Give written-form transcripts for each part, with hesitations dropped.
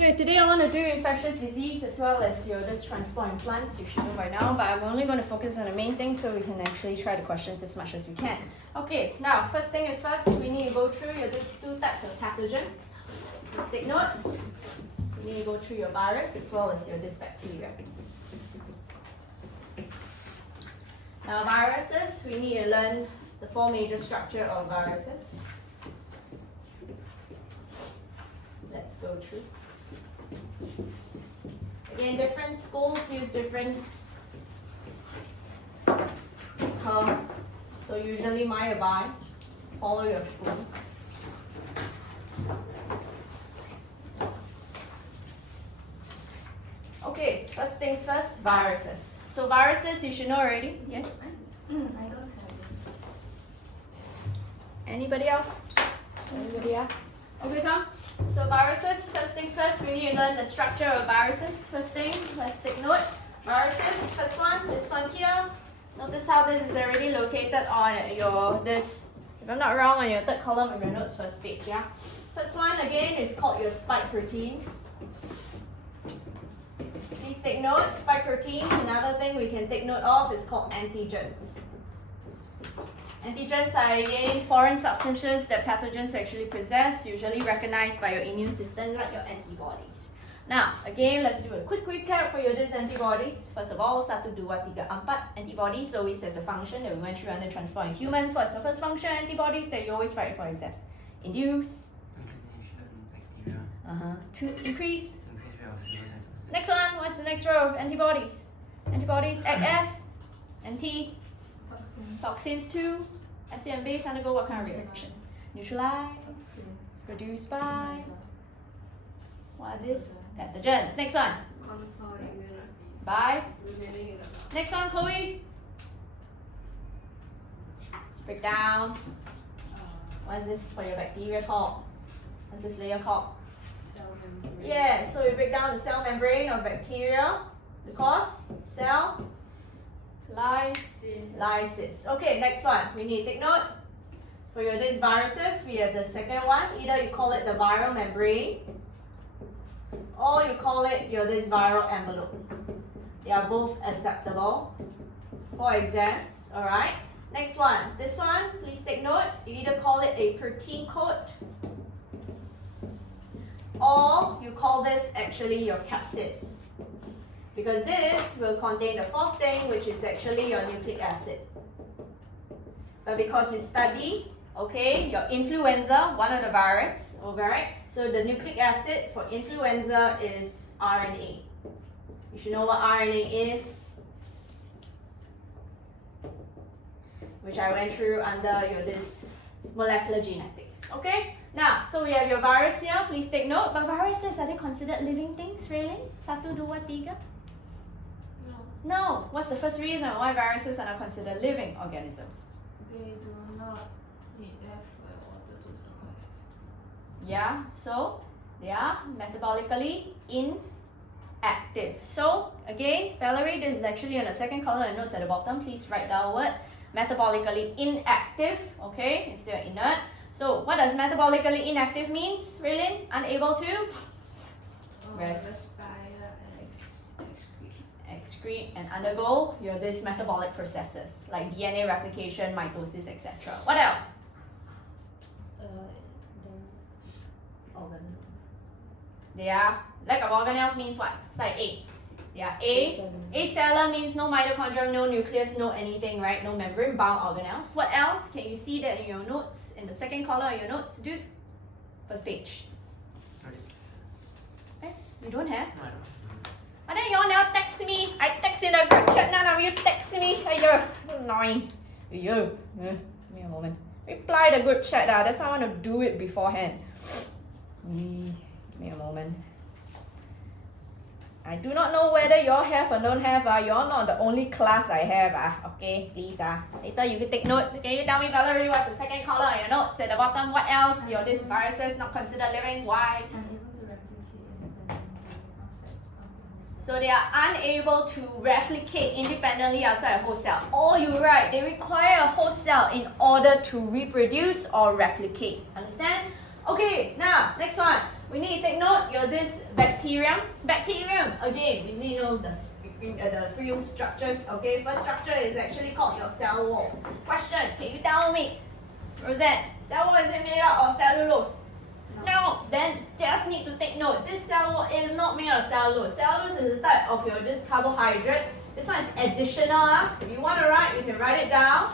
Okay, today I want to do infectious disease as well as your this transport in plants. You should know by now, but I'm only going to focus on the main thing so we can actually try the questions as much as we can. Okay, now first thing is first, we need to go through your two types of pathogens. Please take note. You need to go through your virus as well as your this bacteria. Now viruses, we need to learn the four major structure of viruses. Let's go through. Again, different schools use different terms. So usually my advice, follow your school. Okay, first things first, viruses. So viruses you should know already. Yes? I don't have it. Anybody else? Anybody else? Okay, come. So viruses, first things first, we need to learn the structure of viruses. First thing, let's take note. Viruses, first one, this one here. Notice how this is already located on your, this, if I'm not wrong, on your third column of your notes, first page, yeah? First one, again, is called your spike proteins. Please take note, spike proteins, another thing we can take note of is called antigens. Antigens are again foreign substances that pathogens actually possess, usually recognized by your immune system like your antibodies. Now, again, let's do a quick recap for your these antibodies. First of all, 1, 2, 3, 4 antibodies always have the function that we went through under transport in humans. What's the first function antibodies that you always write for exam? Induce. Bacteria. To increase. Phagocytosis. Next one, what's the next row of antibodies? Antibodies act as anti toxins too. Acid and base undergo what kind of reaction? Neutralize. Produced by what are these? Pathogens. Next one. Confer immunity. By. Remaining in the blood. Next one, Chloe. Break down. What is this for your bacteria called? What's this layer called? Cell membrane. Yeah, so we break down the cell membrane of bacteria because cell lysis. Okay, next one. We need to take note. For your these viruses, we have the second one. Either you call it the viral membrane or you call it your this viral envelope. They are both acceptable for exams. Alright. Next one. This one, please take note. You either call it a protein coat or you call this actually your capsid. Because this will contain the fourth thing, which is actually your nucleic acid. But because you study, okay, your influenza, one of the virus, alright? So the nucleic acid for influenza is RNA. You should know what RNA is, which I went through under your this molecular genetics. Okay? Now, so we have your virus here. Please take note. But viruses, are they considered living things, really? 1, 2, 3. No. What's the first reason why viruses are not considered living organisms? They do not need air for water to survive. Yeah, so they are metabolically inactive. So again, Valerie, this is actually on the second column and notes at the bottom. Please write down the word metabolically inactive, okay, instead of inert. So what does metabolically inactive means, Raylene? Unable to Respire and excrete and undergo your these metabolic processes like DNA replication, mitosis, etc. What else? the organ. They are lack of organelles means what? Slide A. They are acellular means no mitochondria, no nucleus, no anything, right? No membrane bound organelles. What else? Can you see that in your notes? In the second column of your notes, dude? First page. Eh? You don't have? No, I don't. And then you all never text me. I text in a group chat, none of you text me. Ayo, annoying. Ayo, give me a moment. Reply the group chat. That's why I want to do it beforehand. Give me a moment. I do not know whether you all have or don't have. You all not the only class I have. Okay, please. Later you can take note. Can you tell me, Valerie, what's the second column of your notes? At the bottom, what else? Your these viruses not considered living. Why? So they are unable to replicate independently outside a host cell. Or you're right, they require a host cell in order to reproduce or replicate. Understand? Okay, now next one. we need to take note, you're this bacterium. Bacterium, again, we need to know the few structures. Okay, first structure is actually called your cell wall. Question, can you tell me, Rosette, cell wall is it made up of cellulose? No. Then just need to take note, this cell wall is not made of cellulose. Cellulose is a type of your this carbohydrate. This one is additional. If you want to write, you can write it down.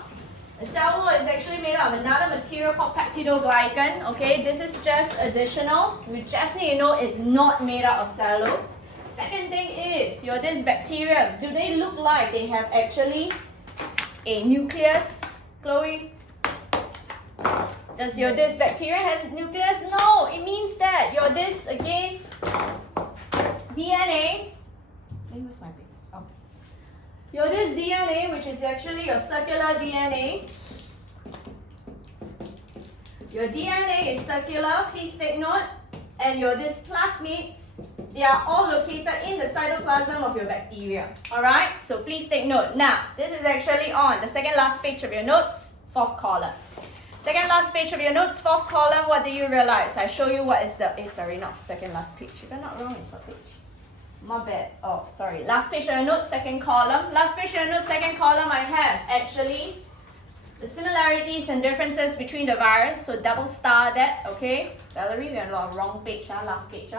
The cell wall is actually made up of another material called peptidoglycan. Okay, this is just additional. You just need to know it's not made up of cellulose. Second thing is your this bacteria. Do they look like they have actually a nucleus, Chloe? Does your this bacteria have a nucleus? No, it means that your this again DNA. Where's my paper? Oh. Your this DNA, which is actually your circular DNA. Your DNA is circular, please take note. And your this plasmids, they are all located in the cytoplasm of your bacteria. Alright, so please take note. Now, this is actually on the second last page of your notes, fourth column. Second last page of your notes, fourth column, what do you realize? I show you what is the, sorry, not second last page. If I'm not wrong, it's what page? My bad. Oh, sorry. Last page of your notes, second column. Last page of your notes, second column, I have actually the similarities and differences between the virus. So double star that, okay? Valerie, we're on the wrong page, last page.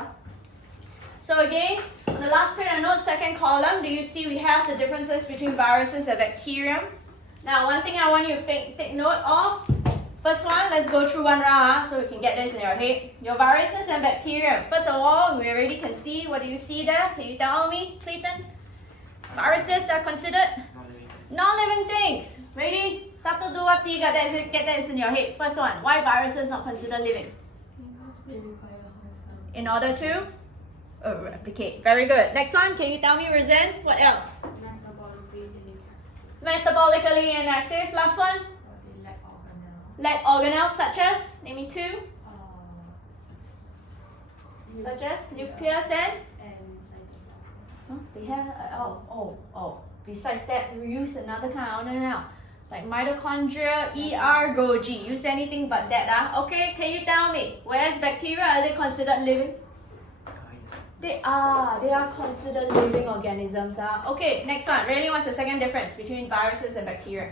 So again, on the last page of your notes, second column, do you see we have the differences between viruses and bacterium? Now, one thing I want you to take note of. First one, let's go through one round so we can get this in your head. Your viruses and bacteria. First of all, we already can see. What do you see there? Can you tell me, Clayton? Viruses are considered non-living things. Ready? 1, 2, 3. Get that in your head. First one, why viruses not considered living? Because they require whole cell. In order to replicate. Very good. Next one, can you tell me, Roseanne? What else? Metabolically inactive. Last one? Like organelles such as, name me 2. Such as nucleus and cytoplasm. they have besides that, we use another kind of organelle like mitochondria, Golgi. Use anything but that. Okay, can you tell me, whereas bacteria, are they considered living? They are considered living organisms. Okay, next one. Really, what's the second difference between viruses and bacteria?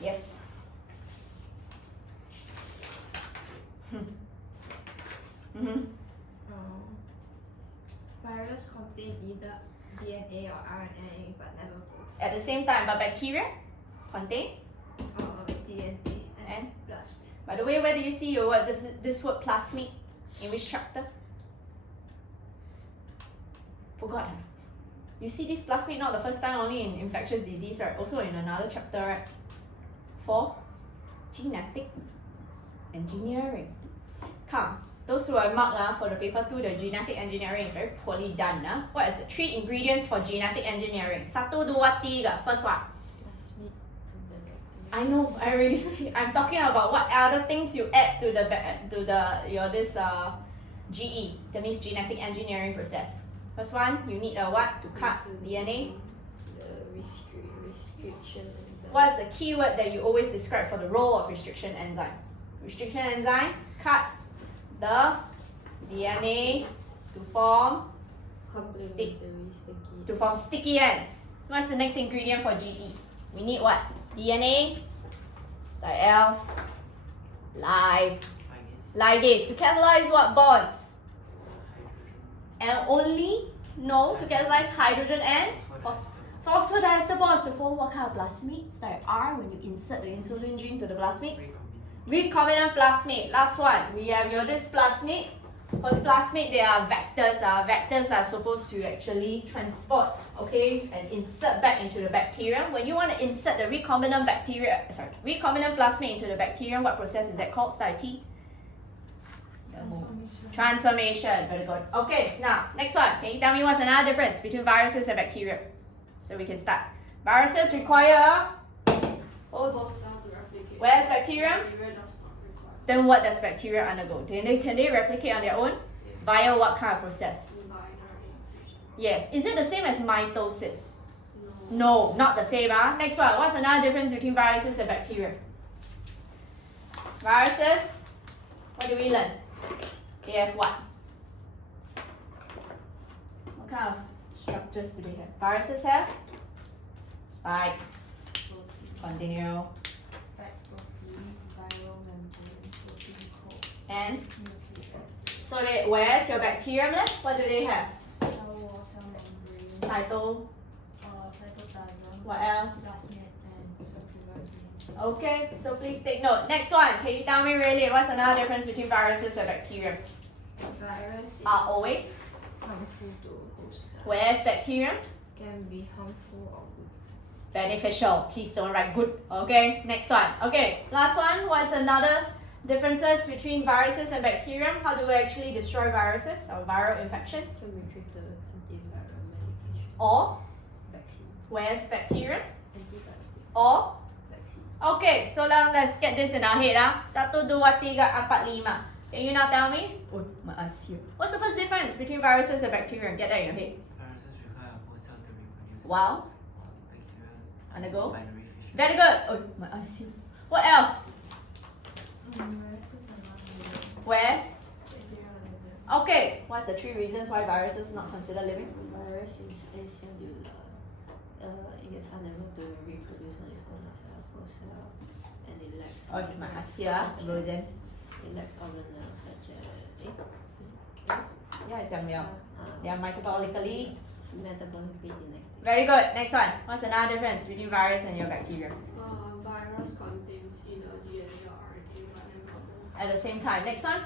Yes. Virus contain either DNA or RNA, but never both. At the same time, but bacteria contain DNA and plasmid. By the way, where do you see your word, this word plasmid? In which chapter? Forgot. You see this plasmid not the first time only in infectious disease, right? Also in another chapter, right? For genetic engineering. Come, those who are marked for the paper 2, the genetic engineering, very poorly done. What is the 3 ingredients for genetic engineering? 1, 2, 3. First one. Plasmid and the bacteria. I know, I already say. I'm talking about what other things you add to your GE. That means genetic engineering process. First one, you need a what to cut DNA. The restriction. What's the keyword that you always describe for the role of restriction enzyme? Restriction enzyme cut the DNA to form sticky ends. What's the next ingredient for GE? We need what? DNA, L, ligase to catalyze what bonds? And only to catalyze hydrogen and phosphodiester bonds to form what kind of plasmid? R when you insert the insulin gene to the plasmid. Recombinant plasmid. Last one, we have this plasmid. Because plasmid, they are vectors. Vectors are supposed to actually transport, and insert back into the bacterium. When you want to insert the recombinant plasmid into the bacterium, what process is that called? T? Transformation. Very good. Okay, now next one. Can you tell me what's another difference between viruses and bacteria? So we can start. Viruses require host. Where's bacteria? Then what does bacteria undergo? Can they replicate on their own? Via what kind of process? Yes. Is it the same as mitosis? No, not the same. Next one. What's another difference between viruses and bacteria? Viruses What do we learn? They have what? What kind of structures do they have? Viruses have spike. Continue. Spike protein, viral membrane, protein coat, And nucleic acid, so they, where's your bacterium left? What do they have? cell wall, cell membrane, cytoplasm, What else? plasmid, and circular DNA. Okay, so please take note. Next one, can you tell me really what's another difference between viruses and bacterium? Virus is Are always. harmful to host cell. Whereas bacterium? Can be harmful or good. Beneficial. Please don't write good. Okay, next one. Okay, last one. What's another differences between viruses and bacterium? How do we actually destroy viruses or viral infections? So we treat the antiviral medication. Or Vaccine. where's bacterium? Antibiotic. Or Vaccine. okay, so now let's get this in our head. 1, 2, 3, 4, 5. Can you now tell me? Oh, my eyes here. What's the first difference between viruses and bacterium? Get that in your head. Viruses require a host cell to reproduce. Wow. Bacteria On the go. binary fission. Very good. Oh, my eyes here. What else? Where's? Okay. What's the 3 reasons why viruses not considered living? Virus is acellular. It is unable to reproduce on its own as a host cell, and it lacks Oh, my eyes here. Goes in. it lacks organelles such as Yeah, 讲了. They are metabolically. metabolically inactive. Very good. Next one. What's another difference between virus and your bacteria? Virus contains either DNA or RNA, but never both. At the same time. Next one.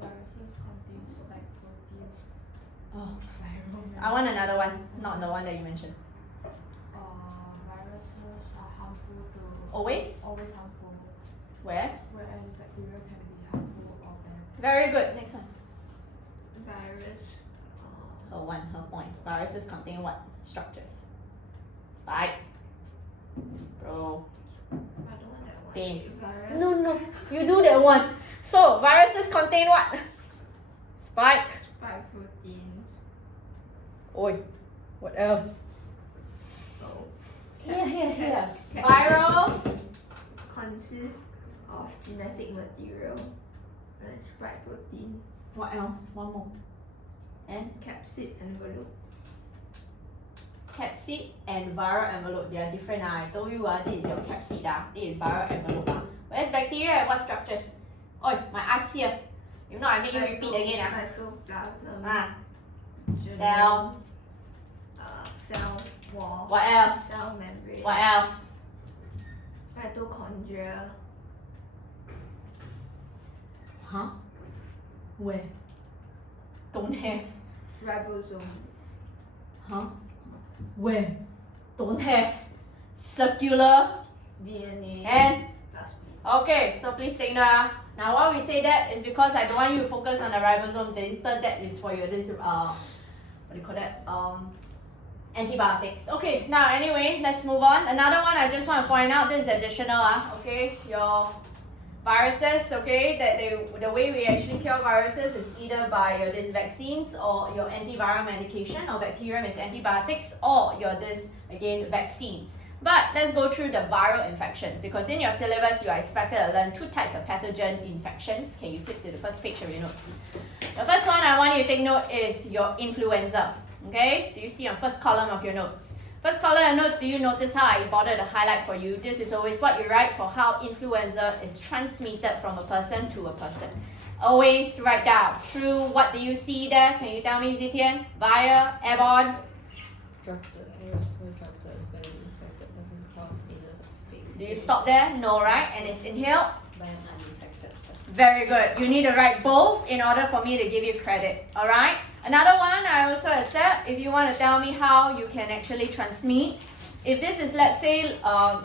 Viruses contain spike proteins. Oh, Viral I want another one. Not the one that you mentioned. Viruses are harmful to Always. always harmful, Where's? whereas bacteria can be harmful or beneficial. Very good. Next one. Virus. Her point. Viruses contain what structures? Spike. Bro. I don't want that one. Damn. Virus. No. You do that one. So viruses contain what? Spike. Spike proteins. Oi. What else? Oh. Here. Viral. Consists of genetic material and spike protein, What else? One more. And capsid envelope. capsid and viral envelope. They are different. I told you this is your capsid. This is viral envelope. Whereas bacteria, what structures? Oi, my ass here. If not, I make you repeat again. Cytoplasm. Genome, Cell. Cell wall. What else? Cell membrane. What else? Mitochondria. Huh? Where? Don't have. Ribosome. Huh? Where? Don't have. Circular. DNA. And plasmid. okay, so please take note. Now why we say that is because I don't want you to focus on the ribosome. The third that is for your this what do you call that? Antibiotics. Okay, now anyway, let's move on. Another one I just want to point out, this is additional, okay? Your viruses, okay, that the way we actually cure viruses is either by your this vaccines or your antiviral medication, or bacterium is antibiotics, or your this again vaccines. But let's go through the viral infections, because in your syllabus you are expected to learn 2 types of pathogen infections. Can you flip to the first page of your notes? The first one I want you to take note is your influenza. Okay, do you see on first column of your notes? First column of notes, do you notice how I bothered to highlight for you? This is always what you write for how influenza is transmitted from a person to a person. Always write down through what do you see there? Can you tell me, Zitian? Via, airborne? Droplet, aerosol droplets when infected doesn't cause inner space. Do you stop there? No, right? And it's inhaled? By an uninfected person. Very good. You need to write both in order for me to give you credit. Alright? Another one I also accept if you want to tell me how you can actually transmit. If this is, let's say,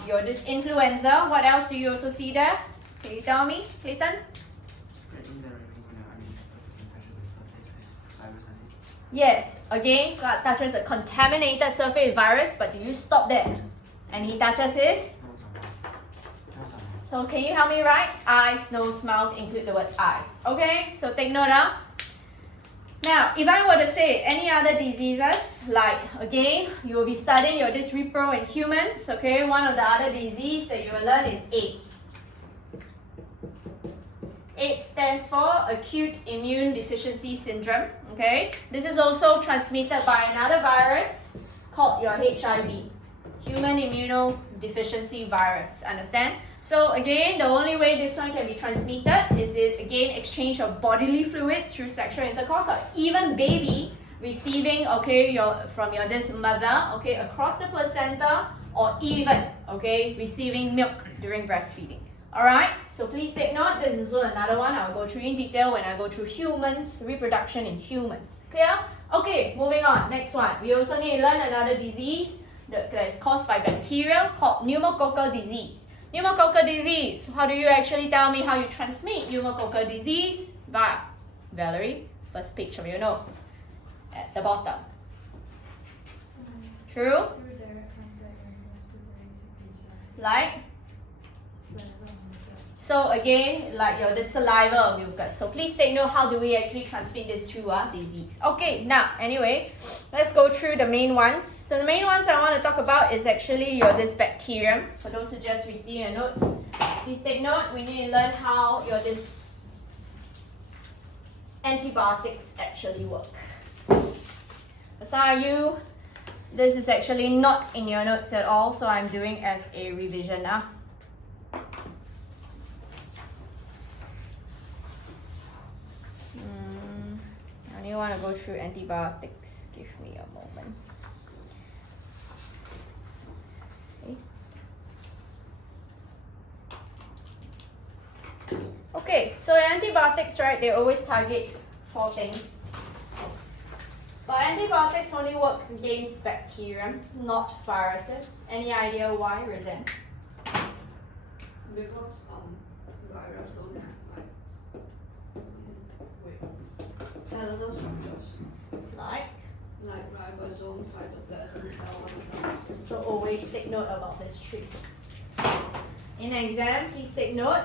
your this influenza, what else do you also see there? Can you tell me, Clayton? Indirectly, when you're uninfected, it's infectious with surface with virus on it. Yes. Again, God touches a contaminated surface with virus, but do you stop there? And he touches his? Nose on it. So can you help me write? Eyes, nose, mouth, include the word eyes. Okay, so take note. Now, if I were to say any other diseases, like again, you will be studying your this repro in humans. Okay, one of the other disease that you will learn is AIDS. It stands for acute immune deficiency syndrome. Okay, this is also transmitted by another virus called your HIV, human immunodeficiency virus. Understand? So again, the only way this one can be transmitted is it again exchange of bodily fluids through sexual intercourse, or even baby receiving from your this mother across the placenta, or even receiving milk during breastfeeding. Alright, so please take note, this is also another one I'll go through in detail when I go through humans, reproduction in humans. Clear? Okay, moving on. Next one. We also need to learn another disease that is caused by bacteria called pneumococcal disease. Pneumococcal disease, how do you actually tell me how you transmit pneumococcal disease? Valerie, first page of your notes, at the bottom. True? Through direct contact and respiratory secretion. Like? So again, like the saliva or mucus. So please take note, how do we actually transmit this through disease? Okay, now anyway, let's go through the main ones. So the main ones I want to talk about is actually this bacterium. For those who just received your notes, please take note, we need to learn how this antibiotics actually work. For some of you, this is actually not in your notes at all, so I'm doing as a revision now. I want to go through antibiotics. Give me a moment. Okay, so antibiotics, right, they always target 4 things. But antibiotics only work against bacteria, not viruses. Any idea why, Roseanne? Because virus don't have cellular structures Like? like ribosome, cytoplasm, cell. So always take note about this tree. In exam, please take note,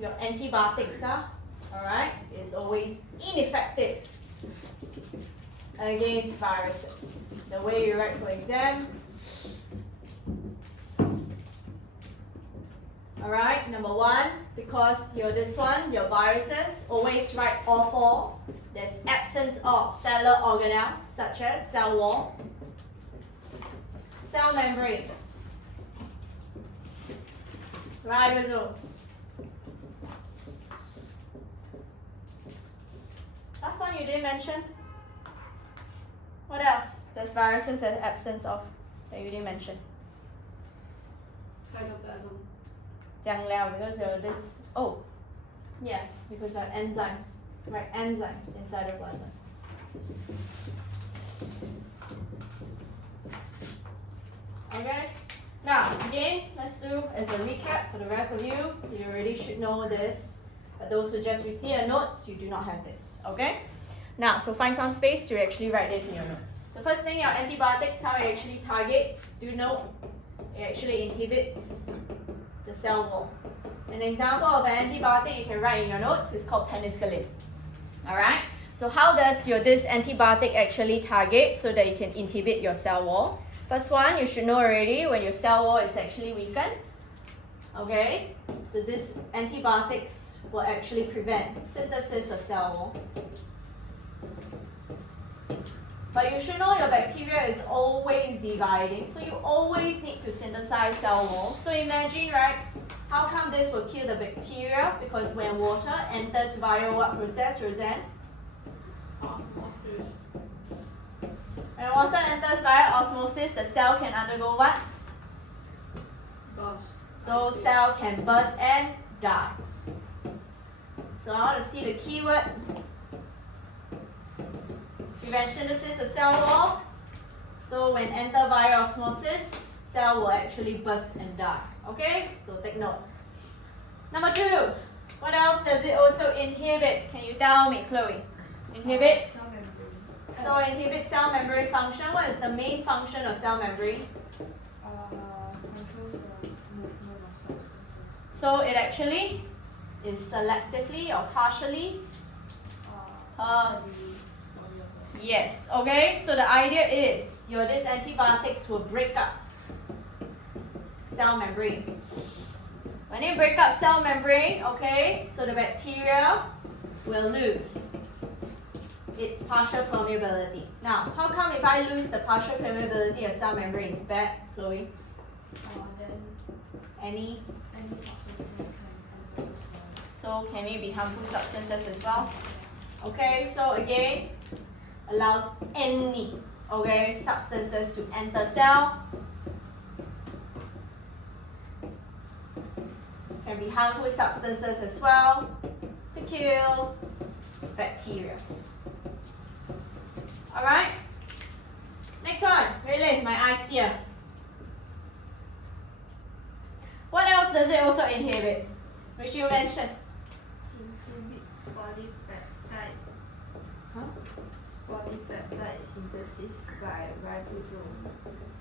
your antibiotics alright, is always ineffective against viruses. The way you write for exam. Alright, number 1, because your viruses, always write all 4. There's absence of cellular organelles such as cell wall, cell membrane, ribosomes. Last one you didn't mention? What else does viruses have absence of that you didn't mention? Cytoplasm. 讲了 because of this. Oh, yeah, because of enzymes. Right, enzymes inside the blood. Okay, now again, let's do as a recap for the rest of you. You already should know this, but those who just received your notes, you do not have this. Okay, now so find some space to actually write this in your notes. The first thing, your antibiotics, how it actually targets, do know it actually inhibits the cell wall. An example of an antibiotic you can write in your notes is called penicillin. Alright, so how does this antibiotic actually target so that you can inhibit your cell wall? First one, you should know already when your cell wall is actually weakened. Okay, so this antibiotics will actually prevent synthesis of cell wall. But you should know your bacteria is always dividing, so you always need to synthesize cell wall. So imagine, right, how come this will kill the bacteria? Because when water enters via what process, Roseanne? When water enters via osmosis, the cell can undergo what? So cell can burst and die. So I want to see the keyword. Prevent synthesis of cell wall. So when enter via osmosis, cell will actually burst and die. Okay, so take note. Number 2, what else does it also inhibit? Can you tell me, Chloe? Inhibits? Cell membrane. So inhibit cell membrane function. What is the main function of cell membrane? Controls the movement of substances. So it actually is selectively or partially. Yes. Okay. So the idea is these antibiotics will break up cell membrane. When you break up cell membrane, okay, so the bacteria will lose its partial permeability. Now, how come if I lose the partial permeability of cell membrane, it's bad, Chloe? Then Any? substances can enter the cell. So can it be harmful substances as well? Okay, so again, allows any, okay, substances to enter cell. Can be harmful substances as well to kill bacteria. Alright? Next one, really, my eyes here. What else does it also inhibit? Which you mentioned. Inhibit polypeptide. Huh? Polypeptide synthesis by ribosome.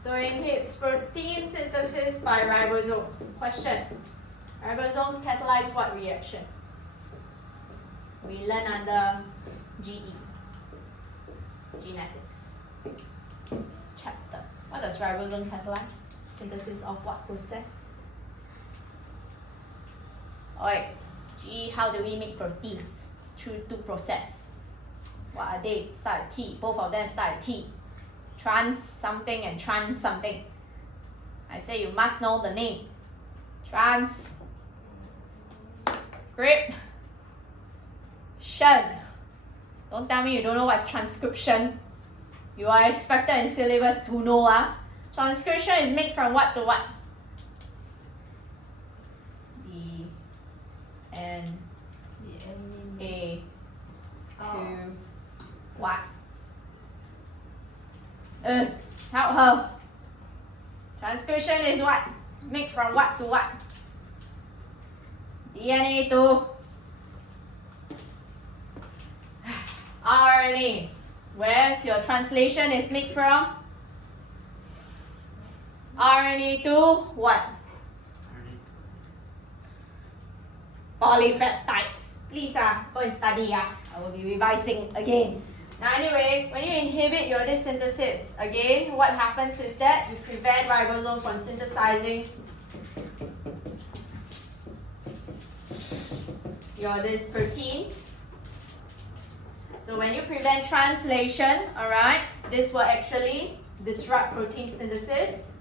So it inhibits protein synthesis by ribosomes. Question. Ribosomes catalyze what reaction? We learn under GE. Genetics. Chapter. What does ribosome catalyze? Synthesis of what process? Alright. GE, how do we make proteins? Through two process. What are they? Start with T. Both of them start with T. Trans something and trans something. I say you must know the name. Trans. Great. Shen. Don't tell me you don't know what's transcription. You are expected in syllabus to know. Transcription is made from what to what? The N The amine. A to Oh. what? Help her. Transcription is what? Made from what to what? DNA to RNA. Where's your translation is made from? RNA to what? Polypeptides. Please go and study. I will be revising again. Now anyway, when you inhibit your this synthesis, again, what happens is that you prevent ribosome from synthesizing your these proteins. So when you prevent translation, alright, this will actually disrupt protein synthesis.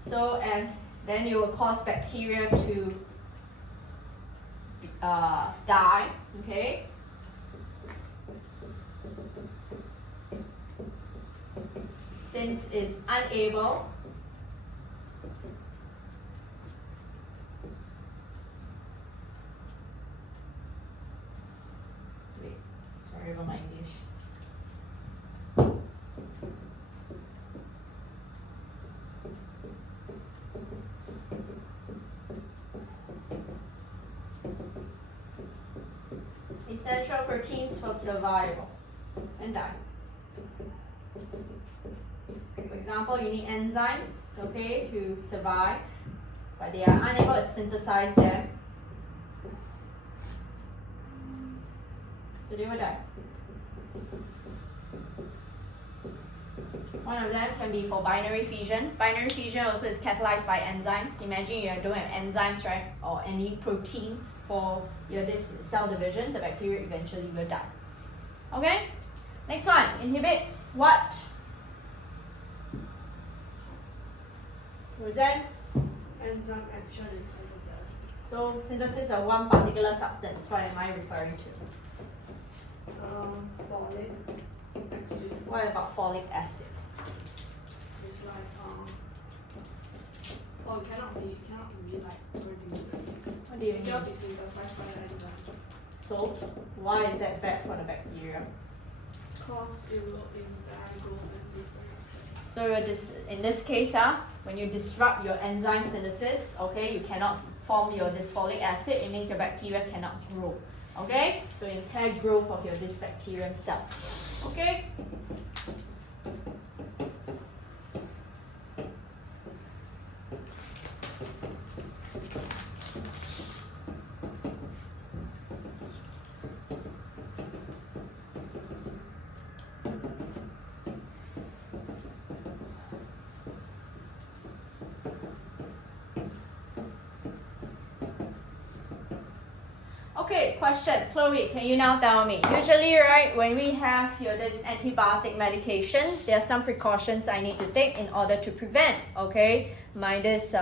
So, and then you will cause bacteria to die, okay? Since it's unable wait, sorry about my English. Essential proteins for survival and die. For example, you need enzymes, okay, to survive, but they are unable to synthesize them. So they will die. One of them can be for binary fission. Binary fission also is catalyzed by enzymes. Imagine you don't have enzymes, right, or any proteins for your this cell division, the bacteria eventually will die. Okay? Next one, inhibits what? Roseanne? Enzyme action in cytoplasm. So synthesis of one particular substance, what am I referring to? Folic acid What about folic acid? is like it cannot be like produced. What do you It mean? cannot be synthesized by the enzyme. So why is that bad for the bacteria? Cause it will impair growth and reproduction. So in this case, when you disrupt your enzyme synthesis, okay, you cannot form your this folic acid, it means your bacteria cannot grow. Okay? So impair growth of your this bacterium cell. Okay? question. Chloe, can you now tell me? Usually, right, when we have this antibiotic medication, there are some precautions I need to take in order to prevent, okay, this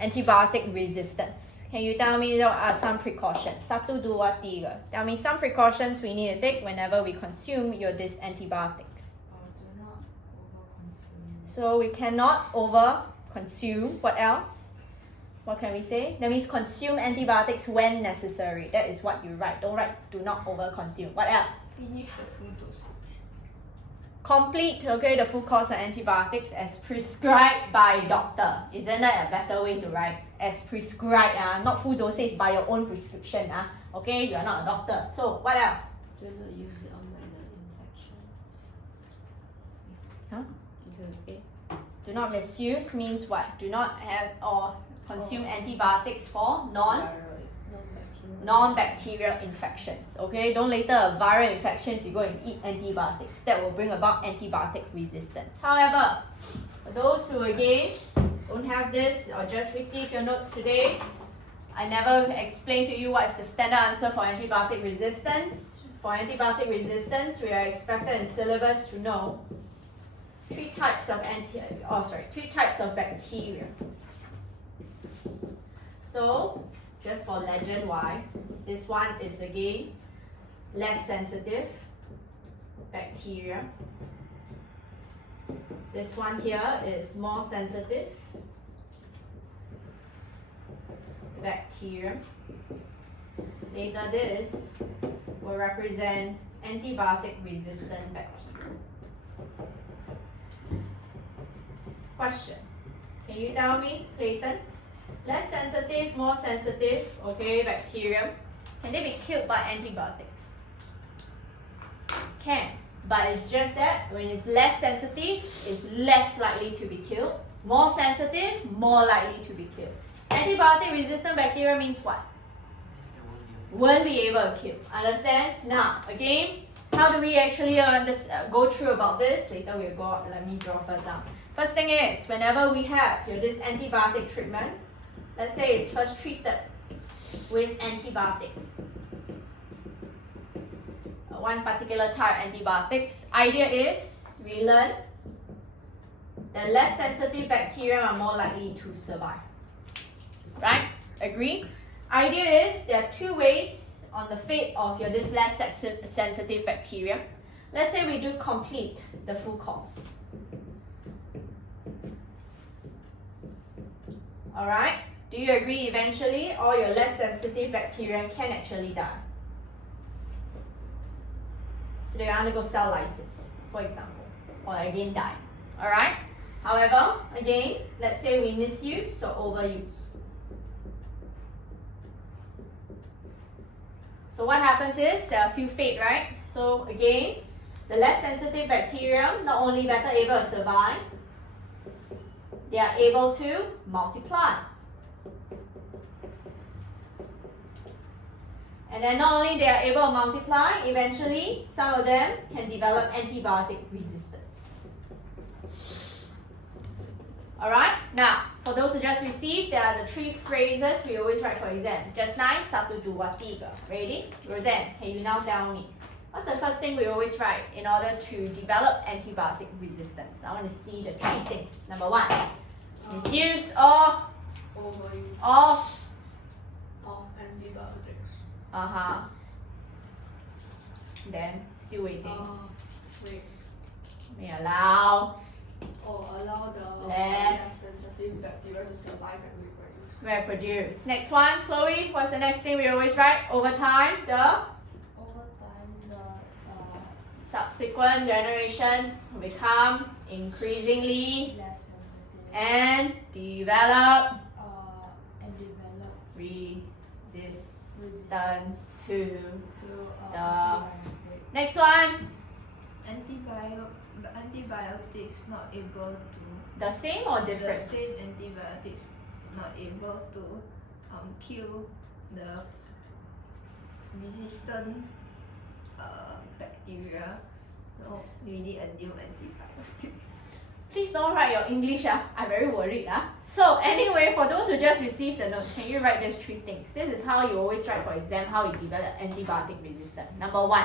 antibiotic resistance. Can you tell me what are some precautions? 1, 2, 3. Tell me some precautions we need to take whenever we consume these antibiotics. Do not overconsume. So we cannot over-consume. What else? What can we say? That means consume antibiotics when necessary. That is what you write. Don't write do not over-consume. What else? Finish the full dosage. Complete, okay, the full course of antibiotics as prescribed by doctor. Isn't that a better way to write? As prescribed, not full dosage by your own prescription. Okay, you are not a doctor. So, what else? Do not use it on minor infections. Huh? Is it okay? Do not misuse means what? Do not have or consume antibiotics for non-bacterial infections. Okay, don't later have viral infections you go and eat antibiotics. That will bring about antibiotic resistance. However, for those who again don't have this or just received your notes today, I never explained to you what is the standard answer for antibiotic resistance. For antibiotic resistance, we are expected in syllabus to know three types of bacteria. So, just for legend wise, this one is again less sensitive bacteria. This one here is more sensitive bacteria. Later this will represent antibiotic resistant bacteria. Question. Can you tell me, Clayton? Less sensitive, more sensitive, okay, bacteria. Can they be killed by antibiotics? Can. But it's just that when it's less sensitive, it's less likely to be killed. More sensitive, more likely to be killed. Antibiotic resistant bacteria means what? Won't be able to kill. Understand? Now, again, how do we actually go through about this? Later we'll go, let me draw first out. First thing is, whenever we have this antibiotic treatment, let's say it's first treated with antibiotics. One particular type of antibiotics. Idea is, we learn that less sensitive bacteria are more likely to survive. Right? Agree? Idea is, there are two ways on the fate of this less sensitive bacteria. Let's say we do complete the full course. Alright? Do you agree eventually all your less sensitive bacteria can actually die? So they undergo cell lysis, for example, or again die. Alright? However, again, let's say we misuse or overuse. So what happens is, there are a few fate, right? So again, the less sensitive bacteria not only better able to survive, they are able to multiply. And then not only they are able to multiply, eventually some of them can develop antibiotic resistance. Alright, now for those who just received, there are the three phrases we always write for exam. Just nice, 1, 2, 3. Ready? Roseanne, can you now tell me? What's the first thing we always write in order to develop antibiotic resistance? I want to see the three things. Number 1, misuse or Overuse of of antibiotics. Then still waiting. Wait. May allow Or allow the Less. sensitive bacteria to survive and reproduce. reproduce. Next one, Chloe. What's the next thing we always write? Over time, the Over time, the subsequent generations become increasingly less sensitive and develop and develop resistance to to The- antibiotic. next one. The antibiotics not able to The same or the different? same antibiotics not able to kill the resistant bacteria. So we need a new antibiotic. Please don't write your English. I'm very worried. So anyway, for those who just received the notes, can you write these 3 things? This is how you always write for exam, how you develop antibiotic resistance. Number 1.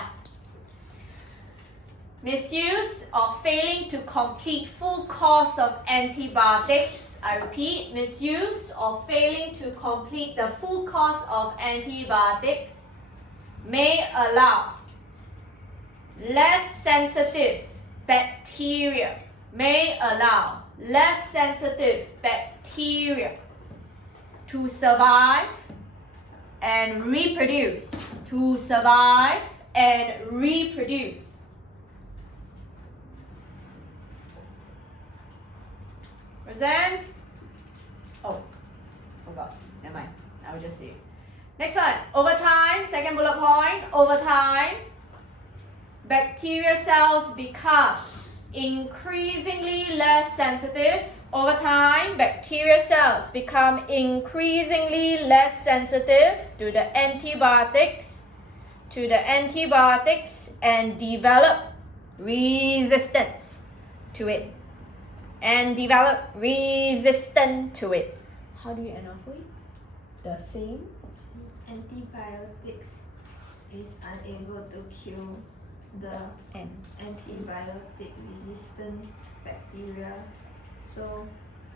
Misuse or failing to complete full course of antibiotics. I repeat, misuse or failing to complete the full course of antibiotics may allow less sensitive bacteria to survive and reproduce. Present? Oh, forgot. Never mind. I will just say it. Next one. Over time, second bullet point. Over time, bacteria cells become increasingly less sensitive. Over time, bacteria cells become increasingly less sensitive to the antibiotics and develop resistance to it. How do you enunciate? The same. Antibiotics is unable to kill the antibiotic resistant bacteria, so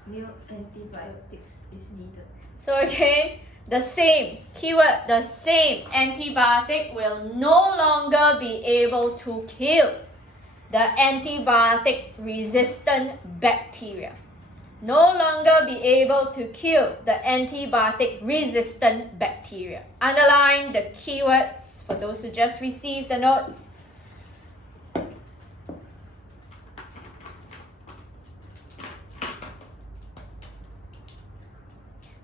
new antibiotics is needed. So again, the same keyword, the same antibiotic will no longer be able to kill the antibiotic resistant bacteria. No longer be able to kill the antibiotic resistant bacteria. Underline the keywords for those who just received the notes.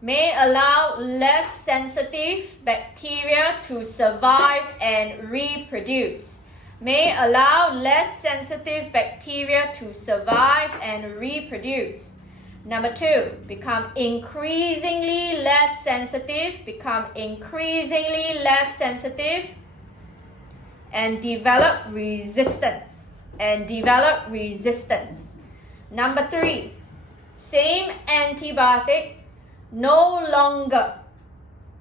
May allow less sensitive bacteria to survive and reproduce. May allow less sensitive bacteria to survive and reproduce. Number 2, become increasingly less sensitive, and develop resistance. Number 3, same antibiotic no longer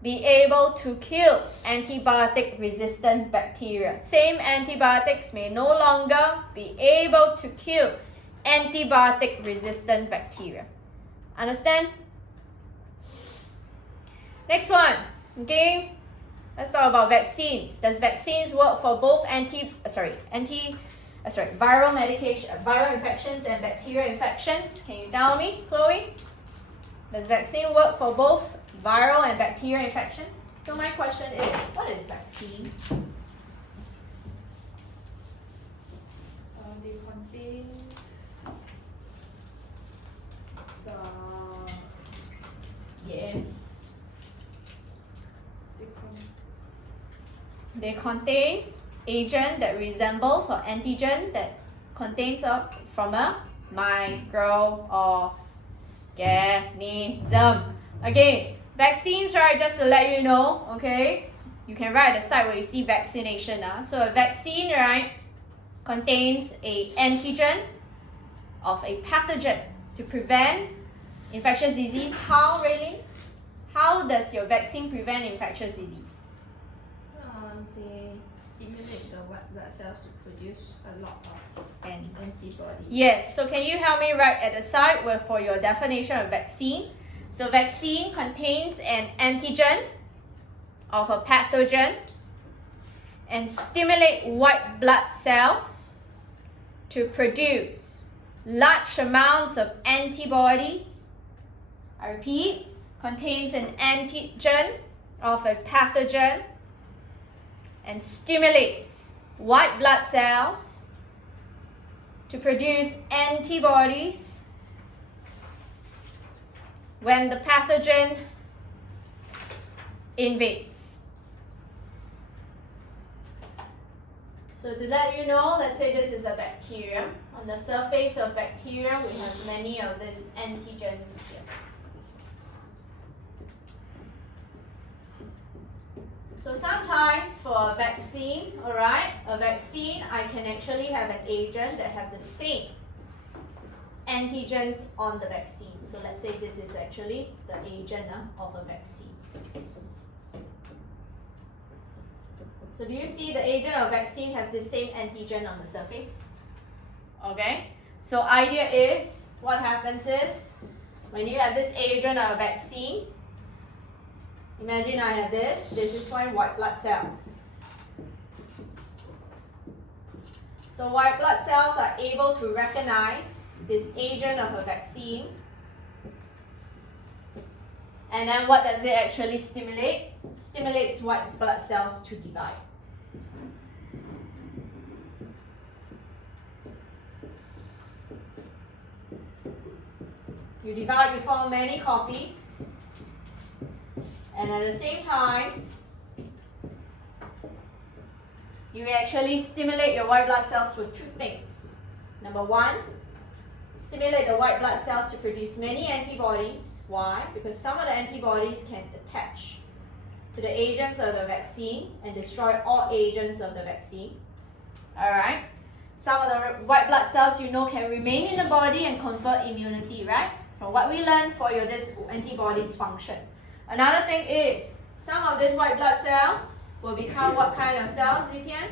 be able to kill antibiotic resistant bacteria. Same antibiotics may no longer be able to kill antibiotic resistant bacteria. Understand? Next one. Okay. Let's talk about vaccines. Does vaccines work for both viral medication, viral infections and bacterial infections? Can you tell me, Chloe? Does vaccine work for both viral and bacterial infections? So my question is, what is vaccine? They contain the Yes. They contain agent that resembles or antigen that contains from a microorganism. Again, vaccines, right, just to let you know, okay, you can write at the side where you see vaccination. So a vaccine, right, contains a antigen of a pathogen to prevent infectious disease. How, really? How does your vaccine prevent infectious disease? They stimulate the white blood cells to produce a lot of antibodies. Yes, so can you help me write at the side where for your definition of vaccine? So vaccine contains an antigen of a pathogen and stimulate white blood cells to produce large amounts of antibodies. I repeat, contains an antigen of a pathogen and stimulates white blood cells to produce antibodies when the pathogen invades. So to let you know, let's say this is a bacteria. On the surface of bacteria, we have many of these antigens here. So sometimes for a vaccine, alright, I can actually have an agent that have the same antigens on the vaccine. So let's say this is actually the agent of a vaccine. So do you see the agent of vaccine have the same antigen on the surface? Okay, so idea is, what happens is, when you have this agent of a vaccine, imagine I have this is my white blood cells. So white blood cells are able to recognize this agent of a vaccine. And then what does it actually stimulate? Stimulates white blood cells to divide. You divide, you form many copies. And at the same time, you actually stimulate your white blood cells with two things. Number one, stimulate the white blood cells to produce many antibodies. Why? Because some of the antibodies can attach to the agents of the vaccine and destroy all agents of the vaccine. Alright? Some of the white blood cells can remain in the body and confer immunity, right? From what we learned for this antibodies function. Another thing is, some of these white blood cells will become what kind of cells, Zitian?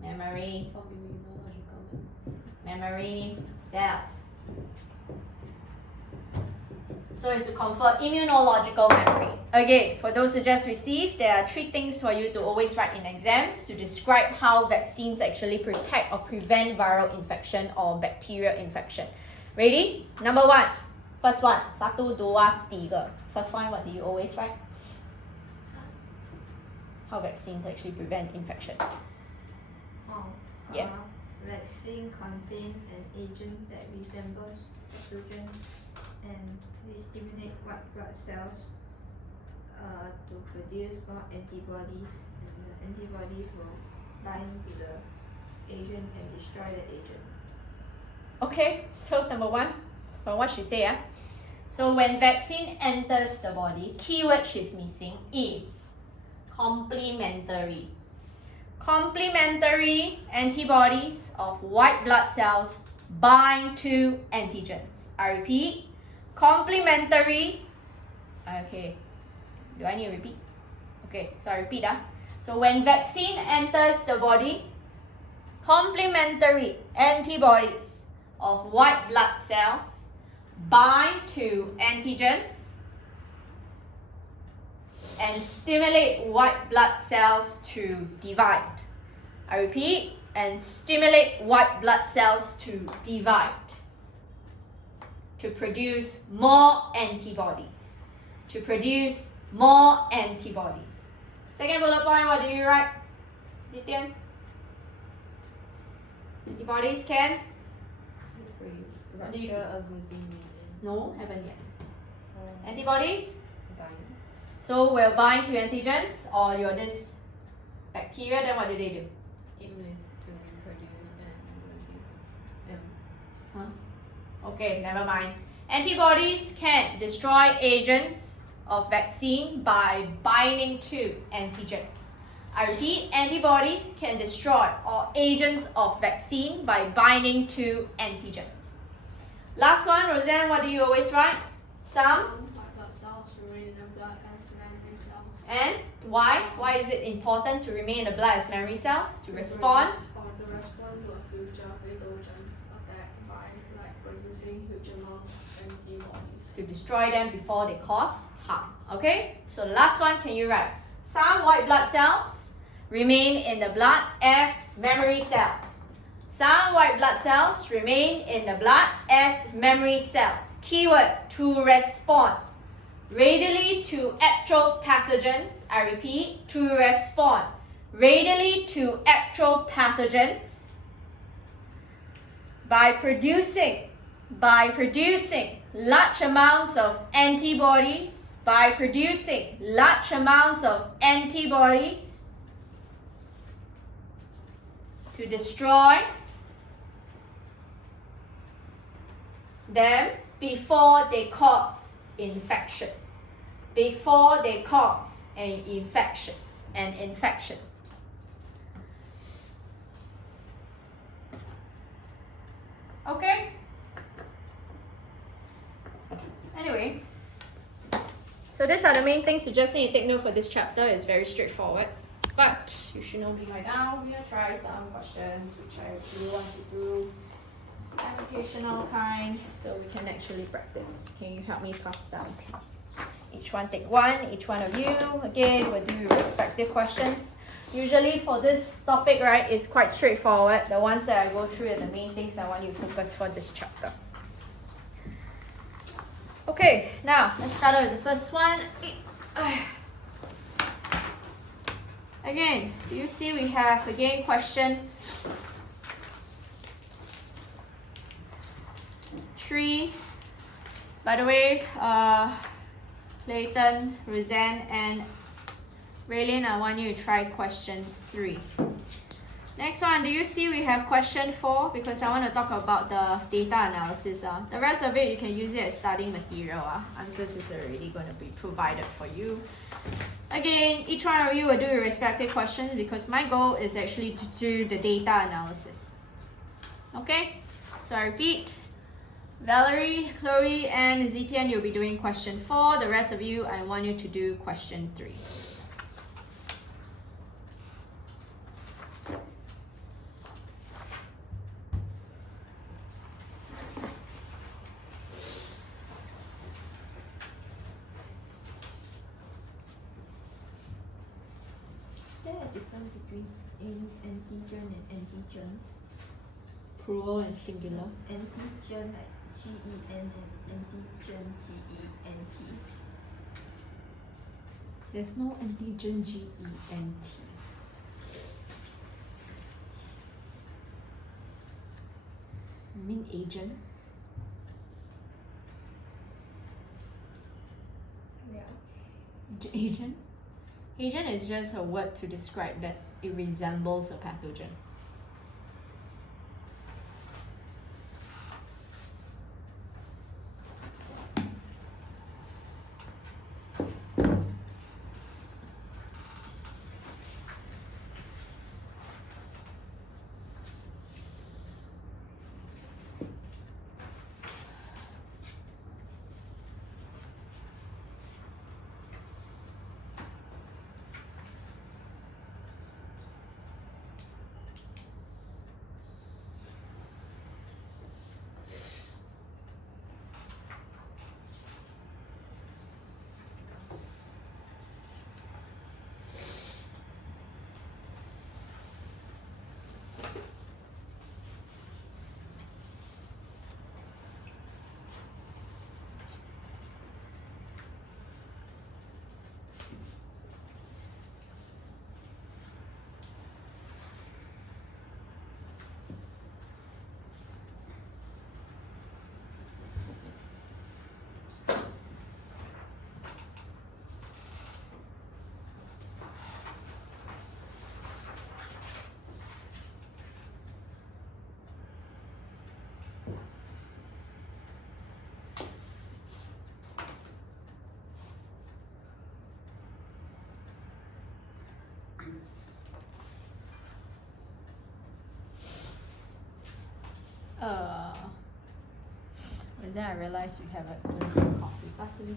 Memory. From immunological Memory cells. So it's to confer immunological memory. Again, for those who just received, there are 3 things for you to always write in exams to describe how vaccines actually protect or prevent viral infection or bacterial infection. Ready? Number 1. First one. 1, 2, 3. First one, what do you always write? How vaccines actually prevent infection. Yeah. Vaccine contain an agent that resembles pathogens and they stimulate white blood cells to produce more antibodies, and the antibodies will bind to the agent and destroy the agent. Okay, so number 1, from what she said, so when vaccine enters the body, keyword she's missing is complementary. Complementary antibodies of white blood cells bind to antigens. I repeat, complementary. Okay, do I need to repeat? Okay, so I repeat. So when vaccine enters the body, complementary antibodies of white blood cells bind to antigens and stimulate white blood cells to divide. I repeat, and stimulate white blood cells to divide, to produce more antibodies. To produce more antibodies. Second bullet point, what do you write? Zitian? Antibodies can? What do you see? No, haven't yet. Antibodies? So we'll bind to antigens or this bacteria, then what do they do? Stimulate to reproduce and Okay, never mind. Antibodies can destroy agents of vaccine by binding to antigens. I repeat, antibodies can destroy all agents of vaccine by binding to antigens. Last one, Roseanne, what do you always write? Some? White blood cells remain in the blood as memory cells. And why? Why is it important to remain in the blood as memory cells? To respond? To respond to a future pathogen attack by producing huge amounts of antibodies. To destroy them before they cause harm. Okay? So last one, can you write? Some white blood cells remain in the blood as memory cells. Some white blood cells remain in the blood as memory cells. Keyword, to respond readily to actual pathogens. I repeat, to respond readily to actual pathogens by producing large amounts of antibodies, to destroy them before they cause infection. Before they cause an infection. So these are the main things you just need to take note for this chapter. It's very straightforward. But you should know me by now. We're gonna try some questions which I really want to do. Educational kind, so we can actually practice. Can you help me pass down, please? Each one take one, each one of you. Again, we'll do respective questions. Usually for this topic, right, it's quite straightforward. The ones that I go through are the main things I want you to focus for this chapter. Okay, now let's start with the first one. Again, do you see we have again question 3. By the way, Clayton, Roseanne, and Raylene, I want you to try question 3. Next one, do you see we have question 4? Because I want to talk about the data analysis. The rest of it, you can use it as studying material. Answers is already going to be provided for you. Again, each one of you will do your respective questions because my goal is actually to do the data analysis. Okay? So I repeat, Valerie, Chloe, and Zetian, you'll be doing question 4. The rest of you, I want you to do question 3. Is there a difference between antigen and antigens? Plural and singular. Antigen like G-E-N and antigen G-E-N-T. There's no antigen G-E-N-T. You mean agent? Yeah. Agent? Agent is just a word to describe that it resembles a pathogen. Then I realized you have some coffee. Pass to me.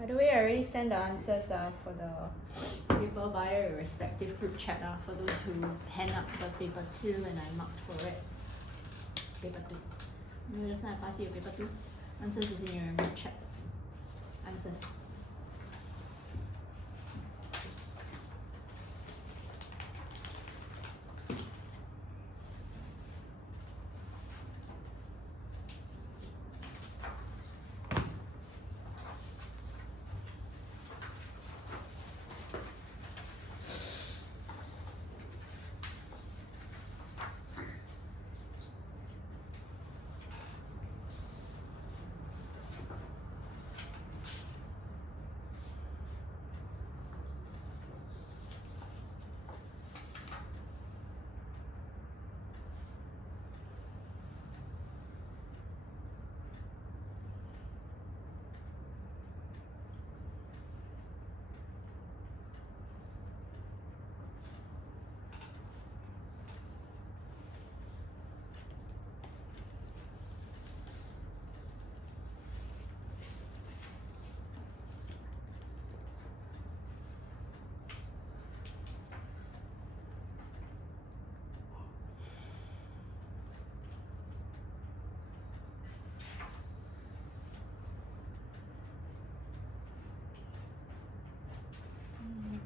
By the way, I already sent the answers for the paper via your respective group chat for those who hand up the paper 2 and I marked for it. Paper 2. You know, just now I passed you your paper 2. Answers is in your group chat. Answers.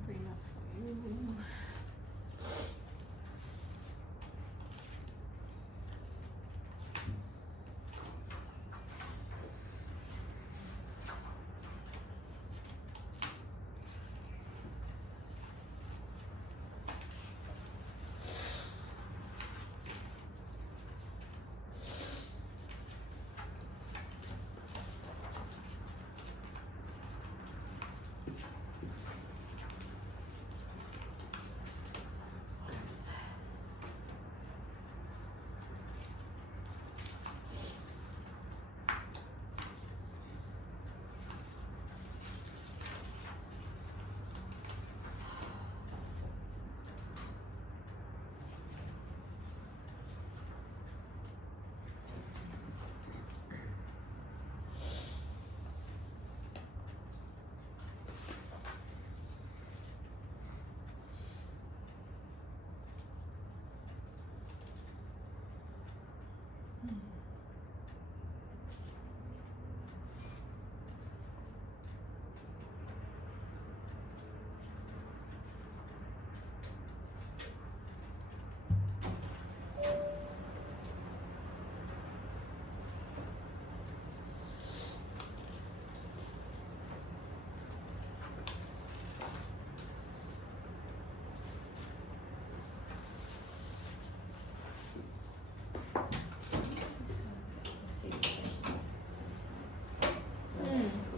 Bring up for you.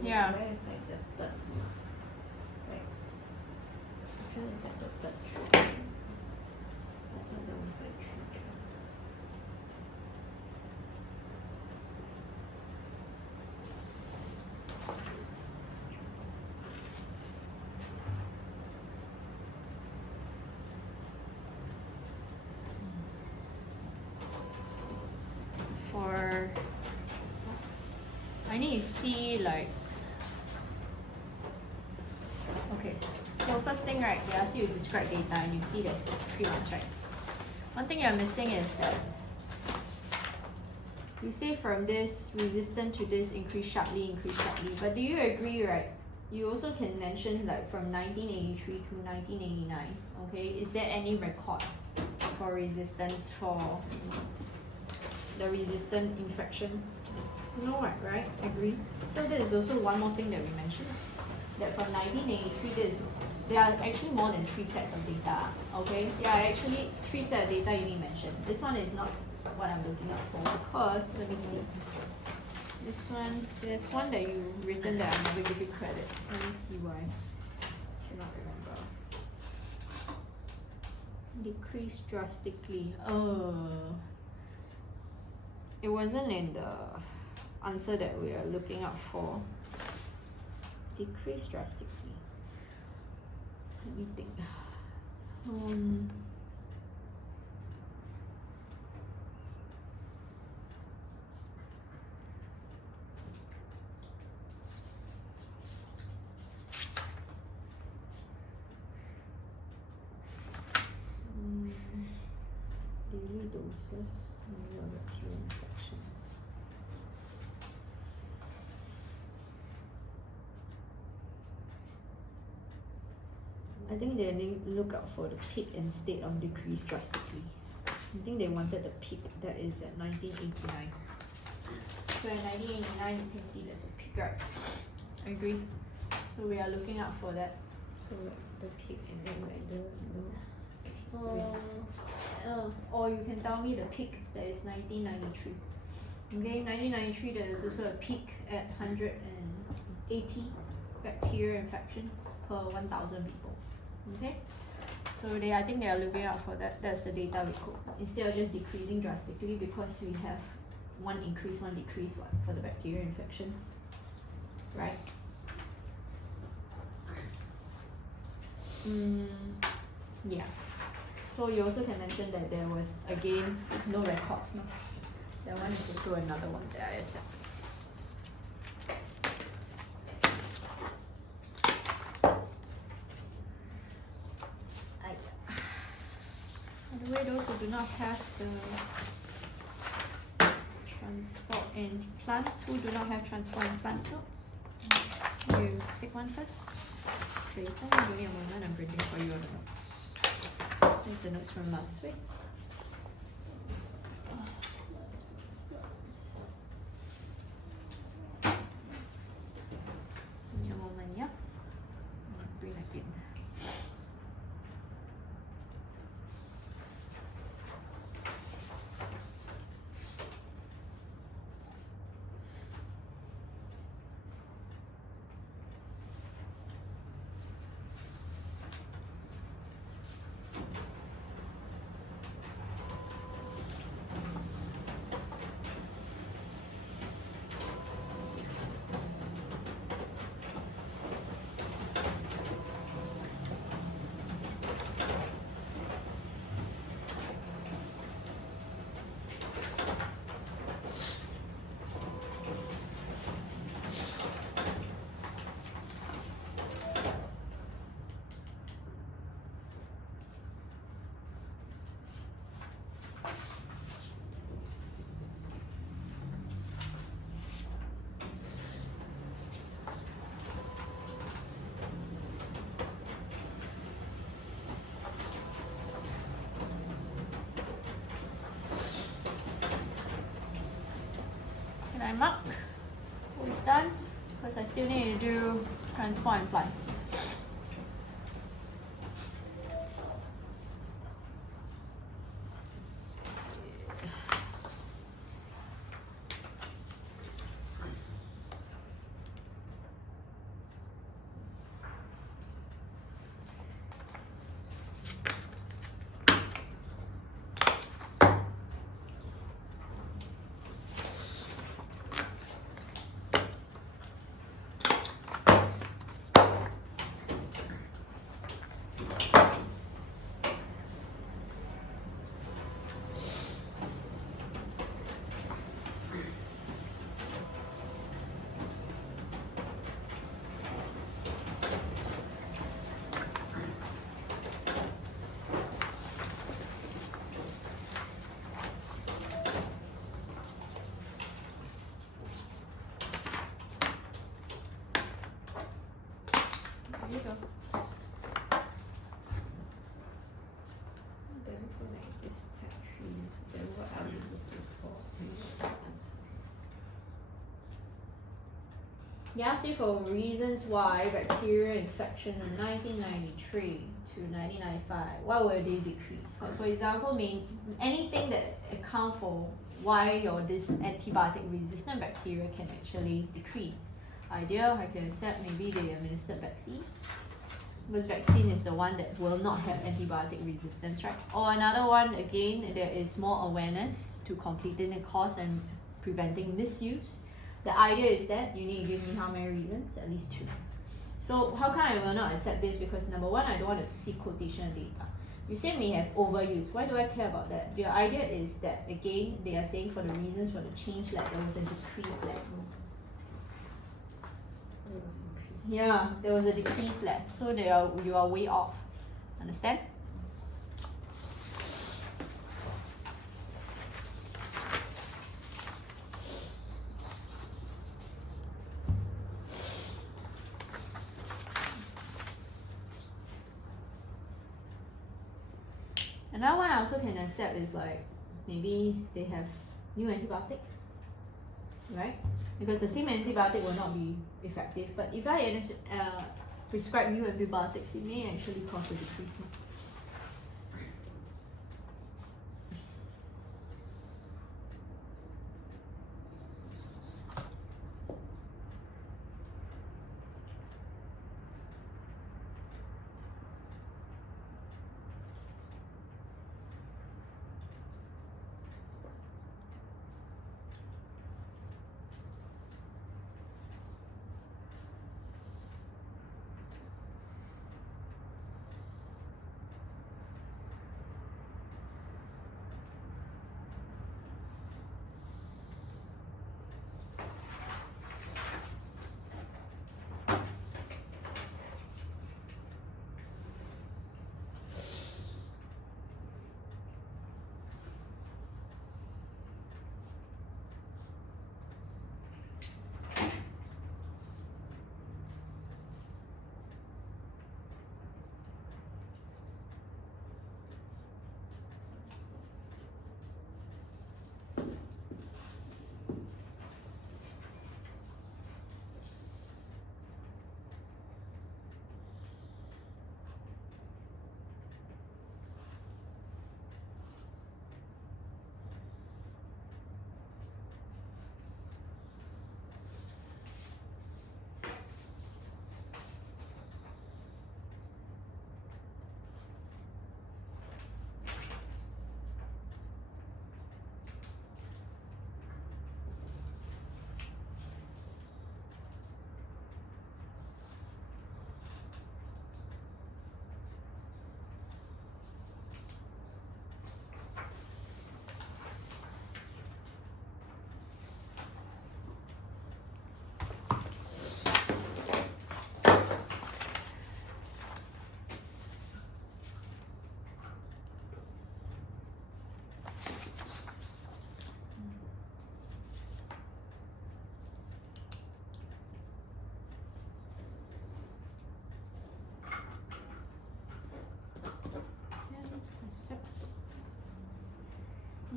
Yeah. Where is like the third? Like, which one is like the third tree? I thought there was like 3 trees. For I need to see like okay. So first thing, right, they ask you to describe data and you see there's 3 ones, right? One thing you're missing is that you say from this resistant to this increase sharply, but do you agree, right? You also can mention like from 1983 to 1989, okay? Is there any record for resistance for the resistant infections? No, right? Agree. So there is also one more thing that we mentioned, that from 1983, there are actually more than 3 sets of data, okay? There are actually 3 sets of data you need to mention. This one is not what I'm looking out for because, let me see. This one, there's one that you written that I never give you credit. Let me see why. Cannot remember. Decrease drastically. It wasn't in the answer that we are looking out for. Decrease drastically. Let me think. tuberculosis, viral bacterial infections. I think they look out for the peak instead of decrease drastically. I think they wanted the peak that is at 1989. So in 1989, you can see there's a peak, right? I agree. So we are looking out for that. So like the peak and then like the Or you can tell me the peak that is 1993. Okay, 1993 there is also a peak at 180 bacterial infections per 1,000 people. Okay, so I think they are looking out for that. That's the data we quote. Instead of just decreasing drastically, because we have one increase, one decrease for the bacterial infections, right? Yeah. So you also can mention that there was again no records. No? That one is also another one that I accept. By the way, those who do not have the transport and plants, who do not have transport and plants notes, you pick one first. Okay, give me a moment, I'm printing for you all the notes. Here's the notes from last week. Give me a moment, yeah? Bring it in. Can I mark who is done? Because I still need to do transport and plants. There you go. then for like this factory, then what are you looking for? He asked you for reasons why bacterial infection in 1993 to 1995, why will they decrease? So for example, anything that account for why this antibiotic resistant bacteria can actually decrease. Idea, I can accept maybe they administered vaccine, because vaccine is the one that will not have antibiotic resistance, right? Or another one, again, there is more awareness to completing the course and preventing misuse. The idea is that you need to give me how many reasons? At least 2. So how come I will not accept this? Because number one, I don't want to see quotation data. You say we have overuse. Why do I care about that? The idea is that, again, they are saying for the reasons for the change, like there was a decrease, like yeah, there was a decrease left, so you are way off. Understand? Another one I also can accept is like maybe they have new antibiotics, right? Because the same antibiotic will not be effective. But if I prescribe new antibiotics, it may actually cause a decrease.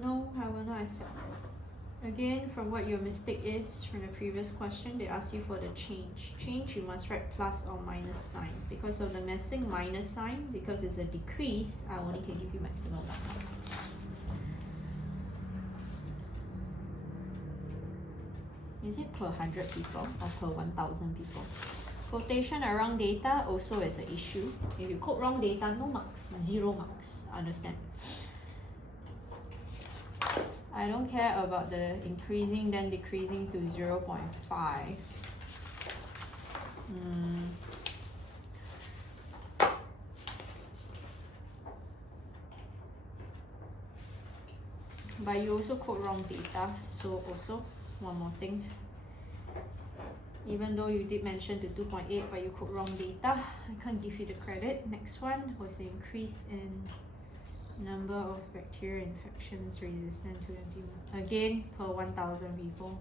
No, I will not accept. Again, from what your mistake is from the previous question, they ask you for the change. Change, you must write plus or minus sign. Because of the missing minus sign, because it's a decrease, I only can give you maximum number. Is it per 100 people or per 1,000 people? Quotation around data also is an issue. If you quote wrong data, no marks, 0 marks. Understand? I don't care about the increasing then decreasing to 0.5. But you also quote wrong data, so also one more thing. Even though you did mention to 2.8, but you quote wrong data, I can't give you the credit. Next one was an increase in number of bacterial infections resistant to antibiotics. Again, per 1,000 people.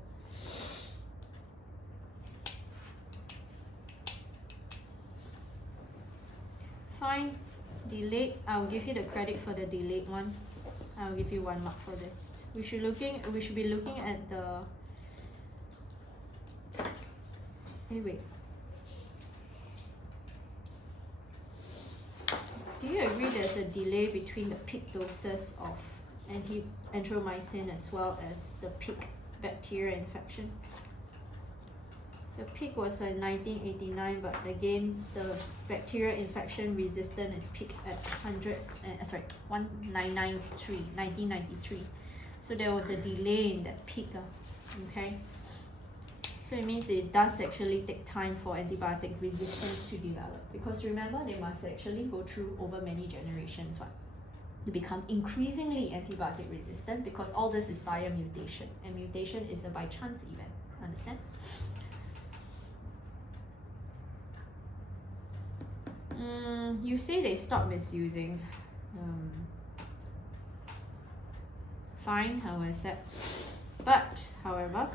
Fine. Delayed. I'll give you the credit for the delayed one. I'll give you 1 mark for this. We should be looking at the. Hey, wait. Do you agree there's a delay between the peak doses of anti-enteromycin as well as the peak bacterial infection? The peak was in 1989, but again, the bacterial infection resistance is peaked at 1993. So there was a delay in that peak, okay? So it means it does actually take time for antibiotic resistance to develop, because remember, they must actually go through over many generations to become increasingly antibiotic resistant, because all this is via mutation, and mutation is a by chance event. Understand? You say they stop misusing. Fine, I will accept. But, however,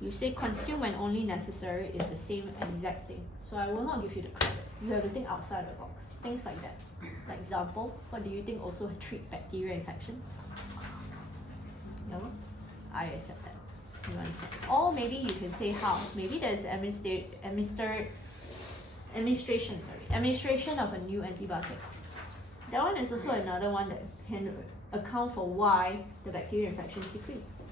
You say consume when only necessary is the same exact thing. So I will not give you the credit. You have to think outside the box. Things like that. Like example, what do you think also treat bacterial infections? No? I accept that. You understand? Or maybe you can say how. Maybe there's administration of a new antibiotic. That one is also another one that can account for why the bacterial infections decrease.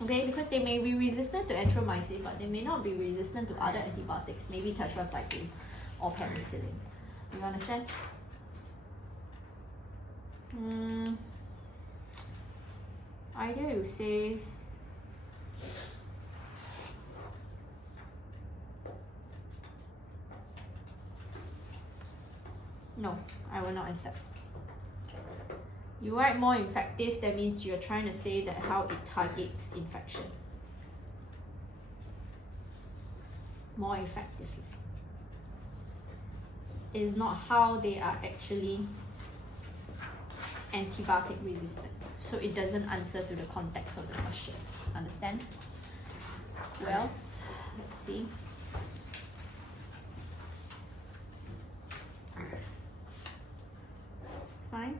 Okay, because they may be resistant to erythromycin, but they may not be resistant to other antibiotics, maybe tetracycline or penicillin. You understand? Either you say no, I will not accept. You write more effective, that means you're trying to say that how it targets infection. More effectively. Is not how they are actually antibiotic resistant. So it doesn't answer to the context of the question. Understand? What else? Let's see. Fine.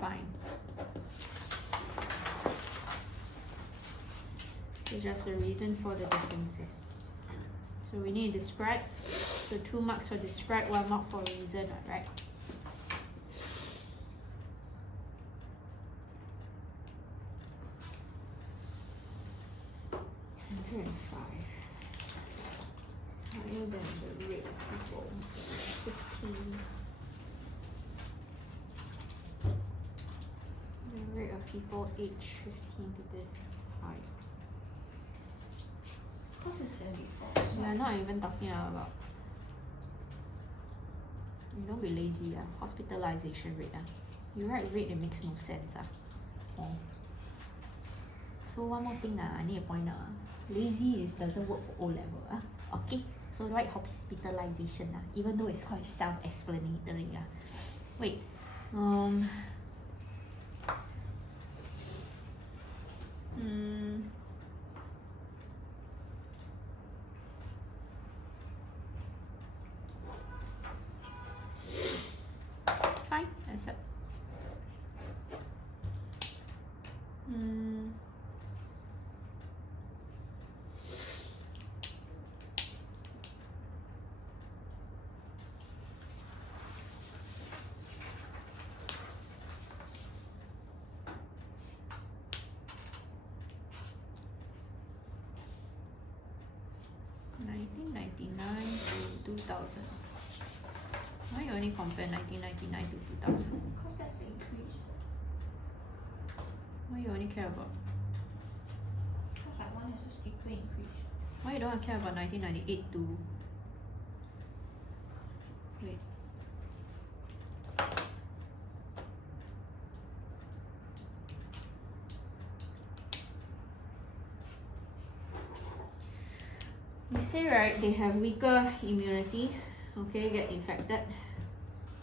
Fine. So just a reason for the differences. So we need to describe. So 2 marks for describe, 1 mark for reason, right? Higher than the rate of people. 15. The rate of people aged 15 to this high. Because it's 74. We are not even talking about. You don't be lazy, hospitalization rate. You write rate, it makes no sense. Oh. So one more thing, I need a point. Lazy doesn't work for O level. Okay, so write hospitalization, even though it's quite self-explanatory. Wait. Fine, accept. To 2000. Why you only compare 1999 to 2000? Because that's the increase. Why you only care about? Because like one has a steeper increase. Why you don't care about 1998 to? Wait. You say right, they have weaker immunity, okay, get infected,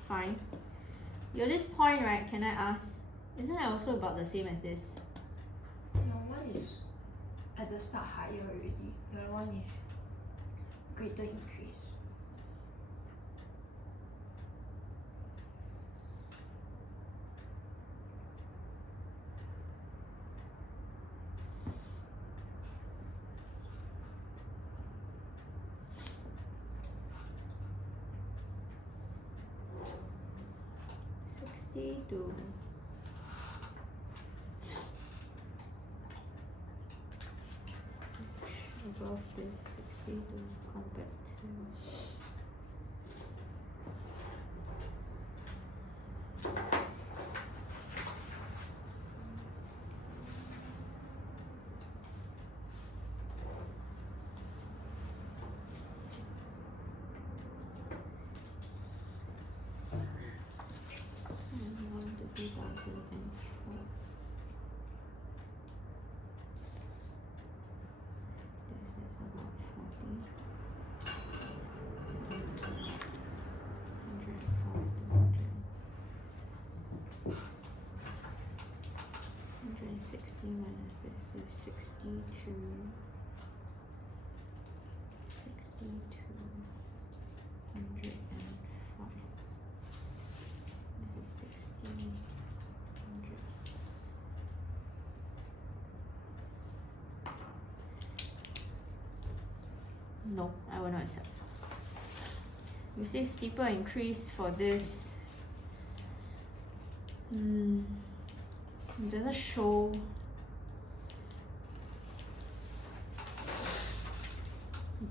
fine. Your this point right, can I ask, isn't that also about the same as this? No, one is at the start higher already. The other one is greater increase. To above this 60 to compared to 60 minus this is 62. 105. This is 60. 100. No, I will not accept. You say steeper increase for this. It doesn't show.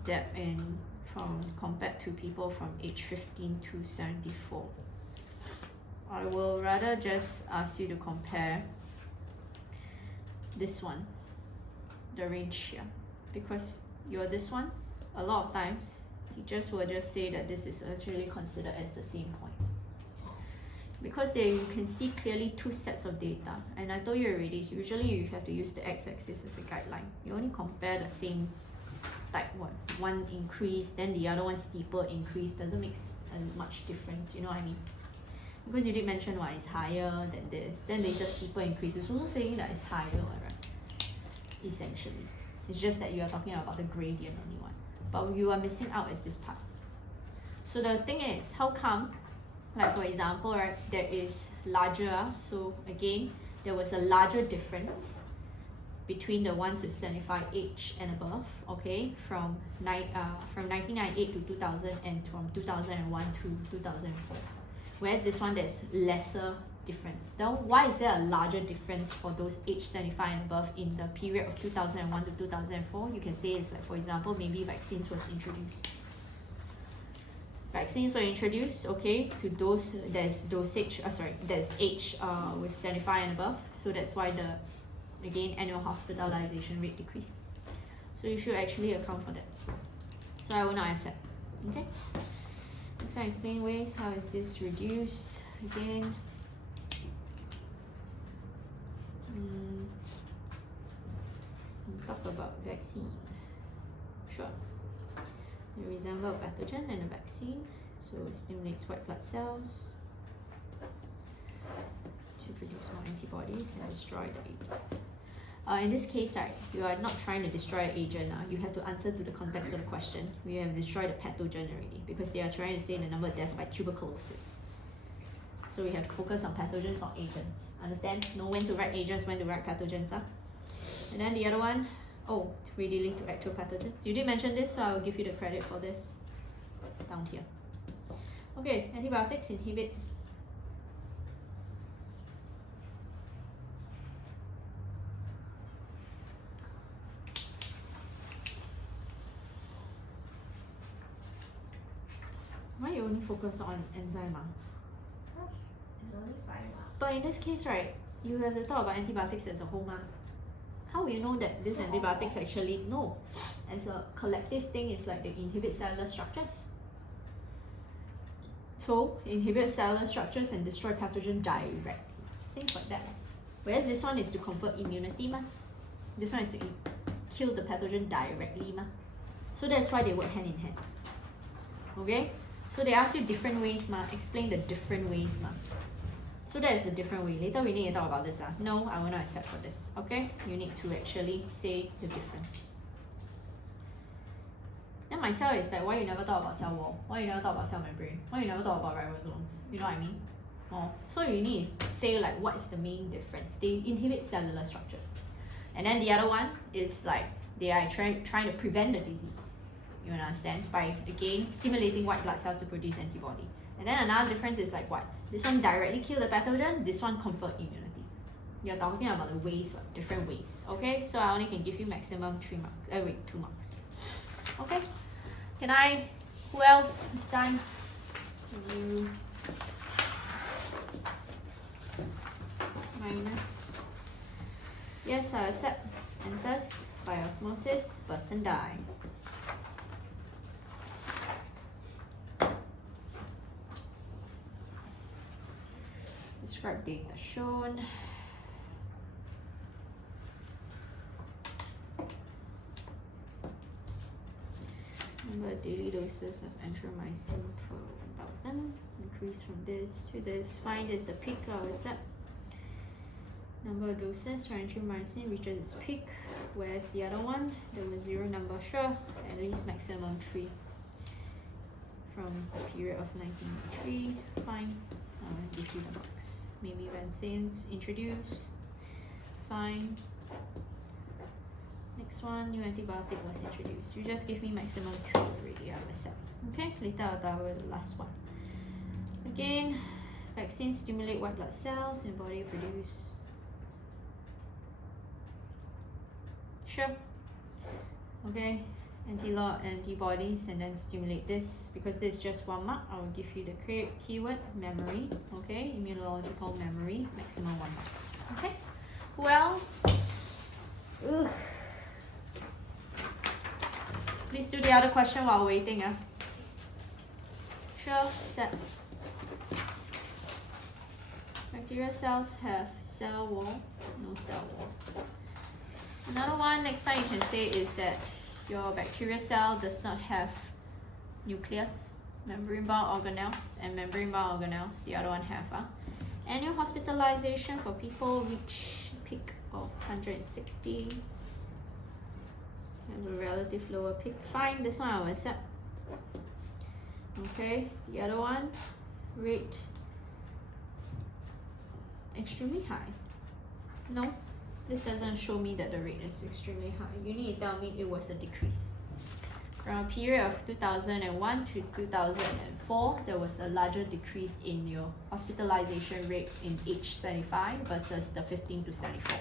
Depth in from compared to people from age 15 to 74. I will rather just ask you to compare this one, the range here, because you're this one. A lot of times teachers will just say that this is actually considered as the same point, because there you can see clearly two sets of data, and I told you already, usually you have to use the x-axis as a guideline. You only compare the same type one increase, then the other one steeper increase, doesn't make as much difference, you know what I mean? Because you did mention why it's higher than this, then later steeper increase is also saying that it's higher, right? Essentially. It's just that you are talking about the gradient only one. But you are missing out is this part. So the thing is, how come, like for example, right, there is larger, so again, there was a larger difference between the ones with 75 age and above, okay, from 1998 to 2000 and from 2001 to 2004. Whereas this one, there's lesser difference. Now, why is there a larger difference for those age 75 and above in the period of 2001 to 2004? You can say it's like, for example, maybe vaccines was introduced. Vaccines were introduced, okay, to those, there's age with 75 and above. So that's why the, again, annual hospitalization rate decreased. So you should actually account for that. So I will not accept, okay? Next one, explain ways, how is this reduced? Again, talk about vaccine. Sure. They resemble a pathogen and a vaccine, so it stimulates white blood cells to produce more antibodies and destroy the agent. In this case, right, you are not trying to destroy an agent. You have to answer to the context of the question. We have destroyed a pathogen already because they are trying to say the number of deaths by tuberculosis. So we have to focus on pathogens, not agents. Understand? Know when to write agents, when to write pathogens. And then the other one, oh, relating to actual pathogens. You did mention this, so I will give you the credit for this down here. Okay, antibiotics inhibit. Why you only focus on enzyme? It's only 5 marks. But in this case, right, you have to talk about antibiotics as a whole. How will you know that this antibiotics actually, no, as a collective thing, is like they inhibit cellular structures. So, inhibit cellular structures and destroy pathogen directly. Things like that. Whereas this one is to confer immunity. This one is to kill the pathogen directly. So that's why they work hand in hand. Okay? So they ask you different ways. Explain the different ways. So that is the different way. Later we need to talk about this. No, I will not accept for this. Okay? You need to actually say the difference. Then my cell is like, why you never talk about cell wall? Why you never talk about cell membrane? Why you never talk about ribosomes? You know what I mean? Oh, so you need to say like, what is the main difference? They inhibit cellular structures. And then the other one is like, they are trying to prevent the disease. You understand? By, again, stimulating white blood cells to produce antibody. And then another difference is like what? This one directly kill the pathogen, this one confer immunity. You're talking about the ways, different ways. Okay? So I only can give you maximum 2 marks. Okay? Can I, who else is done? You. Minus. Yes, I accept. Enters by osmosis, person die. Describe data shown. Number of daily doses of enthromycin per 1000. Increase from this to this. Find is the peak, I will accept. number of doses for erythromycin reaches its peak, whereas the other one, there was 0 number, sure, at least maximum 3 from the period of 1993, fine, give you the marks. Maybe vaccines introduced, fine. Next one, new antibiotic was introduced. You just give me maximum 2 already, I will accept. Okay, later I'll tell you the last one. Again, vaccines stimulate white blood cells and body produce. Sure. Okay, antibodies and then stimulate this. Because this is just 1 mark, I will give you the keyword memory. Okay, immunological memory, maximum 1 mark. Okay, who else? Ugh. Please do the other question while waiting. Sure, set. Bacterial cells have cell wall, no cell wall. Another one next time you can say is that your bacterial cell does not have nucleus, membrane-bound organelles, and membrane-bound organelles, the other one have. Annual hospitalization for people reach peak of 160. Have a relative lower peak. Fine, this one I will accept. Okay, the other one, rate extremely high. No, this doesn't show me that the rate is extremely high. You need to tell me it was a decrease. From a period of 2001 to 2004, there was a larger decrease in your hospitalization rate in age 75 versus the 15 to 74.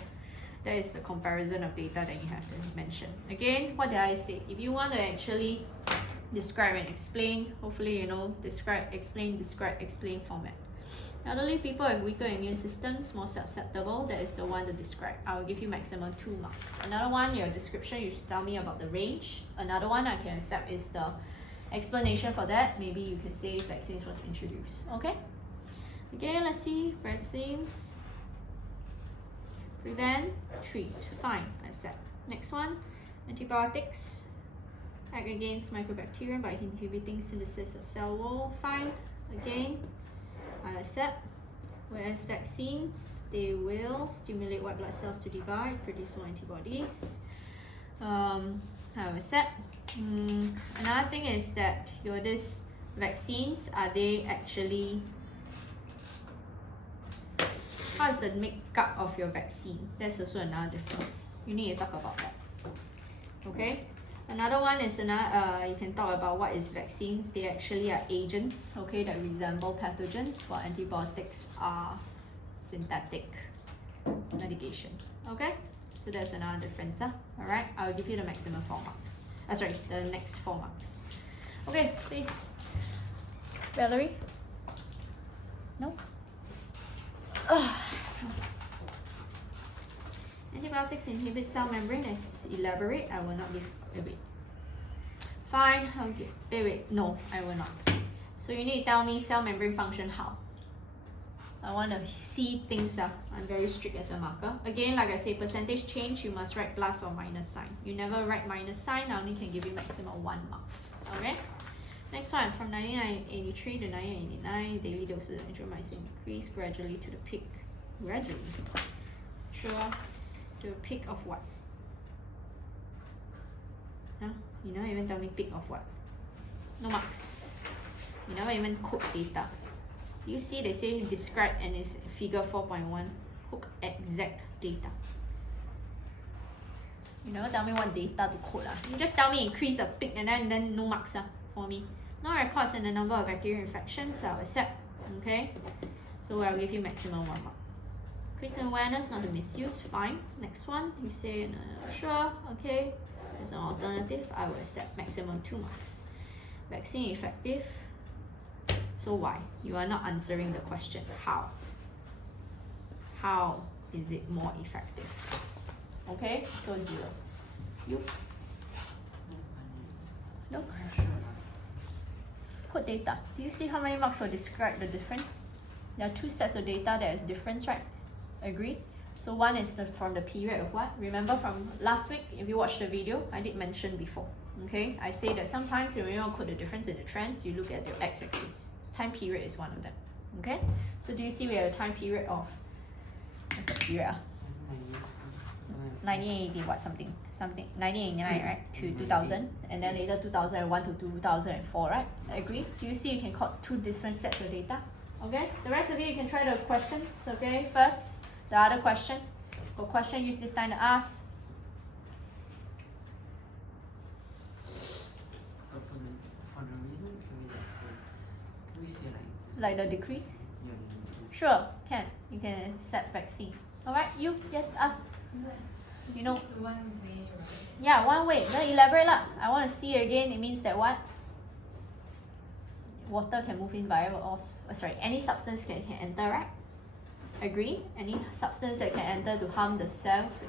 That is the comparison of data that you have to mention. Again, what did I say? If you want to actually describe and explain, hopefully you know describe, explain format. Elderly people have weaker immune systems, more susceptible, that is the one to describe. I will give you maximum 2 marks. Another one, your description, you should tell me about the range. Another one I can accept is the explanation for that. Maybe you can say vaccines was introduced. Okay? Again, let's see, vaccines. Prevent, treat, fine, accept. Next one, antibiotics. Act against mycobacterium by inhibiting synthesis of cell wall, fine. Again, I accept. Whereas vaccines, they will stimulate white blood cells to divide, produce more antibodies. I will accept. Another thing is that these vaccines, are they actually, how is the makeup of your vaccine? That's also another difference. You need to talk about that. Okay. Another one is you can talk about what is vaccines. They actually are agents, okay, that resemble pathogens, while antibiotics are synthetic medication. Okay, so that's another difference. All right, I'll give you the maximum 4 marks. Sorry, the next 4 marks. Okay, please, Valerie. No. Antibiotics inhibit cell membrane. Let's elaborate. I will not give. Wait. Fine. Okay. Wait. No, I will not. So you need to tell me cell membrane function how. I want to see things. I'm very strict as a marker. Again, like I say, percentage change, you must write plus or minus sign. You never write minus sign. I only can give you maximum 1 mark. Alright. Next one, from 1983 to 1989, daily doses of erythromycin decreased gradually to the peak. Gradually. Sure. To a peak of what? Huh? You never even tell me peak of what? No marks. You never even quote data. You see they say describe and it's figure 4.1. Hook exact data. You never tell me what data to quote. You just tell me increase a peak and then no marks for me. No records in the number of bacterial infections, I'll accept. Okay? So I'll give you maximum 1 mark. Increase in awareness, not to misuse, fine. Next one, you say sure, okay. As an alternative, I will accept maximum 2 marks. Vaccine effective. So why? You are not answering the question. How? How is it more effective? Okay, so 0. You? No? Put data. Do you see how many marks will describe the difference? There are 2 sets of data that is difference, right? Agree? So one is from the period of what? Remember from last week, if you watched the video, I did mention before. Okay, I say that sometimes when you want to put the difference in the trends, you look at the x-axis. Time period is one of them. Okay, so do you see we have a time period of, what's the period? 1980 what something 1989, right, to 2000, and then later 2001 to 2004, right? Agree? Do you see you can call two different sets of data? Okay, the rest of you can try the questions. Okay, first the other question. Got question, use this time to ask. But for the reason, can we say like this? Like the decrease? Yeah, the Sure, can. You can set vaccine. Alright, you, yes, ask. You know, It's one way, right? yeah, one way. Then elaborate lah. I want to see again. It means that what? Water can move in via any substance can enter, right? Agree? Any substance that can enter to harm the cells,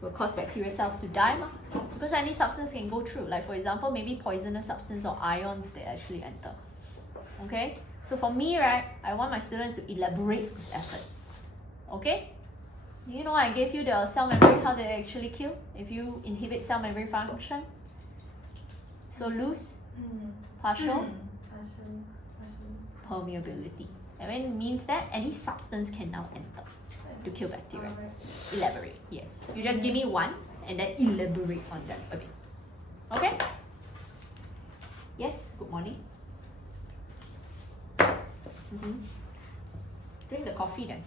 will cause bacterial cells to die, ma? Because any substance can go through. Like for example, maybe poisonous substance or ions that actually enter. Okay? So for me, right, I want my students to elaborate with effort. Okay? You know, I gave you the cell membrane, how they actually kill if you inhibit cell membrane function. So loose, partial, permeability. And it means that any substance can now enter to kill bacteria. Elaborate, yes. You just give me one and then elaborate on that a bit. Okay? Yes, good morning. Drink the coffee then.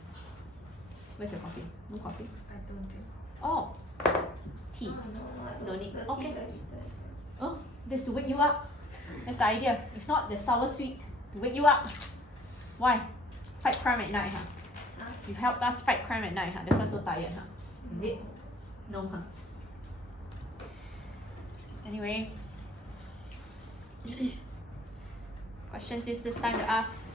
Where's your coffee? No coffee? I don't drink. Oh, tea. No, Don't need. the Okay. tea very bitter. Oh, this to wake you up. That's the idea. If not, the sour sweet to wake you up. Why? Fight crime at night, huh? Huh? You help us fight crime at night, huh? That's why so tired, huh? Is it? No, huh? Anyway. Questions is this time to ask.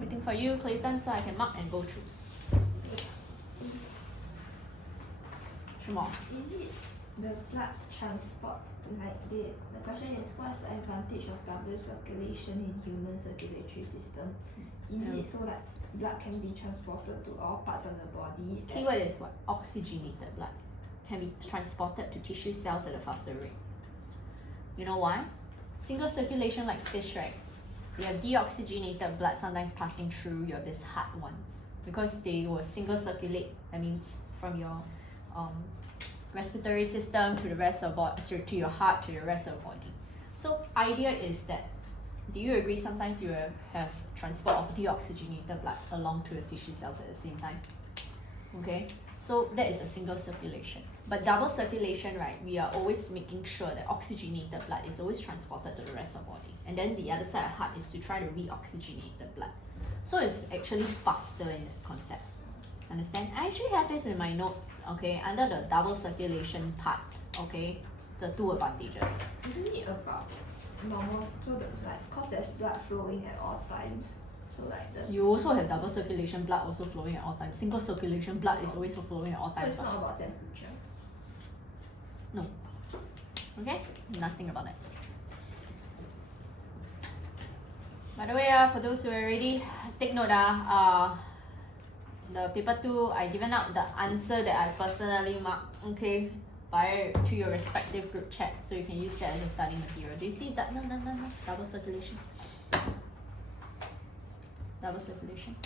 Waiting for you, Clayton, so I can mark and go through. Two more. Is it the blood transport? Like the question is, what's the advantage of double circulation in human circulatory system? Is it so like blood can be transported to all parts of the body? Keyword is what? Oxygenated blood. Can be transported to tissue cells at a faster rate. You know why? Single circulation like fish, right? They have deoxygenated blood sometimes passing through your this hard ones because they will single circulate. That means from your respiratory system to the rest of body, to your heart, to the rest of the body. So idea is that, do you agree sometimes you have transport of deoxygenated blood along to the tissue cells at the same time? Okay, so that is a single circulation. But double circulation, right, we are always making sure that oxygenated blood is always transported to the rest of the body. And then the other side of heart is to try to reoxygenate the blood. So it's actually faster in that concept. Understand? I actually have this in my notes, okay, under the double circulation part, okay, the two advantages. Isn't it about normal? So there's like, cause there's blood flowing at all times. So like the. You also have double circulation blood also flowing at all times. Single circulation blood is always flowing at all So times. it's not about temperature. No. Okay? Nothing about it. By the way, for those who are ready, take note, the paper 2, I given out the answer that I personally marked, okay, to your respective group chat, so you can use that as a study material. Do you see that? No, double circulation. Double circulation.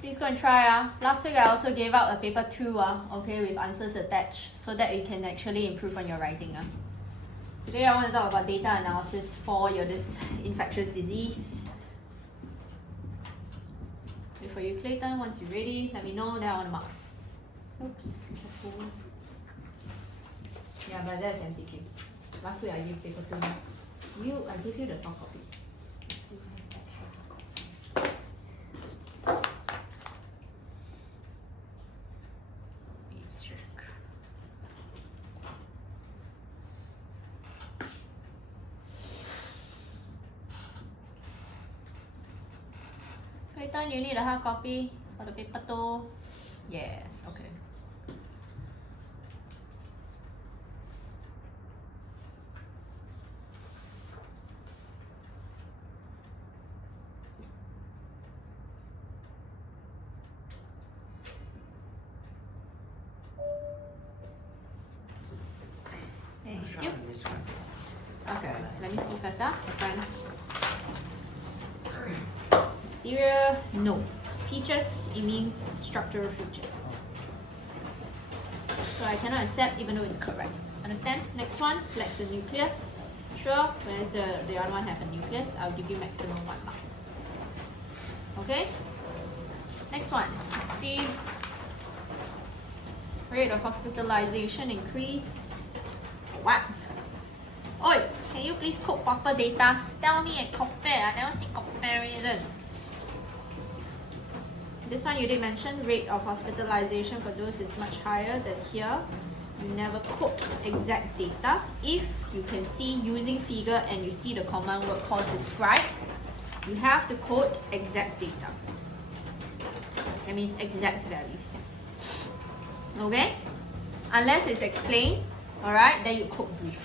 Please go and try. Last week I also gave out a paper 2, okay, with answers attached, so that you can actually improve on your writing. Today I want to talk about data analysis for your this infectious disease. Wait for you, Clayton. Once you're ready, let me know. Then I want to mark. Oops, careful. Yeah, but that's MCQ. Last week I gave paper 2. I gave you the soft copy. Clayton, you need a hard copy for the paper 2? Yes, okay. sure Yep. how to describe it. Okay, let me see first, my friend. Bacteria, no. Features, it means structural features. So I cannot accept even though it's correct. Understand? Next one, lacks a nucleus. Sure, whereas the other one have a nucleus, I'll give you maximum 1 mark. Okay? Next one, let's see. Rate of hospitalization increase. What? Oi, can you please quote proper data? Tell me and compare. I never see comparison. This one you did mention, rate of hospitalization for those is much higher than here. You never quote exact data. If you can see using figure and you see the command word called describe, you have to quote exact data. That means exact values. Okay? Unless it's explained, alright, then you quote brief.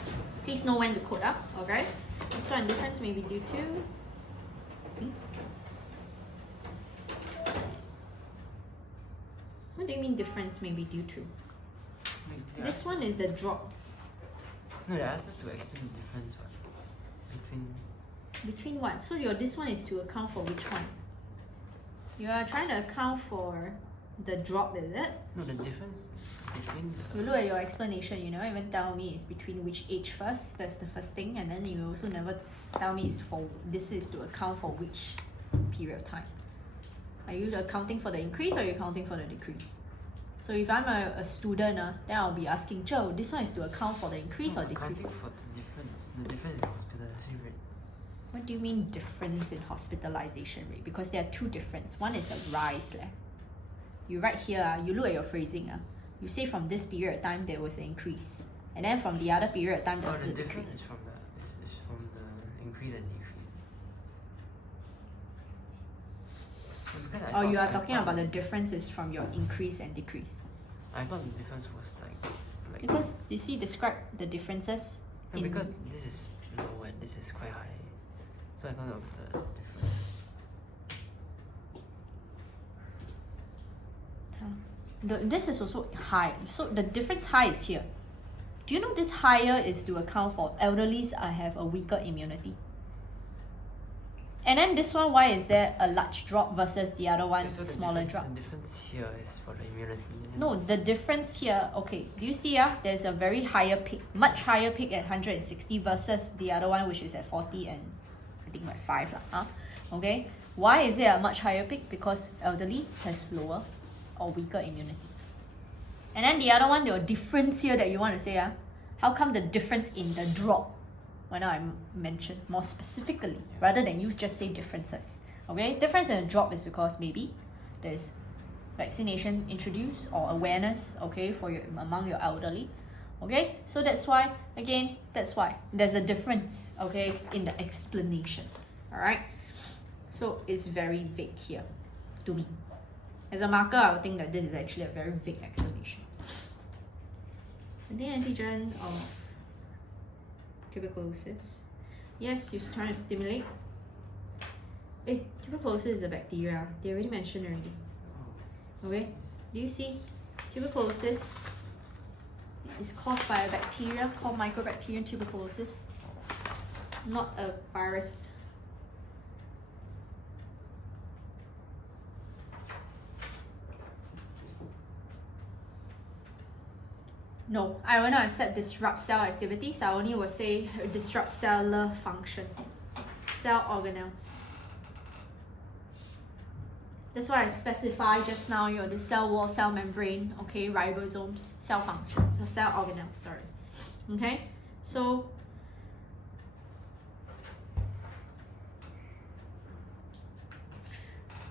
Please know when to quote up, okay? Next one, difference may be due to. What do you mean difference may be due to? This one is the drop. No, they asked us to explain the difference between. Between what? So this one is to account for which one? You are trying to account for the drop, is it? No, the difference between the. You look at your explanation, you never even tell me it's between which age first. That's the first thing. And then you also never tell me this is to account for which period of time. Are you accounting for the increase or are you accounting for the decrease? So if I'm a student, then I'll be asking, Joe, this one is to account for the increase or decrease? Accounting for the difference. The difference in hospitalization rate. What do you mean difference in hospitalization rate? Because there are two differences. One is a rise. You write here, you look at your phrasing. You say from this period of time there was an increase. And then from the other period of time there was a The difference decrease. is from the increase and decrease. Because Or you are talking about the differences from your increase and decrease. I thought the difference was like Because you see, describe the differences. no, because this is low and this is quite high. So I thought of the difference. This is also high. So the difference high is here. Do you know this higher is to account for elderlies I have a weaker immunity? And then this one, why is there a large drop versus the other one, So the smaller drop? The difference here is for the immunity. No, the difference here, okay, do you see there's a very higher peak, much higher peak at 160 versus the other one which is at 40 and I think like 5 lah, okay? Why is there a much higher peak? Because elderly has lower or weaker immunity. And then the other one, your difference here that you want to say, how come the difference in the drop? Why not I mention more specifically rather than you just say differences, okay? Difference in the drop is because maybe there's vaccination introduced or awareness, okay, for among your elderly, okay? So that's why, again, that's why there's a difference, okay, in the explanation, all right? So it's very vague here to me. As a marker, I would think that this is actually a very vague explanation. And the antigen of tuberculosis. Yes, you're trying to stimulate. Tuberculosis is a bacteria. They already mentioned already. Okay, do you see? Tuberculosis is caused by a bacteria called Mycobacterium tuberculosis, not a virus. No, I will not accept disrupt cell activities. I only will say disrupt cellular function, cell organelles. That's why I specify just now, the cell wall, cell membrane, okay, ribosomes, cell function, so cell organelles, sorry. Okay, so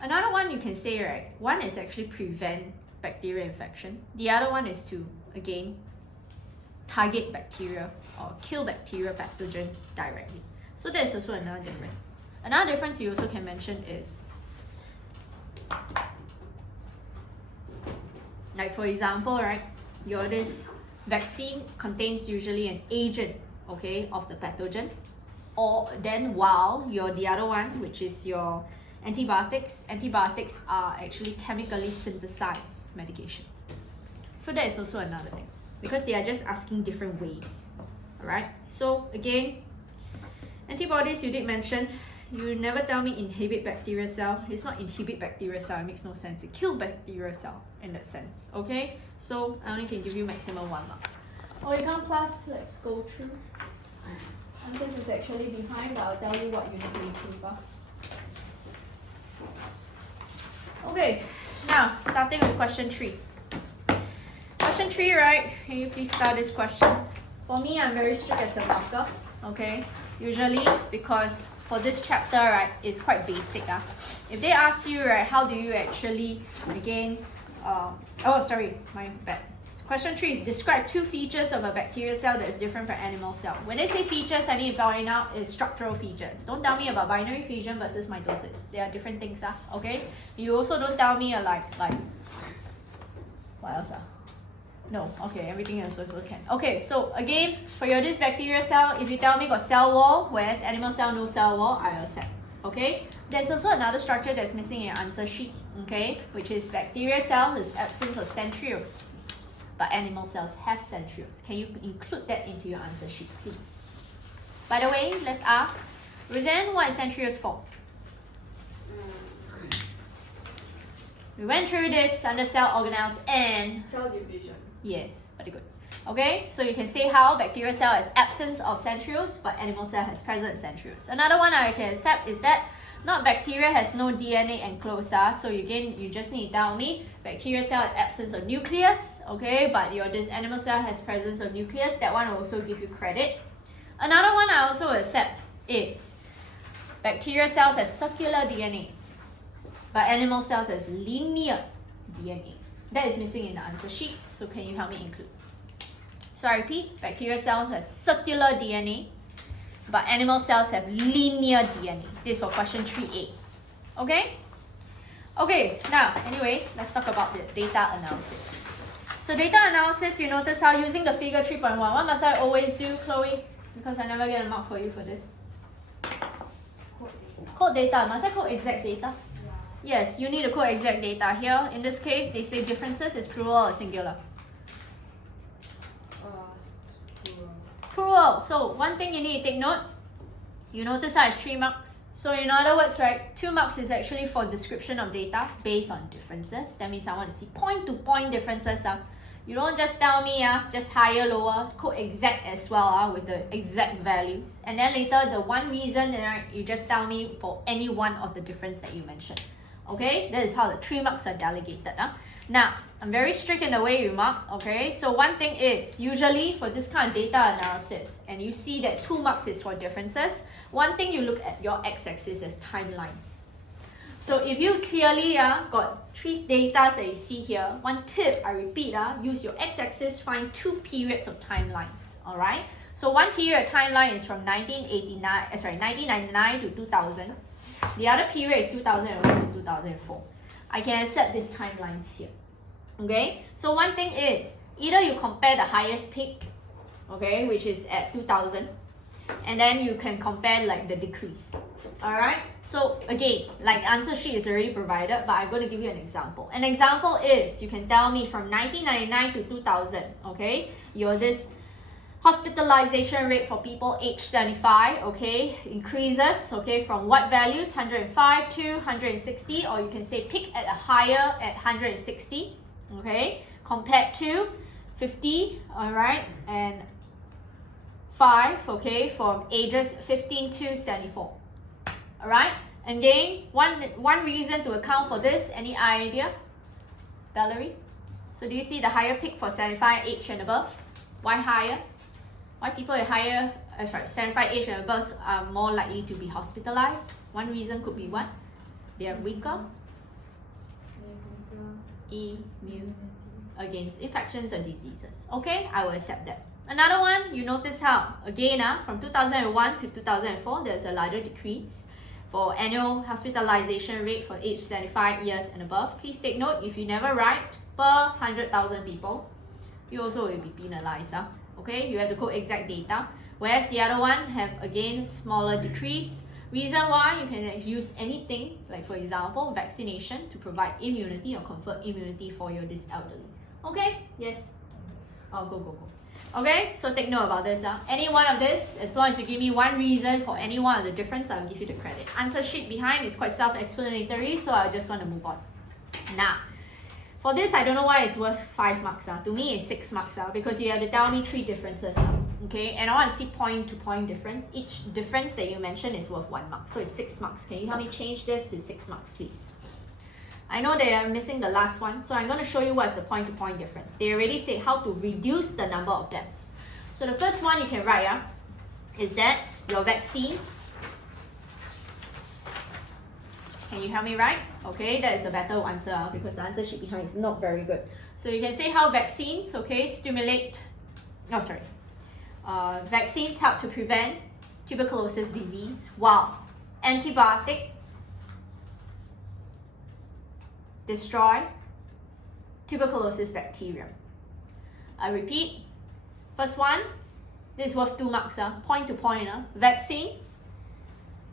another one you can say, right, one is actually prevent bacterial infection. The other one is to, again, target bacteria or kill bacterial pathogen directly. So there's also another difference. Another difference you also can mention is, like for example, right, this vaccine contains usually an agent, okay, of the pathogen, or then while the other one, which is your antibiotics are actually chemically synthesized medication. So that is also another thing, because they are just asking different ways. Alright, so again, antibodies you did mention. You never tell me inhibit bacterial cell. It's not inhibit bacterial cell, it makes no sense. It kill bacterial cell in that sense. Okay, so I only can give you maximum 1 mark. Oicon class, let's go through. And this is actually behind, but I'll tell you what you need to improve. Okay, now starting with question 3. Question 3, right? Can you please start this question? For me, I'm very strict as a marker. Okay, usually because for this chapter, right, it's quite basic. If they ask you, right, how do you actually again? Oh, sorry, my bad. Question 3 is describe 2 features of a bacterial cell that is different from animal cell. When they say features, I need to point out is structural features. Don't tell me about binary fission versus mitosis. They are different things. Okay. You also don't tell me like what else? No. Okay. Everything else also can. Okay. So again, for your this bacterial cell, if you tell me got cell wall, whereas animal cell no cell wall, I accept. Okay. There's also another structure that's missing in your answer sheet. Okay, which is bacterial cell is absence of centrioles. But animal cells have centrioles. Can you include that into your answer sheet, please? By the way, let's ask, Roseanne, what is centrioles for? We went through this under cell organelles and Cell division. yes, very good. Okay, so you can say how bacterial cell has absence of centrioles, but animal cell has present centrioles. Another one I can accept is that not bacteria has no DNA enclosed. So again, you just need to tell me bacterial cell has absence of nucleus, okay, but your this animal cell has presence of nucleus. That one will also give you credit. Another one I also accept is bacterial cells has circular DNA, but animal cells has linear DNA. That is missing in the answer sheet, so can you help me include? So I repeat, bacterial cells has circular DNA, but animal cells have linear DNA. This is for question 3A. Okay? Okay, now, anyway, let's talk about the data analysis. So data analysis, you notice how using the figure 3.1, what must I always do, Chloe? Because I never get a mark for you for this. Code data. Must I code exact data? Yes, you need to code exact data. Here, in this case, they say differences is plural or singular. Plural. So one thing you need to take note, you notice how it's 3 marks. So in other words, right, 2 marks is actually for description of data based on differences. That means I want to see point-to-point differences. You don't just tell me just higher, lower, code exact as well with the exact values. And then later, the one reason, right, you just tell me for any one of the difference that you mentioned. Okay, that is how the 3 marks are delegated. Now, I'm very strict in the way you mark, okay? So one thing is, usually for this kind of data analysis, and you see that 2 marks is for differences, one thing you look at your x-axis is timelines. So if you clearly got 3 data that you see here, one tip, I repeat, use your x-axis, find 2 periods of timelines, alright? So one period timeline is from 1999 to 2000. The other period is 2001 to 2004. I can accept these timelines here. Okay, so one thing is, either you compare the highest peak, okay, which is at 2000, and then you can compare like the decrease. Alright, so again, like the answer sheet is already provided, but I'm going to give you an example. An example is, you can tell me from 1999 to 2000, okay, your this hospitalization rate for people aged 75, okay, increases, okay, from what values? 105 to 160, or you can say peak at a higher at 160, okay, compared to 50, alright, and 5, okay, from ages 15 to 74, alright. Again, one reason to account for this, any idea, Valerie? So do you see the higher peak for 75 age and above? Why higher? Why people at higher, 75 age and above are more likely to be hospitalized? One reason could be what? They are weaker immune against infections or diseases. Okay, I will accept that. Another one, you notice how, again, from 2001 to 2004, there's a larger decrease for annual hospitalization rate for age 75 years and above. Please take note, if you never write per 100,000 people, you also will be penalized. Okay, you have to quote exact data, whereas the other one have again smaller decrease. Reason why, you can use anything, like for example vaccination, to provide immunity or confer immunity for your this elderly. Okay, yes. Oh, go. Okay, so take note about this. Any one of this, as long as you give me one reason for any one of the difference, I'll give you the credit. Answer sheet behind is quite self-explanatory, so I just want to move on. Now, for this, I don't know why it's worth 5 marks. To me, it's 6 marks because you have to tell me 3 differences. Okay, and I want to see point-to-point difference. Each difference that you mention is worth 1 mark, so it's 6 marks. Can you help me change this to 6 marks, please? I know they are missing the last one, so I'm going to show you what's the point-to-point difference. They already say how to reduce the number of depths. So the first one you can write is that your vaccines. Can you help me write? Okay, that is a better answer because the answer sheet behind is not very good. So you can say how vaccines, okay, vaccines help to prevent tuberculosis disease, while antibiotic destroy tuberculosis bacteria. I repeat, first one, this is worth 2 marks, point to point. Vaccines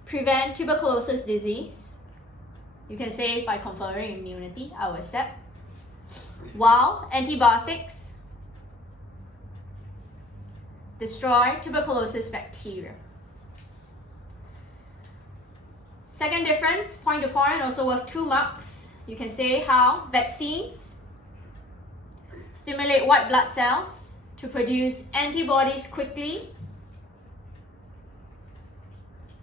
prevent tuberculosis disease. You can say by conferring immunity, I will accept. While antibiotics destroy tuberculosis bacteria. Second difference, point to point, also worth 2 marks. You can say how vaccines stimulate white blood cells to produce antibodies quickly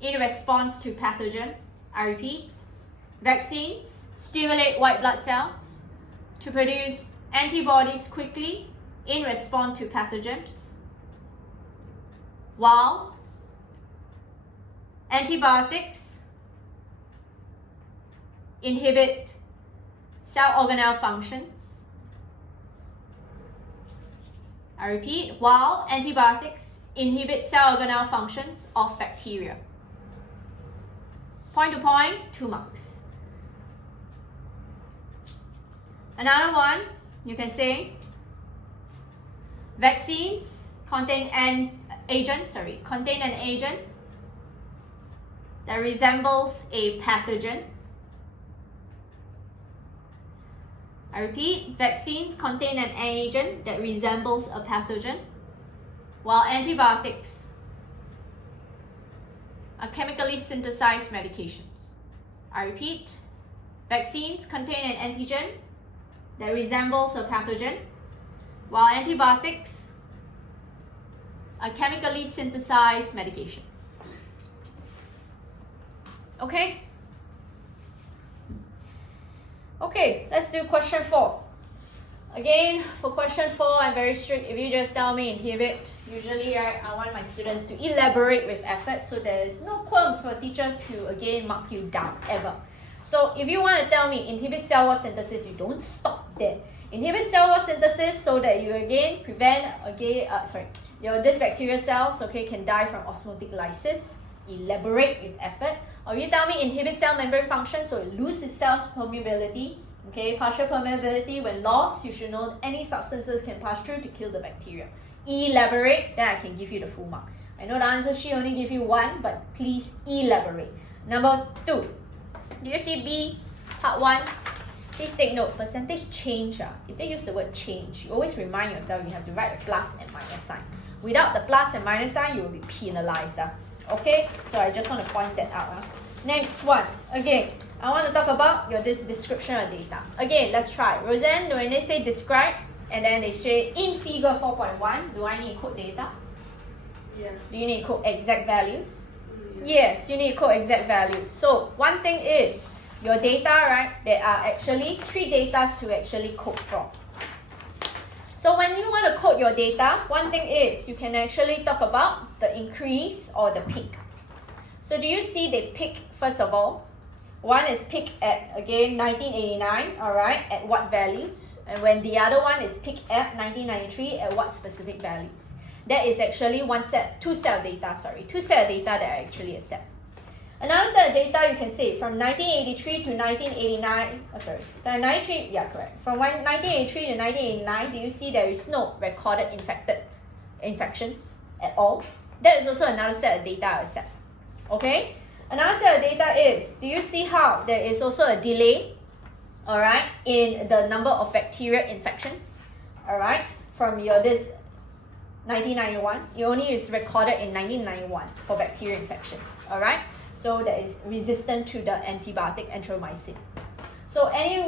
in response to pathogen. I repeat, vaccines stimulate white blood cells to produce antibodies quickly in response to pathogens, while antibiotics inhibit cell organelle functions. I repeat, while antibiotics inhibit cell organelle functions of bacteria. Point to point, 2 marks. Another one, you can say vaccines contain an agent that resembles a pathogen. I repeat, vaccines contain an agent that resembles a pathogen, while antibiotics are chemically synthesized medications. I repeat, vaccines contain an antigen that resembles a pathogen, while antibiotics are chemically synthesized medication. Okay? Okay, let's do question 4. Again, for question 4, I'm very strict. If you just tell me inhibit, usually I want my students to elaborate with effort, so there is no qualms for a teacher to again mark you down, ever. So if you want to tell me inhibit cell wall synthesis, you don't stop there. Inhibit cell wall synthesis so that you again prevent this bacterial cells can die from osmotic lysis. Elaborate with effort. Or you tell me inhibit cell membrane function so it loses cell permeability. Okay, partial permeability, when lost, you should know any substances can pass through to kill the bacteria. Elaborate, then I can give you the full mark. I know the answer sheet only give you 1, but please elaborate. Number 2, do you see B, part 1? Please take note, percentage change. If they use the word change, you always remind yourself you have to write a plus and minus sign. Without the plus and minus sign, you will be penalized. Okay, so I just want to point that out. Next one, again, I want to talk about this description of data. Again, let's try. Roseanne, when they say describe, and then they say in figure 4.1, do I need to quote data? Yes. Do you need to quote exact values? Yes, you need to quote exact values. So one thing is, your data, right, there are actually 3 data to actually quote from. So when you want to quote your data, one thing is you can actually talk about the increase or the peak. So do you see the peak first of all? One is peak at, again, 1989, alright, at what values? And when the other one is peak at 1993, at what specific values? That is actually two set of data that I actually accept. Another set of data you can say from 1983 to 1989, From 1983 to 1989, do you see there is no recorded infections at all? That is also another set of data I accept. Okay? Another set of data is, do you see how there is also a delay, alright, in the number of bacterial infections, alright, from 1991. It only is recorded in 1991 for bacterial infections. Alright? So that is resistant to the antibiotic enteromycin. So any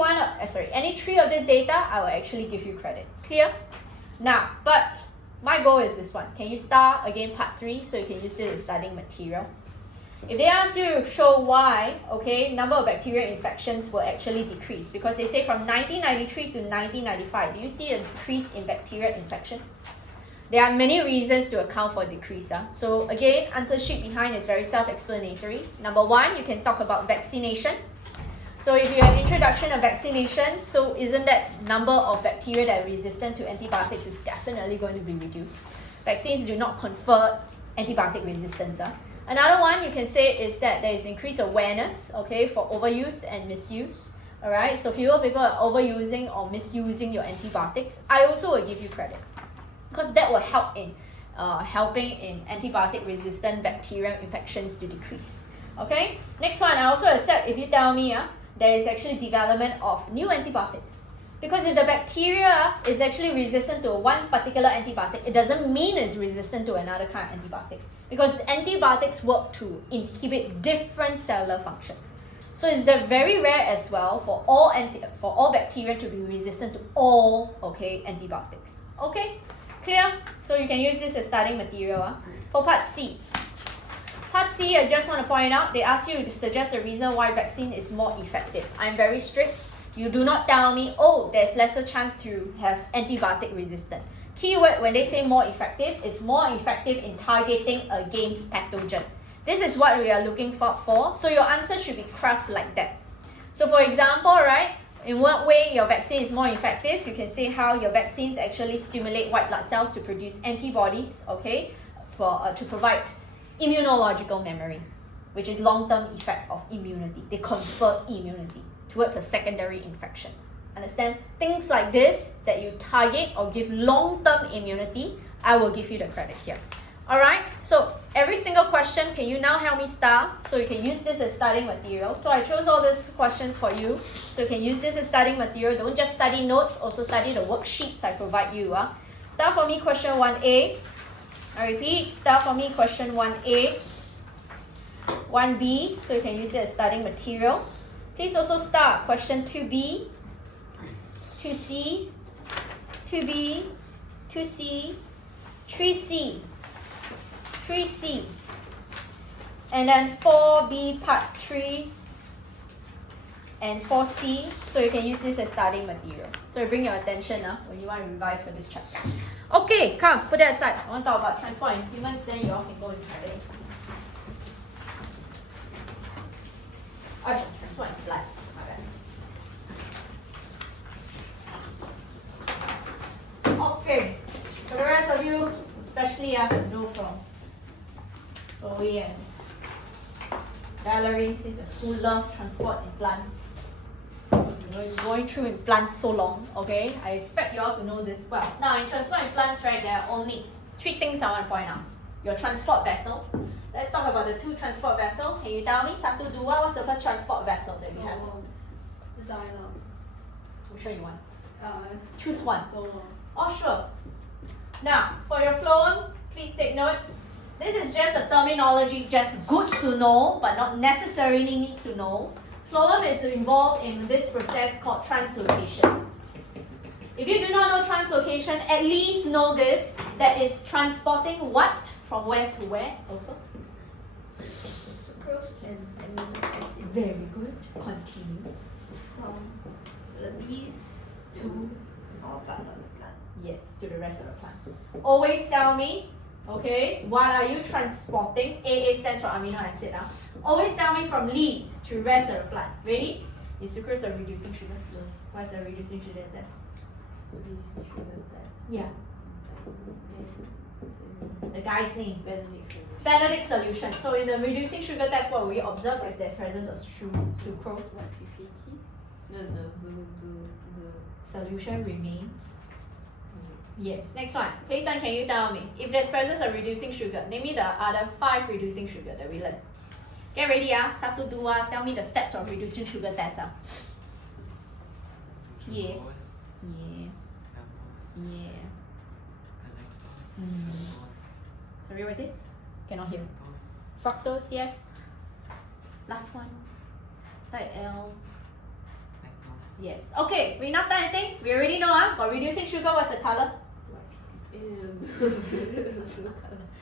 3 of this data, I will actually give you credit. Clear? Now, but my goal is this one. Can you start again part 3 so you can use this as studying material? If they ask you to show why, okay, number of bacterial infections will actually decrease, because they say from 1993 to 1995, do you see a decrease in bacterial infection? There are many reasons to account for decrease. So again, answer sheet behind is very self-explanatory. Number 1, you can talk about vaccination. So if you have introduction of vaccination, so isn't that number of bacteria that are resistant to antibiotics is definitely going to be reduced. Vaccines do not confer antibiotic resistance. Another one you can say is that there is increased awareness, okay, for overuse and misuse. Alright, so fewer people are overusing or misusing your antibiotics. I also will give you credit, because that will help in helping in antibiotic resistant bacterial infections to decrease. Okay, next one, I also accept if you tell me there is actually development of new antibiotics. Because if the bacteria is actually resistant to one particular antibiotic, it doesn't mean it's resistant to another kind of antibiotic. Because antibiotics work to inhibit different cellular function. So it's very rare as well for all bacteria to be resistant to all antibiotics. Okay, clear? So you can use this as studying material. For part C. Part C, I just want to point out, they ask you to suggest a reason why vaccine is more effective. I'm very strict. You do not tell me, oh, there's lesser chance to have antibiotic resistance. Keyword when they say more effective is more effective in targeting against pathogen. This is what we are looking for. So your answer should be crafted like that. So for example, right, in what way your vaccine is more effective, you can say how your vaccines actually stimulate white blood cells to produce antibodies, okay, to provide immunological memory, which is long-term effect of immunity. They confer immunity towards a secondary infection. Understand? Things like this that you target or give long-term immunity, I will give you the credit here. Alright, so every single question, can you now help me star? So you can use this as studying material. So I chose all these questions for you. So you can use this as studying material. Don't just study notes, also study the worksheets I provide you. Start for me question 1A. I repeat, start for me question 1A. 1B, so you can use it as studying material. Please also start question 2B, 2C, 2B, 2C, 3C, 3C, and then 4B part 3 and 4C, so you can use this as studying material. So you bring your attention when you want to revise for this chapter. Okay, come, put that aside. I want to talk about transport and humans, then you all can go and try it. Transport and floods, my bad. Okay, for the rest of you, especially know from Chloe and Valerie, since your school love transport and plants. Going through in plants so long, okay? I expect you all to know this well. Now, in transport and plants, right, there are only 3 things I want to point out. Your transport vessel. Let's talk about the 2 transport vessels. Can you tell me, 1, 2, what's the first transport vessel that we have? Designer. Which one you want? Choose one. Phloem. Oh, sure. Now, for your phloem, please take note. This is just a terminology, just good to know, but not necessarily need to know. Phloem is involved in this process called translocation. If you do not know translocation, at least know this, that is transporting what from where to where also? Sucrose and amino acids. Very good. Continue. From the leaves to all parts of the plant. Yes, to the rest of the plant. Always tell me, okay, what are you transporting? AA stands for amino acid. Always tell me from leaves to rest of the plant. Ready? Is sucrose a reducing sugar? No. What's the reducing sugar test? Yeah. The guy's name. Benedict solution. So in the reducing sugar test, what we observe is the presence of sucrose. No, the Solution remains. Yes. Next one. Clayton, can you tell me if there's presence of reducing sugar? Name me the other 5 reducing sugar that we learned. Get ready, 1, 2, tell me the steps of reducing sugar test. Yes. Yeah. Yeah. Sorry, what is it? Cannot hear. Fructose, yes. Last one. Start L. Yes. Okay, we not done anything. We already know, got reducing sugar, what's the color?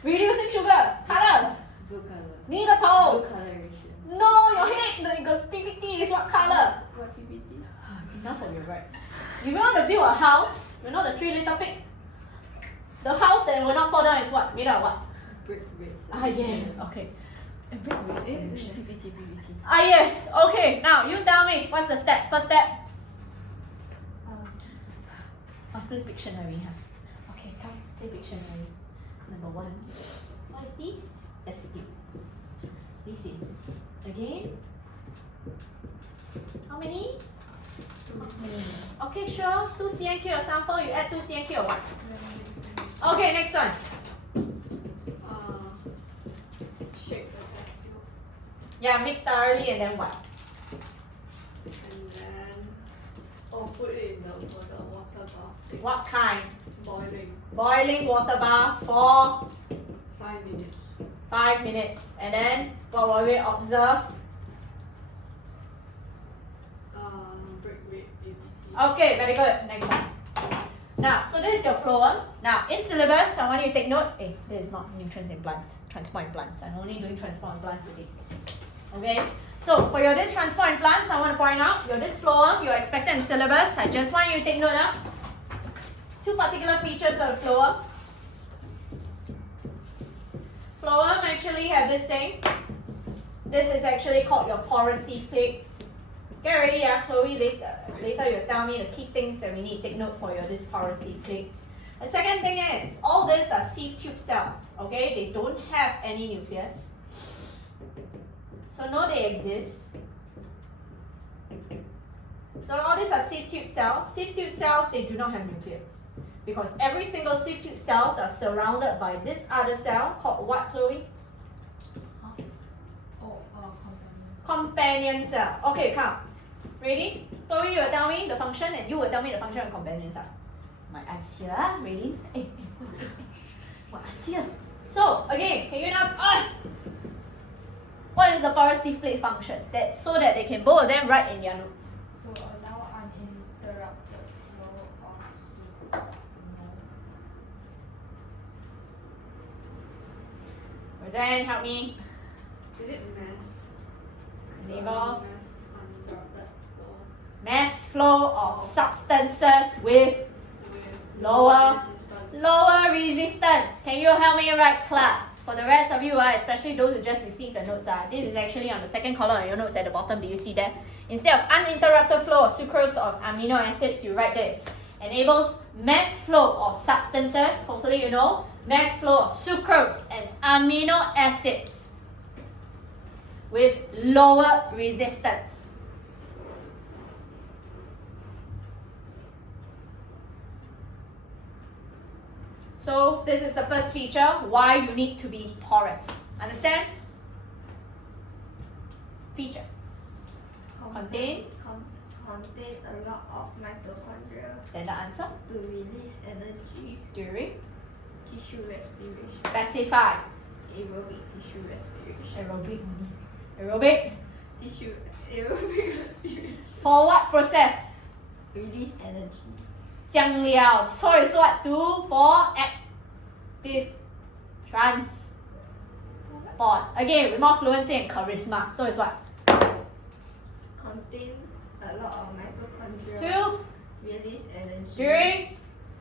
Reducing sugar, color. Blue color. 你的头 Blue coloration. No, your head, the PPT is what color? What PPT? Enough of your right. If you want to build a house, you know the 3 little pig? The house that will not fall down is what? Made out of what? Brick red. Yeah, okay. A brick red solution. PPT. Yes, okay. Now you tell me, what's the step? First step? Must play Pictionary, huh? Okay, come, play Pictionary. Number 1. What is this? Testing. This is, again, how many? Okay, sure. 2 CNQ a sample, you add 2 CNQ or what? Okay, next one. Shake the test tube. Yeah, mix thoroughly and then what? And then put it in the water bath. What kind? Boiling. Boiling water bath for 5 minutes. 5 minutes. And then what will we observe? Brick red PPT. Okay, very good. Next one. Now, so this is your phloem. Now, in syllabus, I want you to take note. This is not nutrients in plants, transport in plants. I'm only doing transport in plants today. Okay, so for your this transport in plants, I want to point out your this phloem, you're expected in syllabus. I just want you to take note of 2 particular features of the phloem. Phloem actually have this thing. This is actually called your porous seed plates. Get ready, Chloe. Later you'll tell me the key things that we need to take note for your this porous seed plates. The second thing is, all these are sieve tube cells. Okay, they don't have any nucleus. So know they exist. So all these are sieve tube cells. Sieve tube cells, they do not have nucleus. Because every single sieve tube cells are surrounded by this other cell called what, Chloe? Companion cell. Okay, come. Ready? Chloe, you will tell me the function and you will tell me the function of companion cell. My ass here, ready? My ass here. So, again, can you now... What is the porous sieve plate function? That so that they can both of them write in their notes. To allow uninterrupted flow of seed. Roseanne, help me. Is it mass? Enable. Mass uninterrupted flow. Mass flow of substances with lower resistance. Can you help me write, class? For the rest of you, especially those who just received the notes, this is actually on the second column of your notes at the bottom. Do you see that? Instead of uninterrupted flow of sucrose or amino acids, you write this. Enables mass flow of substances, hopefully you know, mass flow of sucrose and amino acids with lower resistance. So this is the first feature, why you need to be porous. Understand? Feature. Contain a lot of mitochondria Then the answer. to release energy, During. tissue respiration, Specify. aerobic tissue respiration, Aerobic only. Aerobic. aerobic respiration, For what process? release energy, 讲了. So is what? Do for active transport. Again, with more fluency and charisma. So is what? contain a lot of mitochondria, To. release energy, During.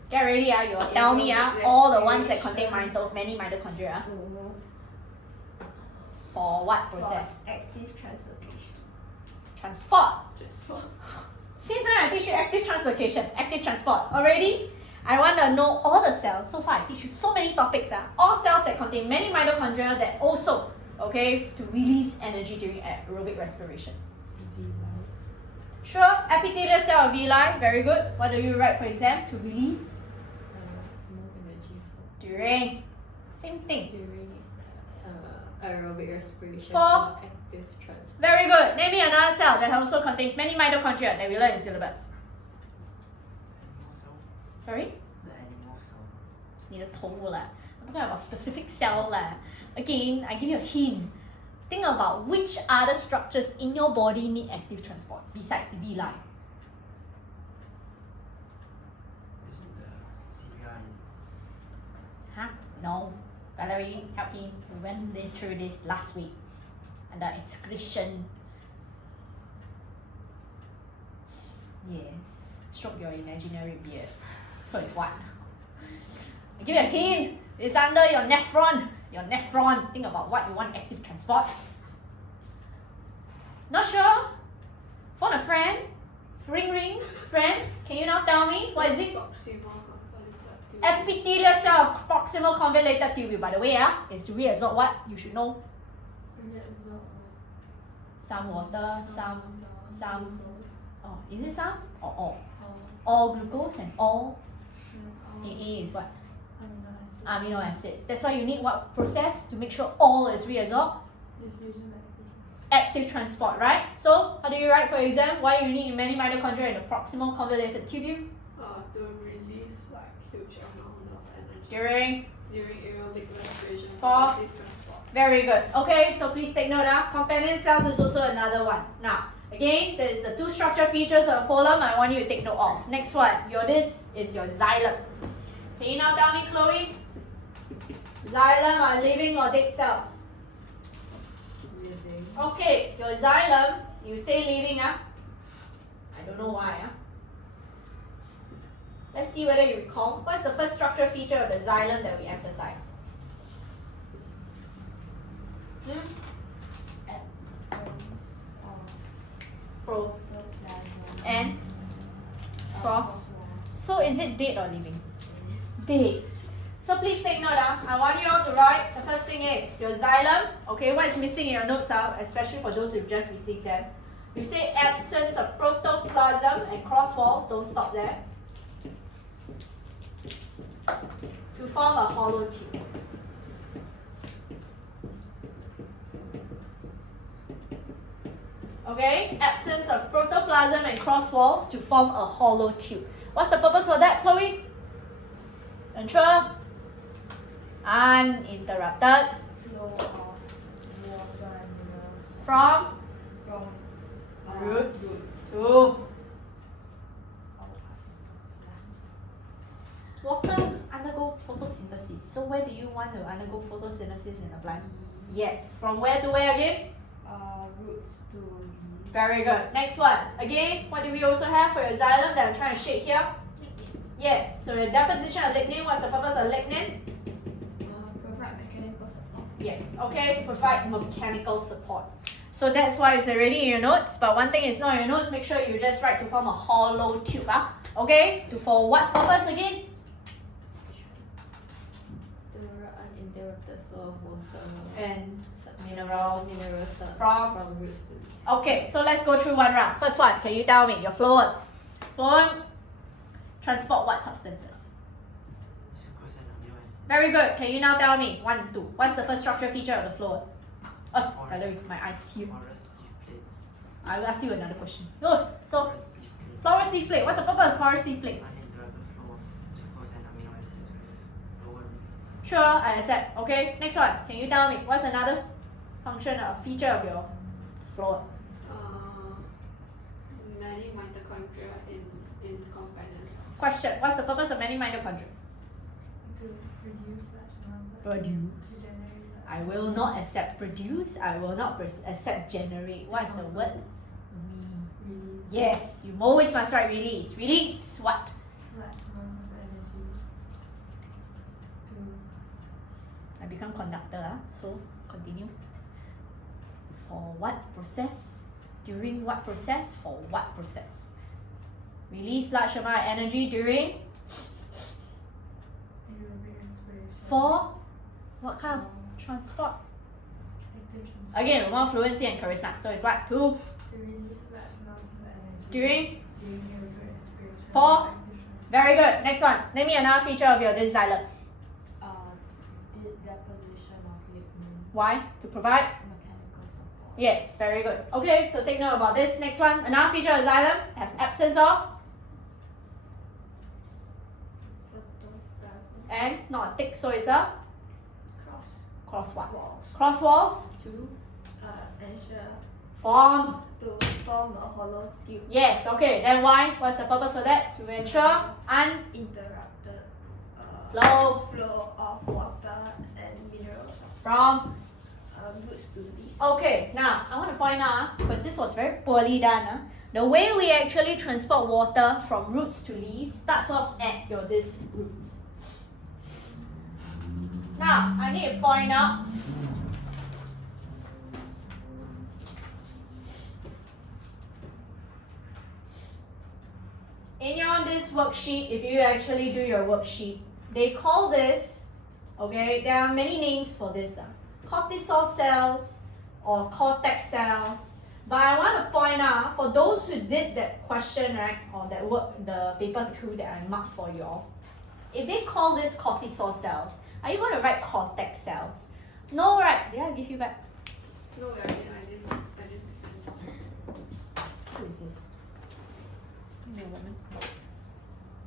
Get ready, you will tell me all the ones that contain many mitochondria. to For what for process? active translocation. Transport. Just Since when I teach you active translocation, active transport, already, I want to know all the cells. So far, I teach you so many topics. All cells that contain many mitochondria that also, okay, to release energy during aerobic respiration. Sure, epithelial cell of villi, very good. What do you write for exam? To release More energy during, same thing. during aerobic respiration For active transport. Very good. Name me another cell that also contains many mitochondria that we learn in syllabus. Animal cell. Sorry? The animal cell. 你的头啦。I'm talking about specific cell lah. Again, I give you a hint. Think about which other structures in your body need active transport besides villi. Is it the CVI? Huh? No. Valerie, help me. We went through this last week. Under excretion. Yes. Stroke your imaginary beard. So it's what? I give you a hint. It's under your nephron. Your nephron. Think about what you want active transport. Not sure? Phone a friend. Ring ring. Friend. Can you now tell me? What is it? Proximal convoluted tube. Epithelial cell of proximal convoluted tubule. By the way, is to reabsorb what? You should know. Reabsorb Some water, some. some Oh, is it some or all? glucose, All glucose and all all AA is what? amino acids. Amino acids. That's why you need what process to make sure all is reabsorbed? Diffusion Active transport, right? So, how do you write for exam? Why you need many mitochondria in the proximal convoluted tubule? to release like huge amount of energy During. during aerobic respiration For active transport. Very good. Okay, so please take note. Companion cells is also another one. Now, again, there is the two structure features of phloem I want you to take note of. Next one, this is your xylem. Can you now tell me, Chloe? Xylem are living or dead cells? Living. Okay, your xylem, you say living, I don't know why. Let's see whether you recall. What's the first structure feature of the xylem that we emphasize? Pro and cross. So is it dead or living? Dead. So please take note. I want you all to write. The first thing is your xylem. Okay, what is missing in your notes, especially for those who've just received them. You say absence of protoplasm and cross walls. Don't stop there. To form a hollow tube. Okay, absence of protoplasm and cross walls to form a hollow tube. What's the purpose for that, Chloe? Control. Uninterrupted. Flow of water and minerals From from roots to all parts of water undergo photosynthesis. So where do you want to undergo photosynthesis in the plant? Yes. From where to where again? the plant. Roots to leaves. Very good. Next one. Again, what do we also have for your xylem that I'm trying to shade here? Yes. So the deposition of lignin. What's the purpose of lignin? Provide mechanical support. Yes. Okay, to provide mechanical support. So that's why it's already in your notes. But one thing is not in your notes. Make sure you just write to form a hollow tube. Okay. For what purpose again? The uninterrupted flow of water And mineral. minerals From roots to leaves. Okay, so let's go through one round. First one, can you tell me your phloem? Phloem transport what substances? Sucrose and amino acids. Very good. Can you now tell me 1, 2? What's the first structure feature of the phloem? Oh, Porous. Valerie, my eyes here. Porous leaf plates. I will ask you another question. No, so Porous leaf plates. porous leaf plate. What's the purpose of porous leaf plates? Uninterrupted flow of sucrose and amino acids with lower resistance. Sure, I accept. Okay, next one. Can you tell me what's another function or feature of your phloem? Many mitochondria in companion cells. Question. What's the purpose of many mitochondria? To produce large numbers. Produce. To generate large I will not accept produce. I will not accept generate. What is the word? release Yes, you always must write release. Release what? large amount of energy to I become conductor. So continue. For what process? During what process? For what process? Release large amount of energy during. aerobic respiration. For what kind of transport? Active transport. Again, more fluency and charisma. So it's what? To To release large amounts of energy during. during aerobic respiration. For? Active transport. Very good. Next one. Name me another feature of your this xylem. Deposition of lignin. Why? To provide. Mechanical support. Yes, very good. Okay, so take note about this. Next one. Another feature of xylem have absence of. Protoplasm. and not thick, so it's a cross what? walls Cross walls to ensure form. to form a hollow tube. Yes, okay. Then why? What's the purpose of that? To ensure Uninterrupted flow of water and minerals from. roots to leaves. Okay, now I want to point out, because this was very poorly done, the way we actually transport water from roots to leaves starts off at your this roots. Now I need to point out in your this worksheet, if you actually do your worksheet, they call this, okay, there are many names for this, cortisol cells or cortex cells. But I want to point out, for those who did that question, right, or that work, the paper 2 that I marked for you all, if they call this cortisol cells, are you going to write cortex cells? No, right? Did I give you back? No, I didn't. Who is this? Give me a moment.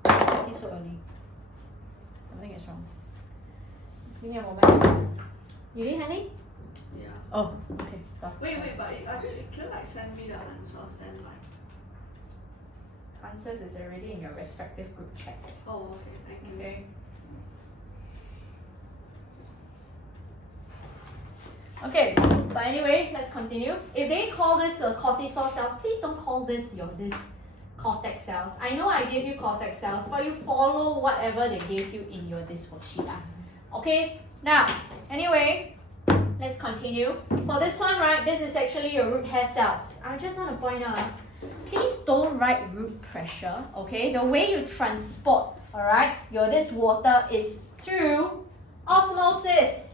Why is he so early? Something is wrong. Give me a moment. You did, honey? Yeah. Oh, okay. Go. Wait, but I think it can like send me the answers then like. Answers is already in your respective group chat. Oh, okay, thank you. Okay. Okay, but anyway, let's continue. If they call this cortisol cells, please don't call this this cortex cells. I know I gave you cortex cells, but you follow whatever they gave you in your this worksheet. Okay, now, anyway, let's continue. For this one, right, this is actually your root hair cells. I just want to point out, please don't write root pressure, okay? The way you transport, all right, your this water is through osmosis.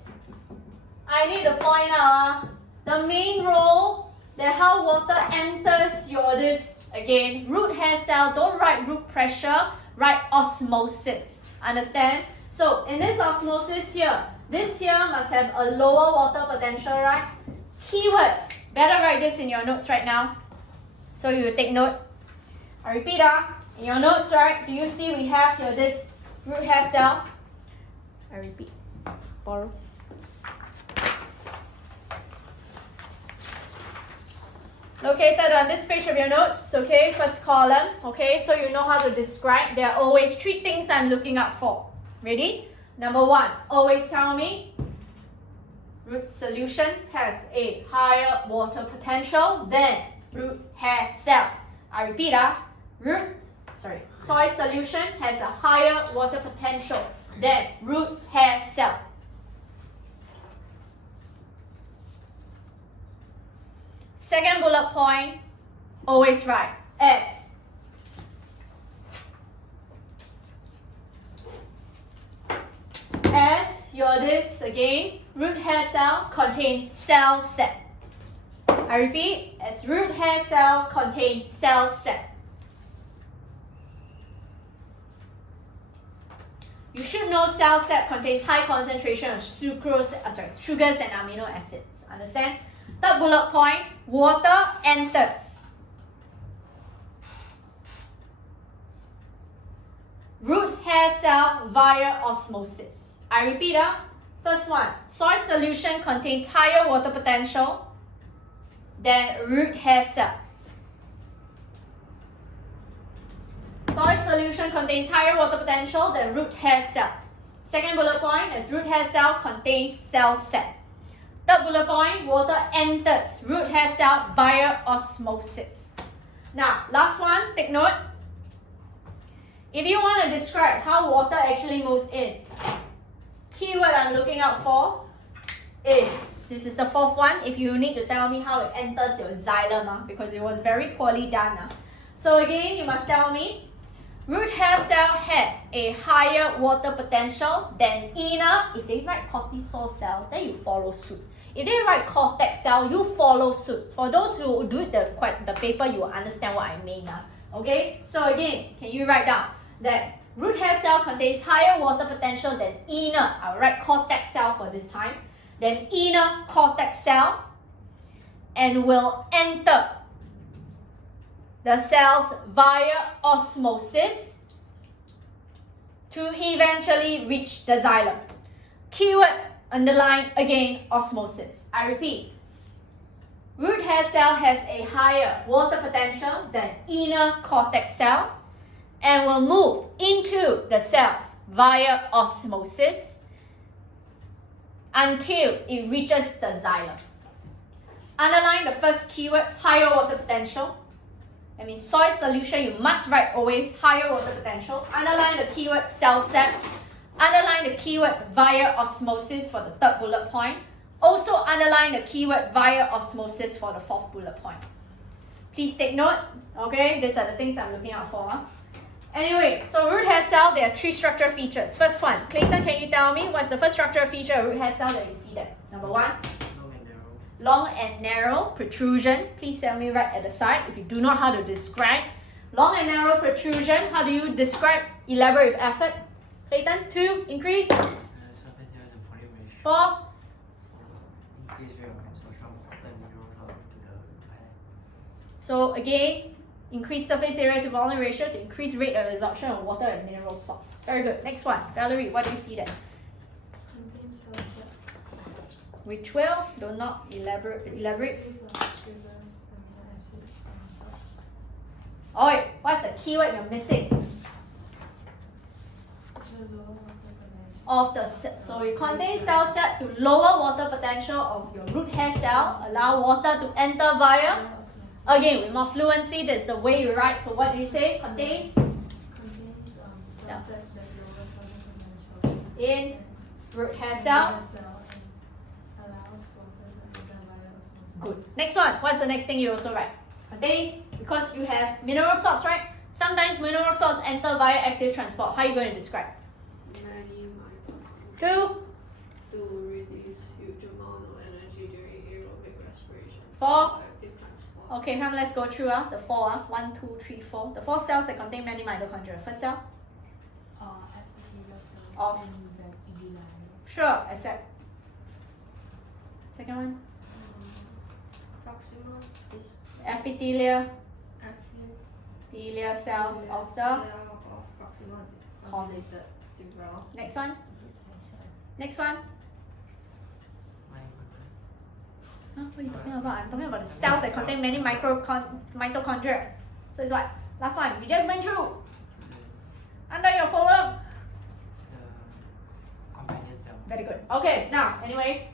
I need to point out the main role that how water enters your this, again, root hair cell, don't write root pressure, write osmosis. Understand? So in this osmosis here, this here must have a lower water potential, right? Keywords. Better write this in your notes right now. So you take note. I repeat, in your notes, right? Do you see we have here this root hair cell? I repeat. Borrow. Located on this page of your notes, okay? First column, okay? So you know how to describe. There are always 3 things I'm looking out for. Ready? Number 1, always tell me root solution has a higher water potential than root hair cell. I repeat, soil solution has a higher water potential than root hair cell. Second bullet point, always write as your this again, root hair cell contains cell set. I repeat, as root hair cell contains cell set. You should know cell set contains high concentration of sugars and amino acids. Understand? Third bullet point, water enters root hair cell via osmosis. I repeat, first one, soil solution contains higher water potential than root hair cell. Soil solution contains higher water potential than root hair cell. Second bullet point is root hair cell contains cell set. Third bullet point, water enters root hair cell via osmosis. Now, last one, take note. If you want to describe how water actually moves in, keyword I'm looking out for is, this is the 4th one, if you need to tell me how it enters your xylem, because it was very poorly done. So again, you must tell me, root hair cell has a higher water potential than inner. If they write cortisol cell, then you follow suit. If they write cortex cell, you follow suit. For those who do the paper, you will understand what I mean. Okay? So again, can you write down that root hair cell contains higher water potential than inner. I'll write cortex cell for this time. Then inner cortex cell, and will enter the cells via osmosis to eventually reach the xylem. Keyword underline again, osmosis. I repeat, root hair cell has a higher water potential than inner cortex cell and will move into the cells via osmosis until it reaches the xylem. Underline the first keyword, higher water potential. That means soil solution, you must write always higher water potential. Underline the keyword cell set. Underline the keyword via osmosis for the third bullet point. Also underline the keyword via osmosis for the fourth bullet point. Please take note, okay? These are the things I'm looking out for. Anyway, so root hair cell, there are three structural features. First one, Clayton, can you tell me what's the first structural feature of root hair cell that you see there? Number one. Long and narrow protrusion. Please tell me right at the side if you do not know how to describe. Long and narrow protrusion. How do you describe? Elaborate with effort. Clayton, 2, increase. Surface area to volume ratio. 4. Increase rate of absorption of water and mineral salts to the hair. So again, increase surface area to volume ratio to increase rate of absorption of water and mineral salts. Very good. Next one. Valerie, what do you see there? Contains cell set. Which will? Do not elaborate. Oi, what's the keyword you're missing? Of the so it contains cell set to lower water potential of your root hair cell, allow water to enter via. Again, with more fluency, that's the way you write. So what do you say? Contains Cell set that lowers water potential. in root hair cell. Good. Next one. What's the next thing you also write? Contains, because you have mineral salts, right? Sometimes mineral salts enter via active transport. How are you going to describe? Many mitochondria 2, to release huge amount of energy during aerobic respiration. 4. Active transport. Okay, come let's go through the 4. 1, 2, 3, 4. The 4 cells that contain many mitochondria. First cell? Of. Sure, accept. Second one? Proximal is Epithelia actually cells of the. cell of proximal convoluted well. Next one? Next one? Huh? What are you talking about? I'm talking about the cells that contain many mitochondria. So it's what? Last one. We just went through. Under your folder. The companion cell. Very good. Okay, now, anyway,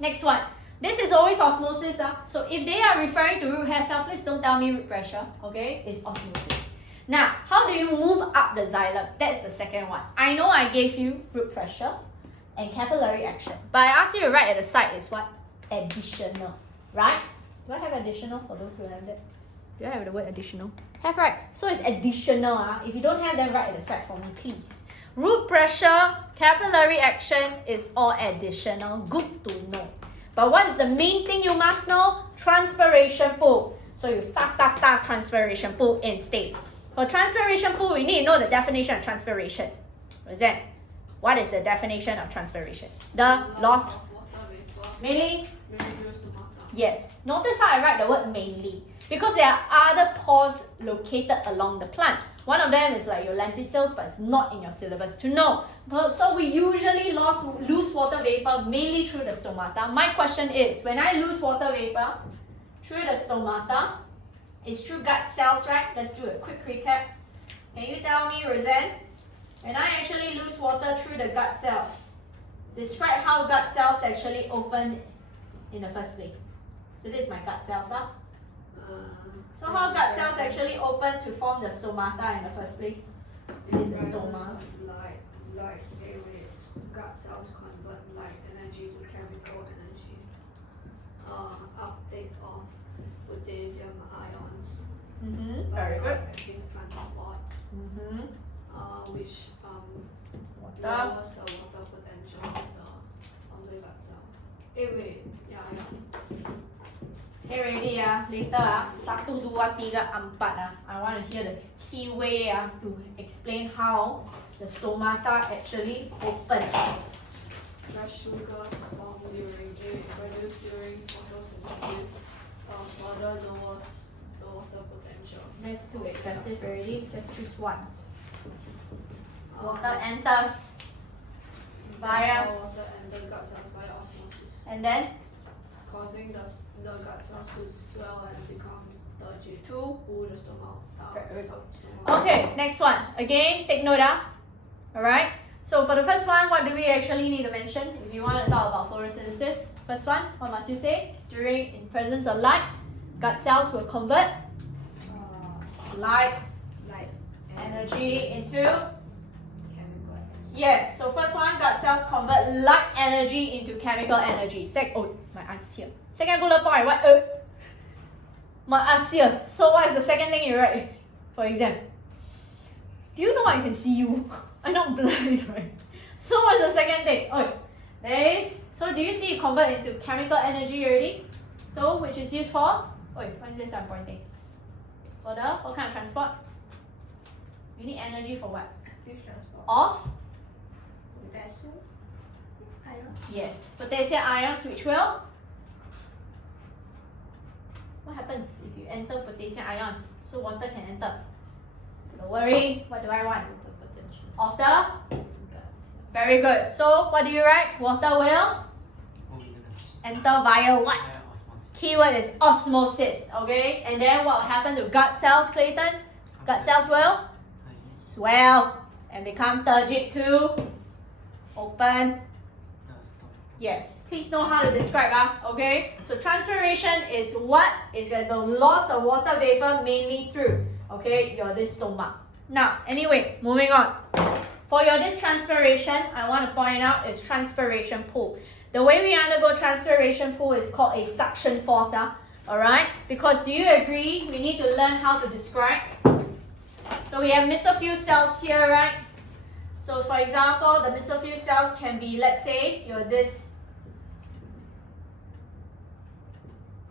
next one. This is always osmosis. So if they are referring to root hair cell, please don't tell me root pressure. Okay, it's osmosis. Now, how do you move up the xylem? That's the second one. I know I gave you root pressure and capillary action, but I asked you to write at the side is what? Additional, right? Do I have additional for those who have that? Do I have the word additional? Have, right? So it's additional. If you don't have, then write at the side for me, please. Root pressure, capillary action is all additional. Good to know. But what is the main thing you must know? Transpiration pool. So you start transpiration pool instead. For transpiration pool, we need to know the definition of transpiration. What is that? What is the definition of transpiration? The loss. of water vapor. Mainly? Mainly used to matter. Yes. Notice how I write the word mainly. Because there are other pores located along the plant. One of them is like your lenticels, but it's not in your syllabus to know. So we usually lose water vapor mainly through the stomata. My question is, when I lose water vapor through the stomata, it's through gut cells, right? Let's do a quick recap. Can you tell me, Roseanne, when I actually lose water through the gut cells, describe how gut cells actually open in the first place. So this is my gut cells, So how gut cells actually open to form the stomata in the first place? This is stoma. Light areas. Gut cells convert light energy to chemical energy. Uptake of potassium ions. Very good. Active transport. Which Water. lowers the water potential of the gut cell. Wait. Yeah. Hey, ready later 1, 2, 3, 4 I want to hear the key way to explain how the stomata actually opens. The sugars produced during photosynthesis further lowers the water potential. That's too excessive already. Just choose one. Water enters via, water and the gut cells via osmosis, and then causing the gut cells to swell and become turgid. to. Pull the stomach out. Very good. Stomach. Okay, next one. Again, take note. Alright. So for the first one, what do we actually need to mention? If you want to talk about photosynthesis, first one, what must you say? During in presence of light, gut cells will convert light Like energy into. chemical. Yes, so first one, gut cells convert light energy into chemical energy. Oh, my eyes here. Second bullet point, what? My eyes here. So what is the second thing you write for exam? Do you know I can see you? I'm not blind, right? So what's the second thing? Oh, there is. So do you see it convert into chemical energy already? So which is used for? What is this I'm pointing? For the what kind of transport? You need energy for what? Active transport. Of? Potassium. Ion. Yes, potassium ions which will? What happens if you enter potassium ions? So water can enter. Don't worry, what do I want? The potential. Of the? Gut. Very good. So what do you write? Water will Oh, we're gonna enter via what? via osmosis. Keyword is osmosis, okay? And then what will happen to gut cells, Clayton? Gut cells will swell and become turgid to open. Yes, please know how to describe, okay? So transpiration is what? Is the loss of water vapor mainly through, okay, your this stomach. Now, anyway, moving on. For your this transpiration, I want to point out is transpiration pool. The way we undergo transpiration pool is called a suction force, alright? Because do you agree we need to learn how to describe? So we have mesophyll cells here, right? So for example, the mesophyll cells can be, let's say, your this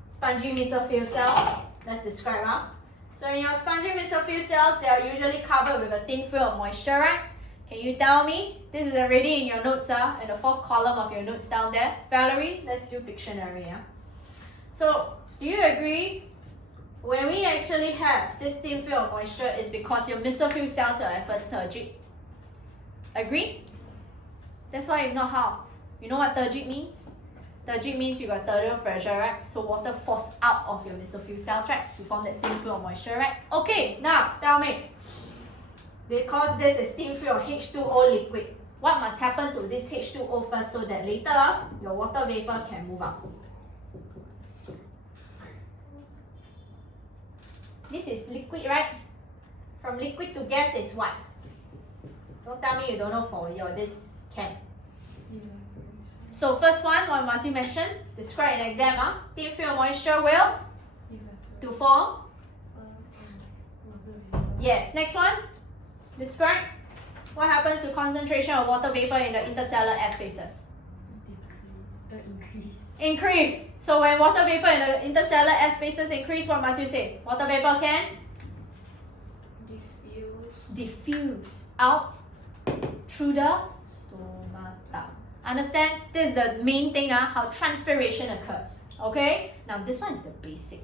spongy mesophyll cells. Let's describe. So in your spongy mesophyll cells, they are usually covered with a thin film of moisture, right? Can you tell me? This is already in your notes, in the fourth column of your notes down there. Valerie, let's do Pictionary. So, do you agree? When we actually have this thin film of moisture, it's because your mesophyll cells are at first turgid. Agree? That's why if not how? You know what turgid means? Turgid means you got terminal pressure, right? So water forced out of your mesophyll cells, right? To form that thin film of moisture, right? Okay, now tell me. Because this is thin film H2O liquid, what must happen to this H2O first so that later your water vapor can move out? This is liquid, right? From liquid to gas is what? Don't tell me you don't know for your this chem. So first one, what must you mention? Describe in exam. Thin film moisture will to form. Yes. Next one. Describe. What happens to concentration of water vapor in the intercellular air spaces? Increase. So when water vapor in the intercellular air spaces increase, what must you say? Water vapor can diffuse out through the stomata. Understand? This is the main thing, how transpiration occurs. Okay? Now this one is the basic.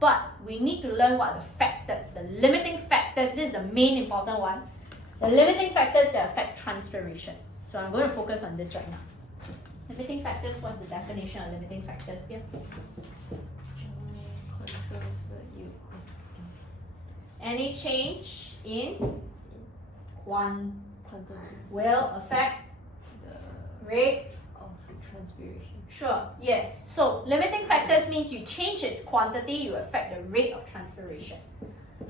But we need to learn what are the factors, the limiting factors. This is the main important one. The limiting factors that affect transpiration. So I'm going to focus on this right now. Limiting factors, what's the definition of limiting factors here? Controls the yield. Any change in quantity will affect the rate Of transpiration. Sure, yes. So limiting factors means you change its quantity, you affect the rate of transpiration.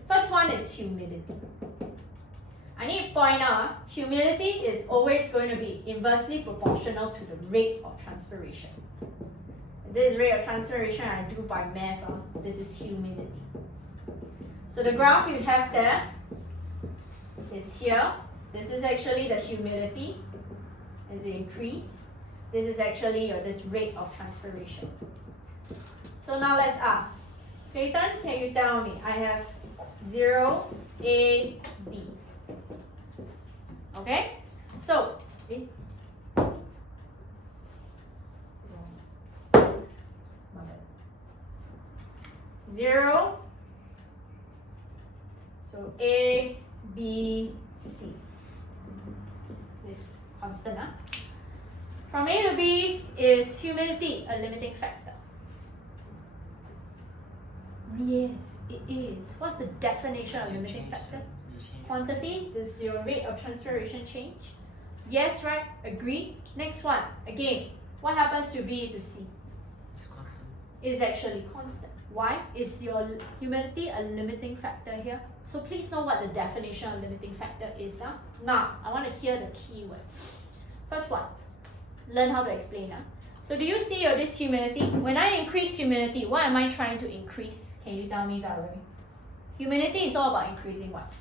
First one is humidity. I need to point out, humidity is always going to be inversely proportional to the rate of transpiration. This rate of transpiration I drew by math. This is humidity. So the graph you have there is here. This is actually the humidity as it increase. This is actually this rate of transpiration. So now let's ask. Clayton, can you tell me? I have 0, A, B. Okay? So, my bad. 0. So A, B, C. constant. From A to B is humidity a limiting factor? Yes, it is. What's the definition of limiting factor? Quantity is your rate of transpiration change. Yes, right? Agree. Next one. Again, what happens to B to C? It's constant. It is actually constant. Why? Is your humidity a limiting factor here? So please know what the definition of limiting factor is. Now, I want to hear the keyword. First one, learn how to explain. So do you see this humidity? When I increase humidity, what am I trying to increase? Can you tell me, Valerie? Humidity is all about increasing what?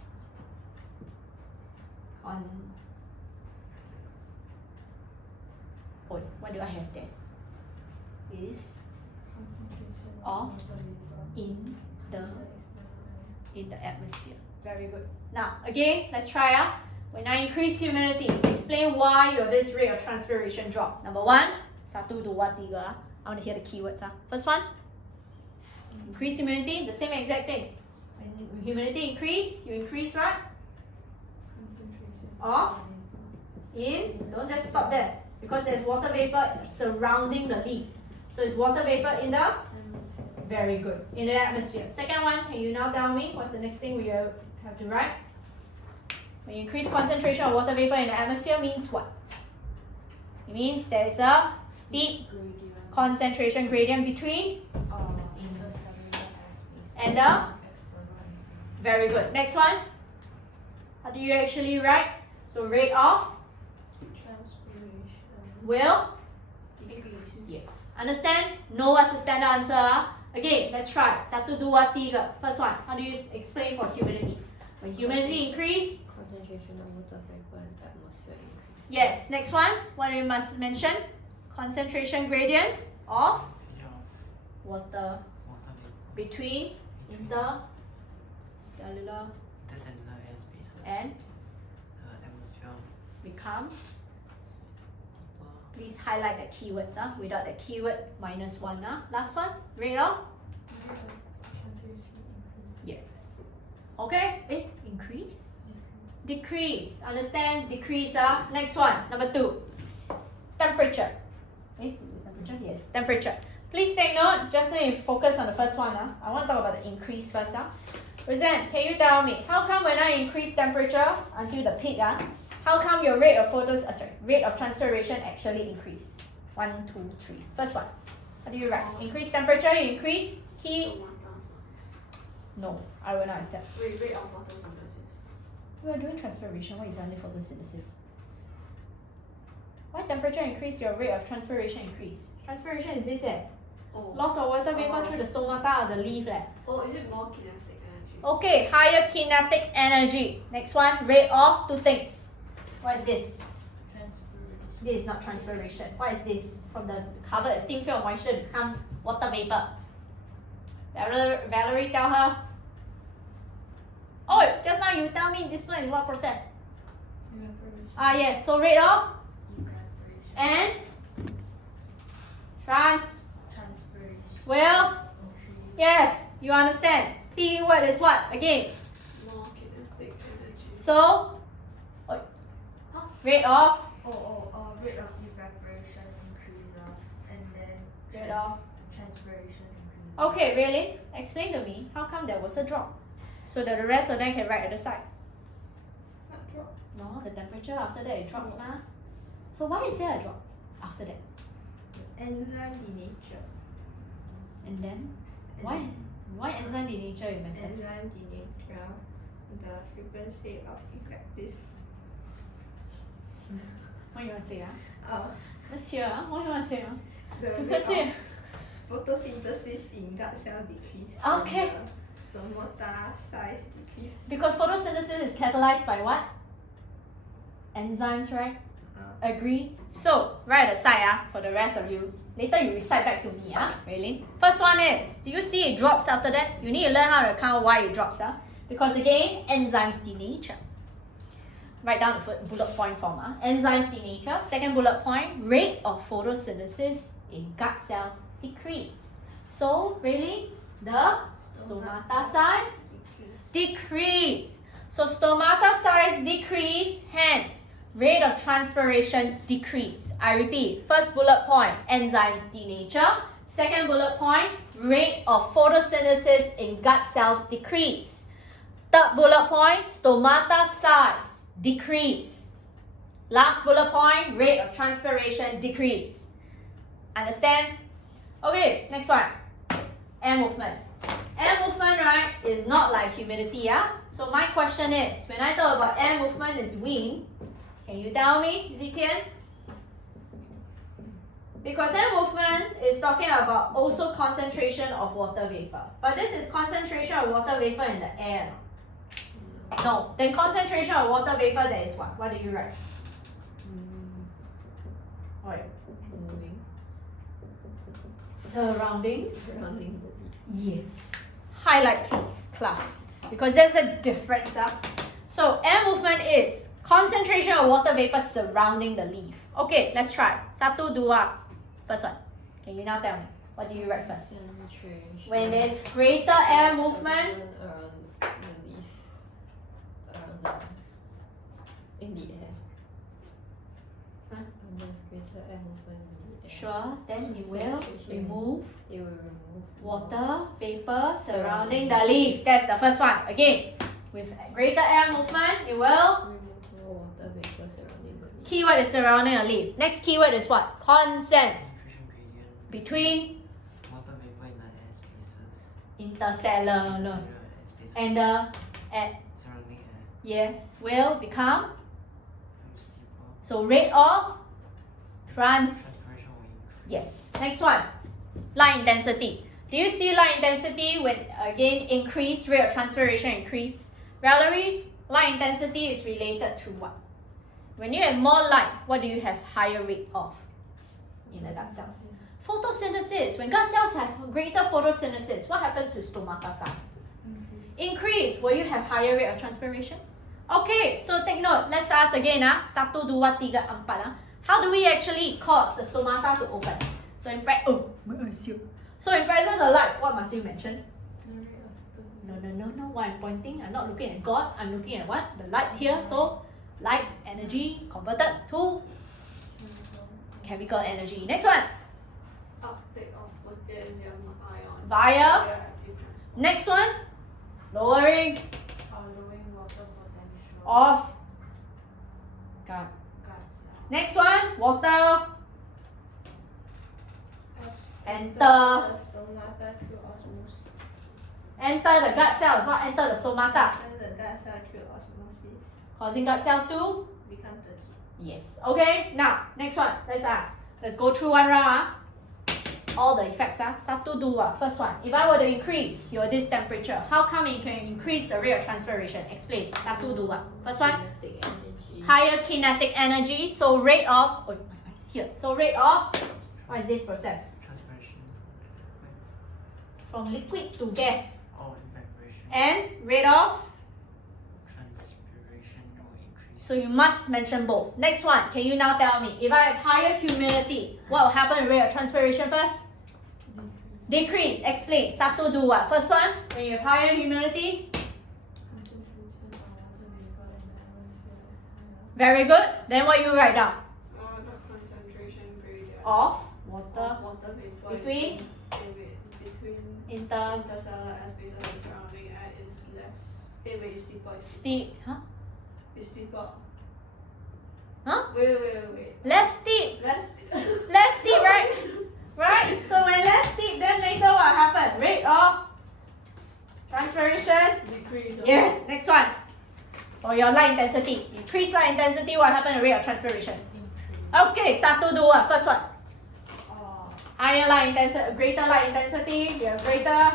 What do I have there? Is of in the atmosphere. Very good. Now again, let's try. When I increase humidity, explain why your this rate of transpiration drop. Number one, 1, 2, 3. I want to hear the keywords. First one, increase humidity, the same exact thing. When humidity increase, you increase what? Of don't just stop there, because there's water vapor surrounding the leaf. So it's water vapor in the very good in the atmosphere. Second one, can you now tell me what's the next thing we have to write? When you increase concentration of water vapor in the atmosphere means what? It means there is a steep concentration gradient between and the very good. Next one. How do you actually write? So rate of will decrease. yes. Understand? Know what's the standard answer? Again, let's try. 1, 2, 3. First one. How do you explain for humidity? When humidity increase, Concentration of water vapor in the atmosphere increase. yes. Next one. What you must mention? Concentration gradient of water Water vapor. between intercellular Intercellular air spaces. and atmosphere. becomes. Steeper. Please highlight the keywords. Without the keyword, -1. Last one. Rate of. Yes. Okay. Increase. Decrease. Understand? Decrease. Next one. Number 2. Temperature. Temperature? Yes. Temperature. Please take note. Just so you focus on the first one. I want to talk about the increase first. Roseanne, can you tell me how come when I increase temperature until the peak? How come your rate of rate of transpiration actually increase? 1, 2, 3. First one. How do you write? Increase temperature. You increase heat. Stomata size. No, I will not accept. Wait, rate of photosynthesis. We are doing transpiration. What is only photosynthesis? Why temperature increase, your rate of transpiration increase? Transpiration is this Oh. loss of water vapor through the stomata of the leaf Oh, is it more kinetic energy? Okay, higher kinetic energy. Next one, rate of 2 things. What is this? This is not transpiration. What is this? From the covered thin film of moisture become water vapor. Valerie, tell her. Oh, just now you tell me this one is what process? Yes. So rate of and well, yes, you understand. T word is what? Again. More kinetic energy. So rate of Rate of evaporation increases and then rate of. transpiration increases. Okay, really? Explain to me how come there was a drop, so that the rest of them can write at the side. What drop? No, the temperature after that it drops, ma. So why is there a drop after that? Enzyme denature. And then why enzyme denature you meant? Enzyme denature, the frequency of effective. What you want to say? Uh, Let's hear. What you want to say? the Let's rate see. of photosynthesis in gut cell decrease. Okay. And the stomata size decrease. Because photosynthesis is catalyzed by what? Enzymes, right? Agree? So, write aside for the rest of you. Later you recite back to me, really. First one is, do you see it drops after that? You need to learn how to count why it drops, because again, enzymes denature. Write down the bullet point form. Enzymes denature. Second bullet point, rate of photosynthesis in gut cells decrease. So, really, the stomata size decrease. So stomata size decrease, hence rate of transpiration decrease. I repeat, first bullet point, enzymes denature. Second bullet point, rate of photosynthesis in gut cells decrease. Third bullet point, stomata size decrease. Last bullet point, rate of transpiration decrease. Understand? Okay, next one. Air movement. Air movement, right, is not like humidity, yeah? So my question is, when I talk about air movement is wind, can you tell me, Zitian? Because air movement is talking about also concentration of water vapor. But this is concentration of water vapor in the air. No, then concentration of water vapor, there is what? What do you write? Wait. Moving. Surroundings? Surrounding the Yes. Highlight please, class. Because there's a difference. So air movement is concentration of water vapor surrounding the leaf. Okay, let's try. Satu, dua. First one. Can you now tell me? What do you write first? When there's greater air movement, around the leaf, around the, in the air. Huh? When there's greater air movement in the air. sure, then you will remove It will remove water vapor surrounding the leaf. That's the first one. Again, with greater air movement, it will. remove more water vapor surrounding the leaf. Keyword is surrounding a leaf. Next keyword is what? Concent. Concentration gradient. Between Water vapor in the air spaces. intercellular Cellular air spaces. and the at surrounding air. yes will become. Steeper. So rate of trans. Transpiration will increase. Yes. Next one. Light intensity. Do you see light intensity when again increase rate of transpiration increase? Valerie, light intensity is related to what? When you have more light, what do you have higher rate of in the gut cells? Photosynthesis. When gut cells have greater photosynthesis, what happens to stomata size? Increase. Will you have higher rate of transpiration? Okay, so take note. Let's ask again. 1, 2, 3, 4. How do we actually cause the stomata to open? So in So in presence of light, what must you mention? No. Why I'm pointing? I'm not looking at God. I'm looking at what? The light here. So light energy converted to chemical energy. Next one. Uptake of potassium ions Via? reactive transport. Next one. Lowering Lowering water potential. of gut. Gut cell. Next one. Water enter the stomata through osmosis. enter the gut cells. What enter the stomata? Enter the gut cell through osmosis. Causing gut cells to? Become dirty. Yes. Okay. Now next one. Let's ask. Let's go through one round. All the effects. 1, 2, 3. First one. If I were to increase your this temperature, how come it can increase the rate of transpiration? Explain. 1, 2, 3. First one. Kinetic energy. Higher kinetic energy. So rate of. Oh, my eyes here. So rate of. What is this process? Transpiration. From liquid to gas. Oh, evaporation. And rate of. Transpiration will increase. So you must mention both. Next one. Can you now tell me? If I have higher humidity, what will happen to rate of transpiration first? Decrease. Explain. 1, 2, 3. First one. When you have higher humidity. Concentration of water vapor in the atmosphere is higher. Very good. Then what you write down? The concentration gradient Of of water water vapor between between inter intercellular air spaces and surrounding air is less. Wait, it's deeper. steep. Huh? It's deeper. Huh? Wait. Less steep. Less. Less steep, right? Right? So when less steep, then later what happen? Rate of transpiration. Decrease. Yes. Next one. For your light intensity. Increase light intensity, what happen to rate of transpiration? Okay, 1, 2, 3. First one. Higher light intensity, greater light intensity, we have greater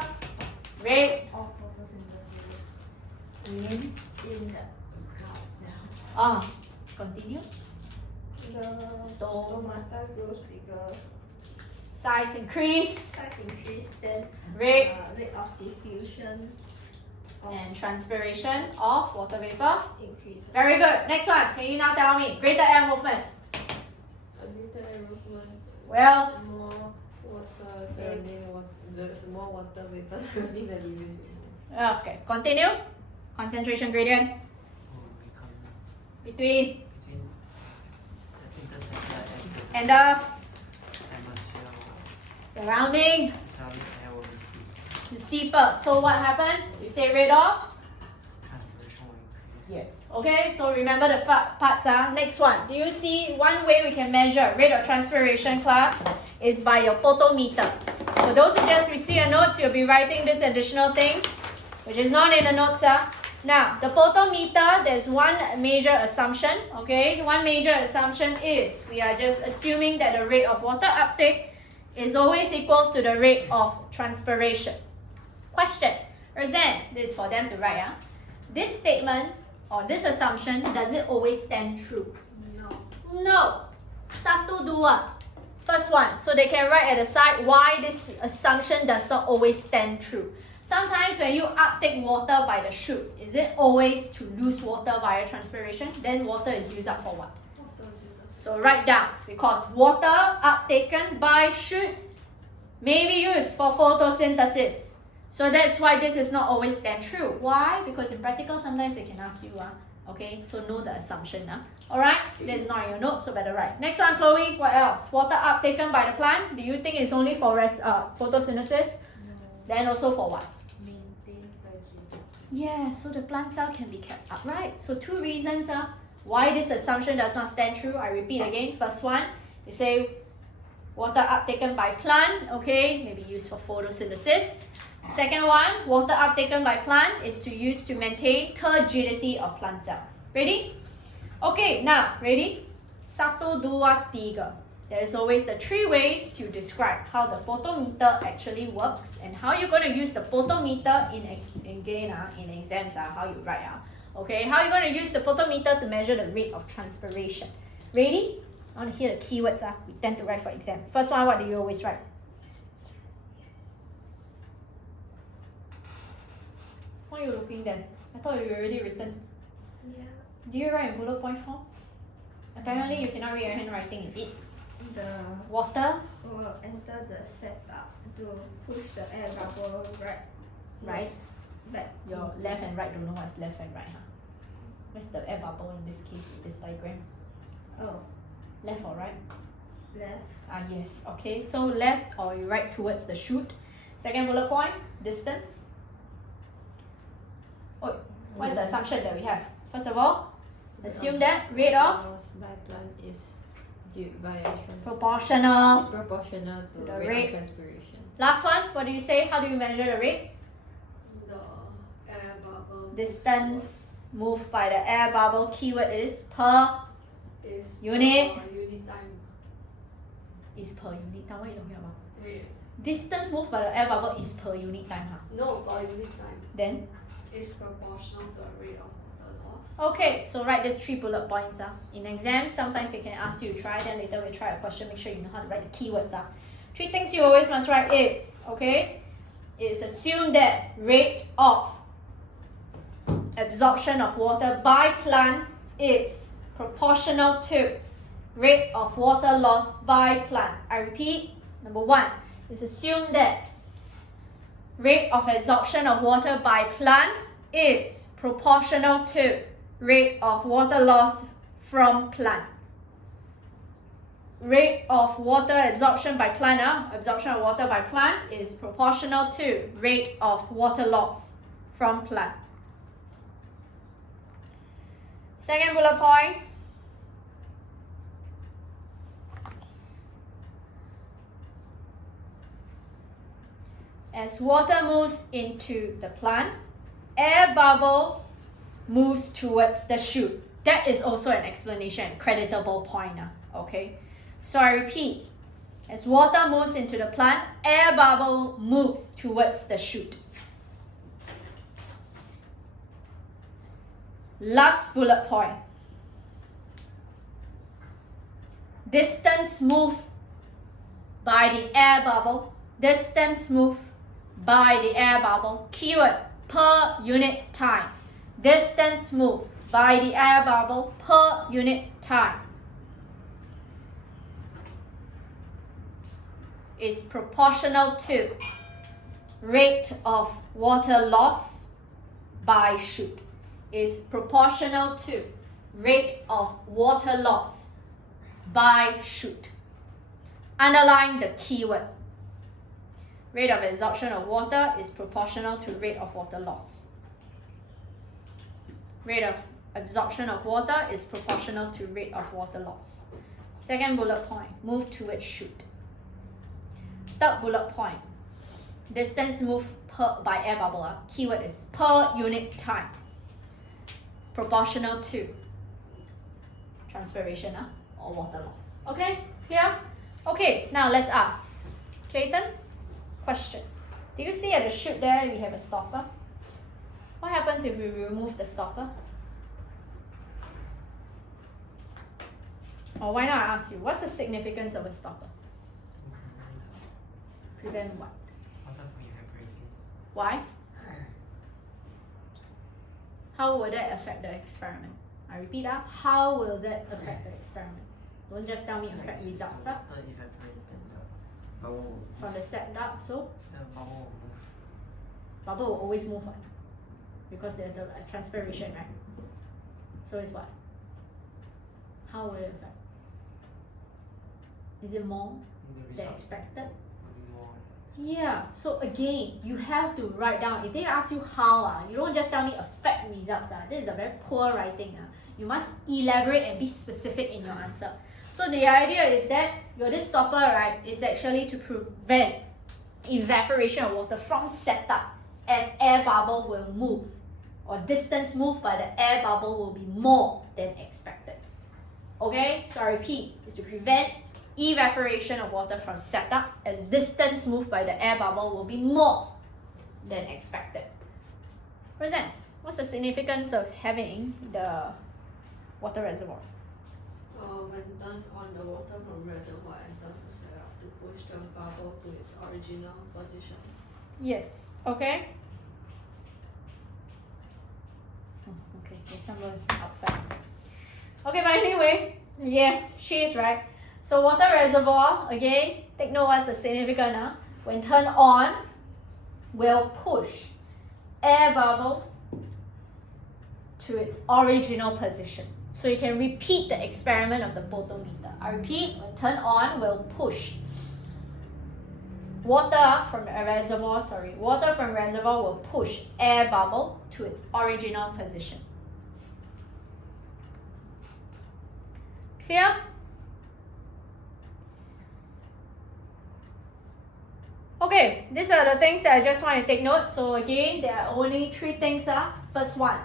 rate Of photosynthesis in. in the gut cell. Continue. The stomata grows bigger. Size increase Size increase, then rate rate of diffusion and transpiration of water vapor. increase. Very good. Next one. Can you now tell me? Greater air movement. A greater air movement. Well, More water surrounding water. There's more water vapor surrounding the leaf. okay. Continue. Concentration gradient Will become between between The center S because And the atmosphere surrounding surrounding air will be steep. is steeper. So what happens? You say rate of? Transpiration will increase. Yes. Okay, so remember the parts. Next one. Do you see one way we can measure rate of transpiration, class, is by your photometer. For those who just received your notes, you'll be writing these additional things, which is not in the notes. Now, the photometer, there's one major assumption. Okay, one major assumption is we are just assuming that the rate of water uptake is always equals to the rate of transpiration. Question. Roseanne, this is for them to write. This statement or this assumption, does it always stand true? No. No. Satu dua. First one. So they can write at the side why this assumption does not always stand true. Sometimes when you uptake water by the chute, is it always to lose water via transpiration? Then water is used up for what? So write down, because water uptaken by chute may be used for photosynthesis. So that's why this is not always stand true. Why? Because in practical sometimes they can ask you, okay, so know the assumption. Alright, that's not in your notes, so better write. Next one, Chloe, what else? Water uptaken by the plant, do you think it's only for photosynthesis? No. Then also for what? Maintain fertility. Yeah, so the plant cell can be kept upright. So two reasons why this assumption does not stand true. I repeat again. First one, you say water uptaken by plant, okay, may be used for photosynthesis. Second one, water uptaken by plant is to use to maintain turgidity of plant cells. Ready? Okay, now, ready? Satu, dua, tiga. There is always the three ways to describe how the photometer actually works and how you're going to use the photometer in exams, how you write. Okay, how you're going to use the photometer to measure the rate of transpiration. Ready? I want to hear the keywords we tend to write for exam. First one, what do you always write? Why are you looking then? I thought you already written. Yeah. Do you write in bullet point form? Apparently you cannot read your handwriting, is it? The Water, will enter the setup to push the air bubble right? back. Your left and right don't know what's left and right, What's the air bubble in this case, this diagram? Oh, Left or right? left. Yes, okay. So left or you right towards the chute. Second bullet point, distance. Oh, what's the assumption that we have? First of all, assume that rate of loss by plant is due via proportional. is proportional to The rate rate. of transpiration. Last one, what do you say? How do you measure the rate? The air bubble. Distance moved by the air bubble. Keyword is per is unit. Unit time. is per unit time. What are you talking about? Wait. Distance moved by the air bubble is per unit time. No, per unit time. Then, Is proportional to the rate of water loss. okay, so write these 3 bullet points. In exams, sometimes they can ask you to try, then later we try a question, make sure you know how to write the keywords. 3 things you always must write is, okay, is assume that rate of absorption of water by plant is proportional to rate of water loss by plant. I repeat, number 1 is assume that rate of absorption of water by plant is proportional to rate of water loss from plant. Rate of water absorption by plant, absorption of water by plant is proportional to rate of water loss from plant. Second bullet point, as water moves into the plant, air bubble moves towards the chute. That is also an explanation, creditable point. Okay, so I repeat, as water moves into the plant, air bubble moves towards the chute. Last bullet point, distance moved by the air bubble, distance moved by the air bubble, keyword per unit time, distance moved by the air bubble per unit time is proportional to rate of water loss by chute, is proportional to rate of water loss by shoot. Underline the keyword. Rate of absorption of water is proportional to rate of water loss. Rate of absorption of water is proportional to rate of water loss. Second bullet point, move towards shoot. Third bullet point, distance moved by air bubble. Keyword is per unit time. Proportional to transpiration or water loss. Okay, clear? Okay, now let's ask. Clayton, question. Do you see at the chute there we have a stopper? What happens if we remove the stopper? Or why not I ask you, what's the significance of a stopper? Prevent what? Water from evaporating. Why? How will that affect the experiment? I repeat, how will that affect the experiment? Don't just tell me affect results. Water evaporates, then the bubble will move. From the set duct, so The bubble will move. bubble will always move on because there's a transpiration, right? So it's what? How will it affect? Is it more The than result expected? will be more. Yeah, so again, you have to write down. If they ask you how, you don't just tell me affect results. This is a very poor writing. You must elaborate and be specific in your answer. So the idea is that this stopper, right, is actually to prevent evaporation of water from setup as air bubble will move, or distance moved by the air bubble will be more than expected. Okay, so I repeat, is to prevent evaporation of water from setup as distance moved by the air bubble will be more than expected. Present, what's the significance of having the water reservoir? When turned on, the water from reservoir enters the setup to push the bubble to its original position. Yes, okay. Okay, there's someone outside. Okay, but anyway, yes, she is right. So water reservoir, again, take note what's the significant. When turned on, will push air bubble to its original position. So you can repeat the experiment of the photometer. I repeat, when turned on, will push water from reservoir will push air bubble to its original position. Clear? Okay, these are the things that I just want to take note. So again, there are only three things. First one,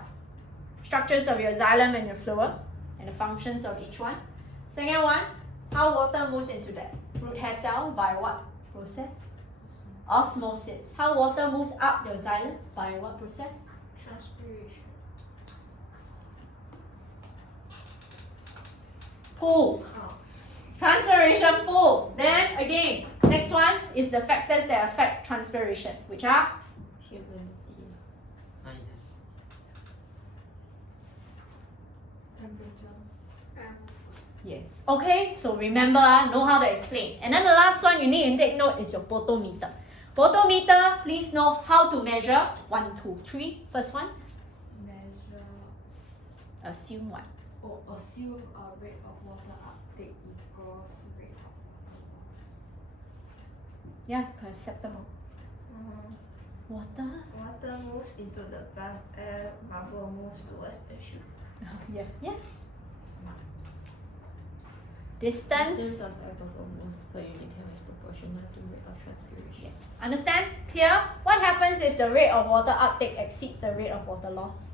structures of your xylem and your fluid and the functions of each one. Second one, how water moves into the root hair cell by what process? Osmosis. How water moves up your xylem by what process? Transpiration. Pull. Transpiration, pull. Then again, next one is the factors that affect transpiration, which are Humidity. Temperature. yes. Okay, so remember, know how to explain. And then the last one you need to take note is your photometer. Photometer, please know how to measure. 1, 2, 3. First one, Measure assume what? or assume a rate of water uptake equals rate of water loss. Yeah, acceptable. Water? Water moves into the plant, air bubble moves towards the chute. Yeah. Yes. Distance? Distance of air bubble moves per unit time is proportional to rate of transpiration. Yes. Understand? Clear? What happens if the rate of water uptake exceeds the rate of water loss?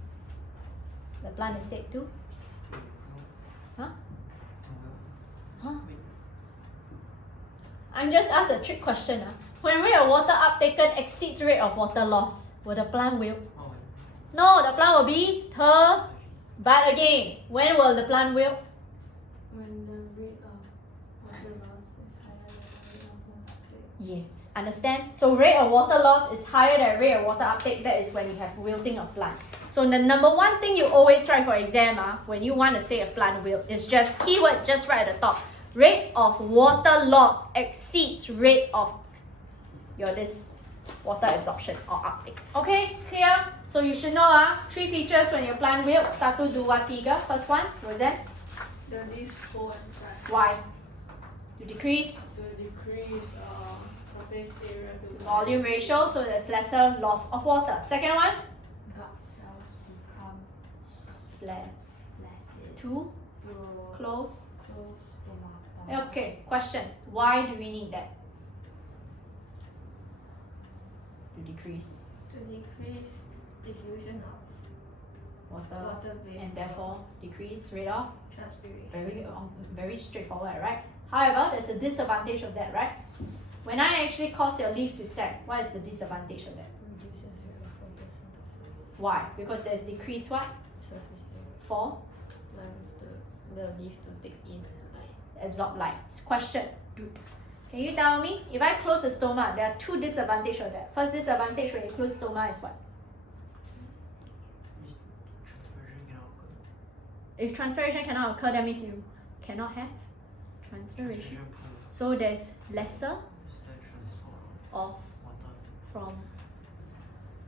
The plant is said to? Huh? Huh? I'm just asked a trick question. When rate of water uptaken exceeds rate of water loss, will the plant wilt? No, the plant will be but again, when will the plant wilt? When the rate of water loss is higher than the rate of water uptake. Yes, understand? So rate of water loss is higher than rate of water uptake. That is when you have wilting of plant. So the number one thing you always try for exam, when you want to say a plant wilt, is just keyword just right at the top. Rate of water loss exceeds rate of your this water absorption or uptake. Okay, clear? So you should know 3 features when your plant wilt. 1, 2, 3. First one, Roseanne. These four inside Why? To decrease to decrease surface area to volume ratio, so there's lesser loss of water. Second one, Gut cells become flare. flaccid Two, to close. close stomata. Okay, question. Why do we need that? To decrease To decrease diffusion of water water vapor. and therefore decrease rate of transpiration. very straightforward, right? However, there's a disadvantage of that, right? When I actually cause your leaf to sag, what is the disadvantage of that? Reduces rate of photosynthesis. Why? Because there's decreased what? Surface area. For Plants the leaf to take in light. absorb light. Question. Can you tell me, if I close the stoma, there are two disadvantages of that. First disadvantage when you close stoma is what? Transpiration cannot occur. If transpiration cannot occur, that means you cannot have transpiration. Transpiration So there's lesser the transfer of water from,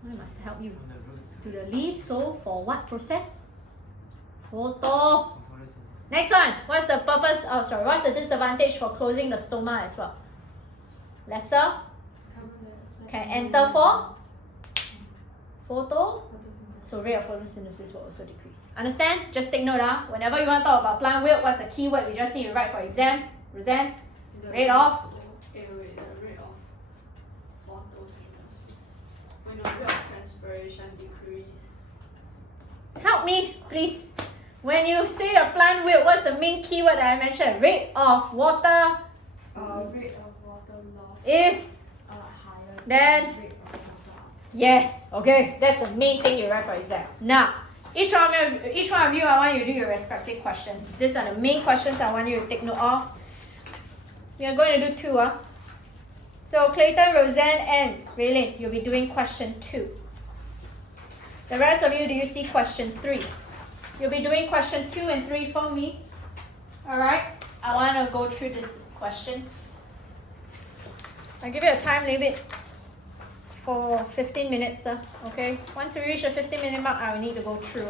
I must help you, from the roots to the leaves. So for what process? Photo. to photosynthesis. Next one. What's the purpose? Oh, sorry. What's the disadvantage for closing the stoma as well? Lesser can enter for photo. So rate of photosynthesis will also decrease. Understand? Just take note. Whenever you want to talk about plant wilt, what's the keyword we just need to write for exam? Roseanne? Rate of? the rate of photosynthesis. When the rate of transpiration decrease, Help me, please. When you say a plant wilt, what's the main keyword that I mentioned? Rate of water Rate of water loss is higher Then- than rate of water. yes. Okay, that's the main thing you write for exam. Now, each one of you, I want you to do your respective questions. These are the main questions I want you to take note of. We are going to do two. So Clayton, Roseanne, and Raylene, you'll be doing question 2. The rest of you, do you see question 3? You'll be doing question 2 and 3 for me. Alright? I want to go through these questions. I'll give you a time limit for 15 minutes. Okay? Once we reach the 15-minute mark, I will need to go through.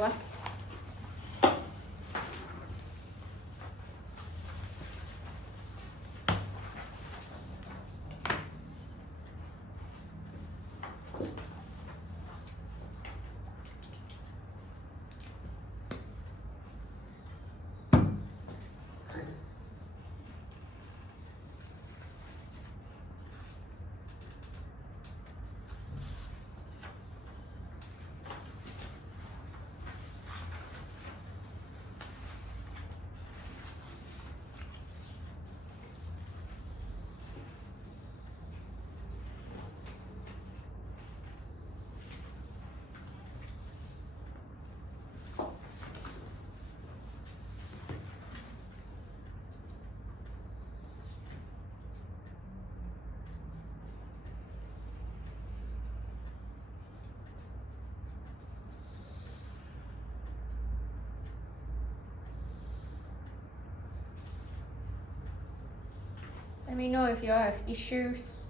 Let me know if you all have issues.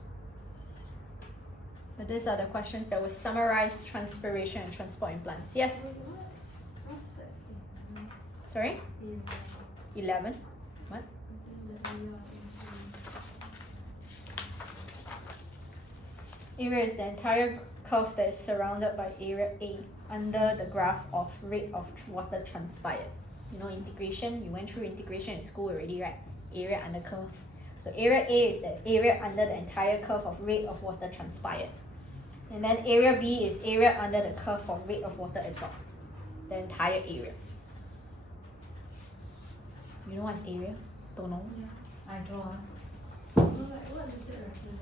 But these are the questions that will summarize transpiration and transport in plants. Yes? What's that? Sorry? 11. What? Area is the entire curve that is surrounded by area A under the graph of rate of water transpired. You know integration? You went through integration in school already, right? Area under curve. So area A is the area under the entire curve of rate of water transpired. And then area B is area under the curve for rate of water absorbed. The entire area. You know what's area? Don't know? I draw. What does it represent?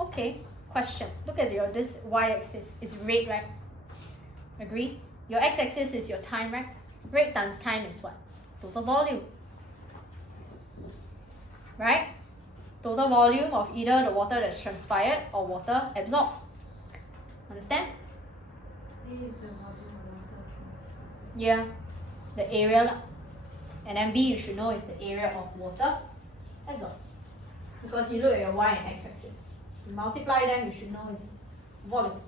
Okay, question. Look at this y-axis. It's rate, right? Agree? Your x-axis is your time, right? Rate times time is what? Total volume. Right? Total volume of either the water that's transpired or water absorbed. Understand? A is the volume of water transferred. Yeah. The area lah. And then B you should know is the area of water absorbed. Because you look at your y and x-axis. You multiply them, you should know is volume.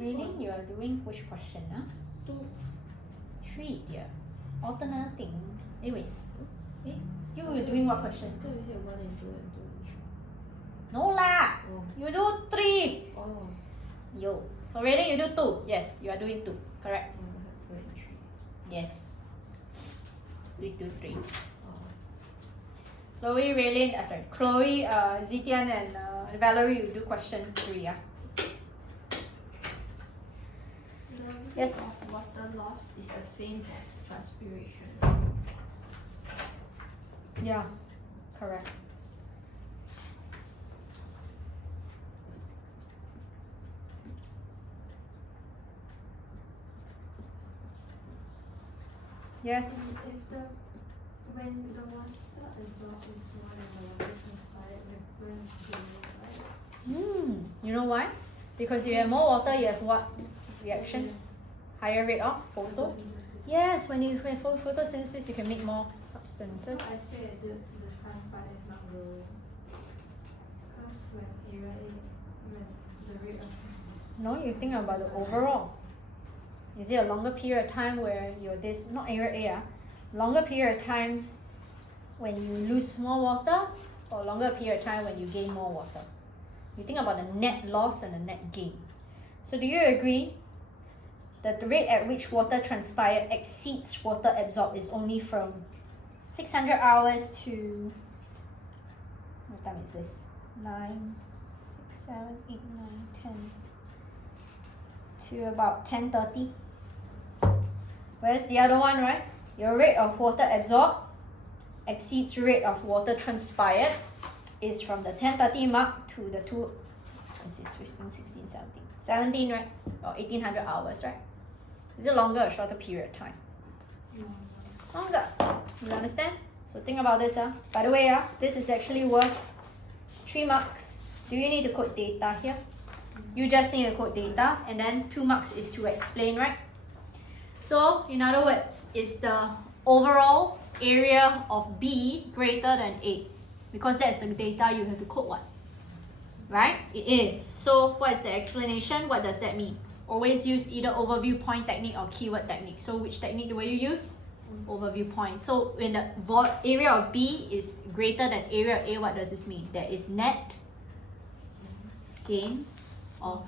Really? You are doing which question, huh? 2. 3, dear. Alternating. Wait. You were doing what question? So you said 1 and 2 and 2 and 3. No lah! Oh. You do 3! Oh. Yo. So really you do 2. Yes, you are doing 2. Correct. Oh, I have 2 and 3. Yes. Please do 3. Oh. Chloe, Raylene, Chloe, Zitian and Valerie, you do question 3, yeah? The rate Yes. of water loss is the same as transpiration. Yeah, correct. Yes. When the water absorbed is more than the water transpired, difference gain, right? You know why? Because you have more water, you have what reaction? Higher rate of photo. Yes, when you have photosynthesis, you can make more substances. So I said the transpired is not low. Because when area A, when the rate of No, you think about the overall. Is it a longer period of time where you're not area A, longer period of time when you lose more water, or longer period of time when you gain more water? You think about the net loss and the net gain. So do you agree that the rate at which water transpired exceeds water absorbed is only from 600 hours to, what time is this? 9, 6, 7, 8, 9, 10, to about 10:30. Whereas the other one, right? Your rate of water absorbed exceeds rate of water transpired is from the 10:30 mark to the 15, 16, 17. 17, right? Or 1800 hours, right? Is it longer or shorter period of time? Longer. You understand? So think about this. By the way, this is actually worth 3 marks. Do you need to code data here? You just need to code data, and then 2 marks is to explain, right? So, in other words, is the overall area of B greater than A? Because that's the data you have to code what? Right? It is. So, what is the explanation? What does that mean? Always use either overview point technique or keyword technique. So, which technique do you use? Overview point. So, when the area of B is greater than area of A, what does this mean? There is net gain of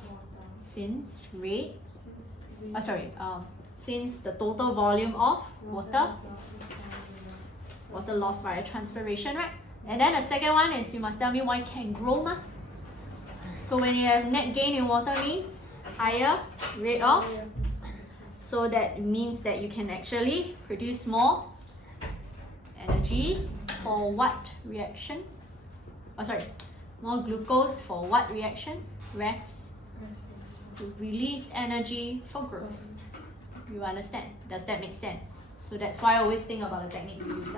since rate, since the total volume of water lost by transpiration, right? And then the second one is you must tell me why can grow, ma? So when you have net gain in water means higher rate of, so that means that you can actually produce more energy for what reaction? More glucose for what reaction? To release energy for growth. You understand? Does that make sense? So that's why I always think about the technique you use.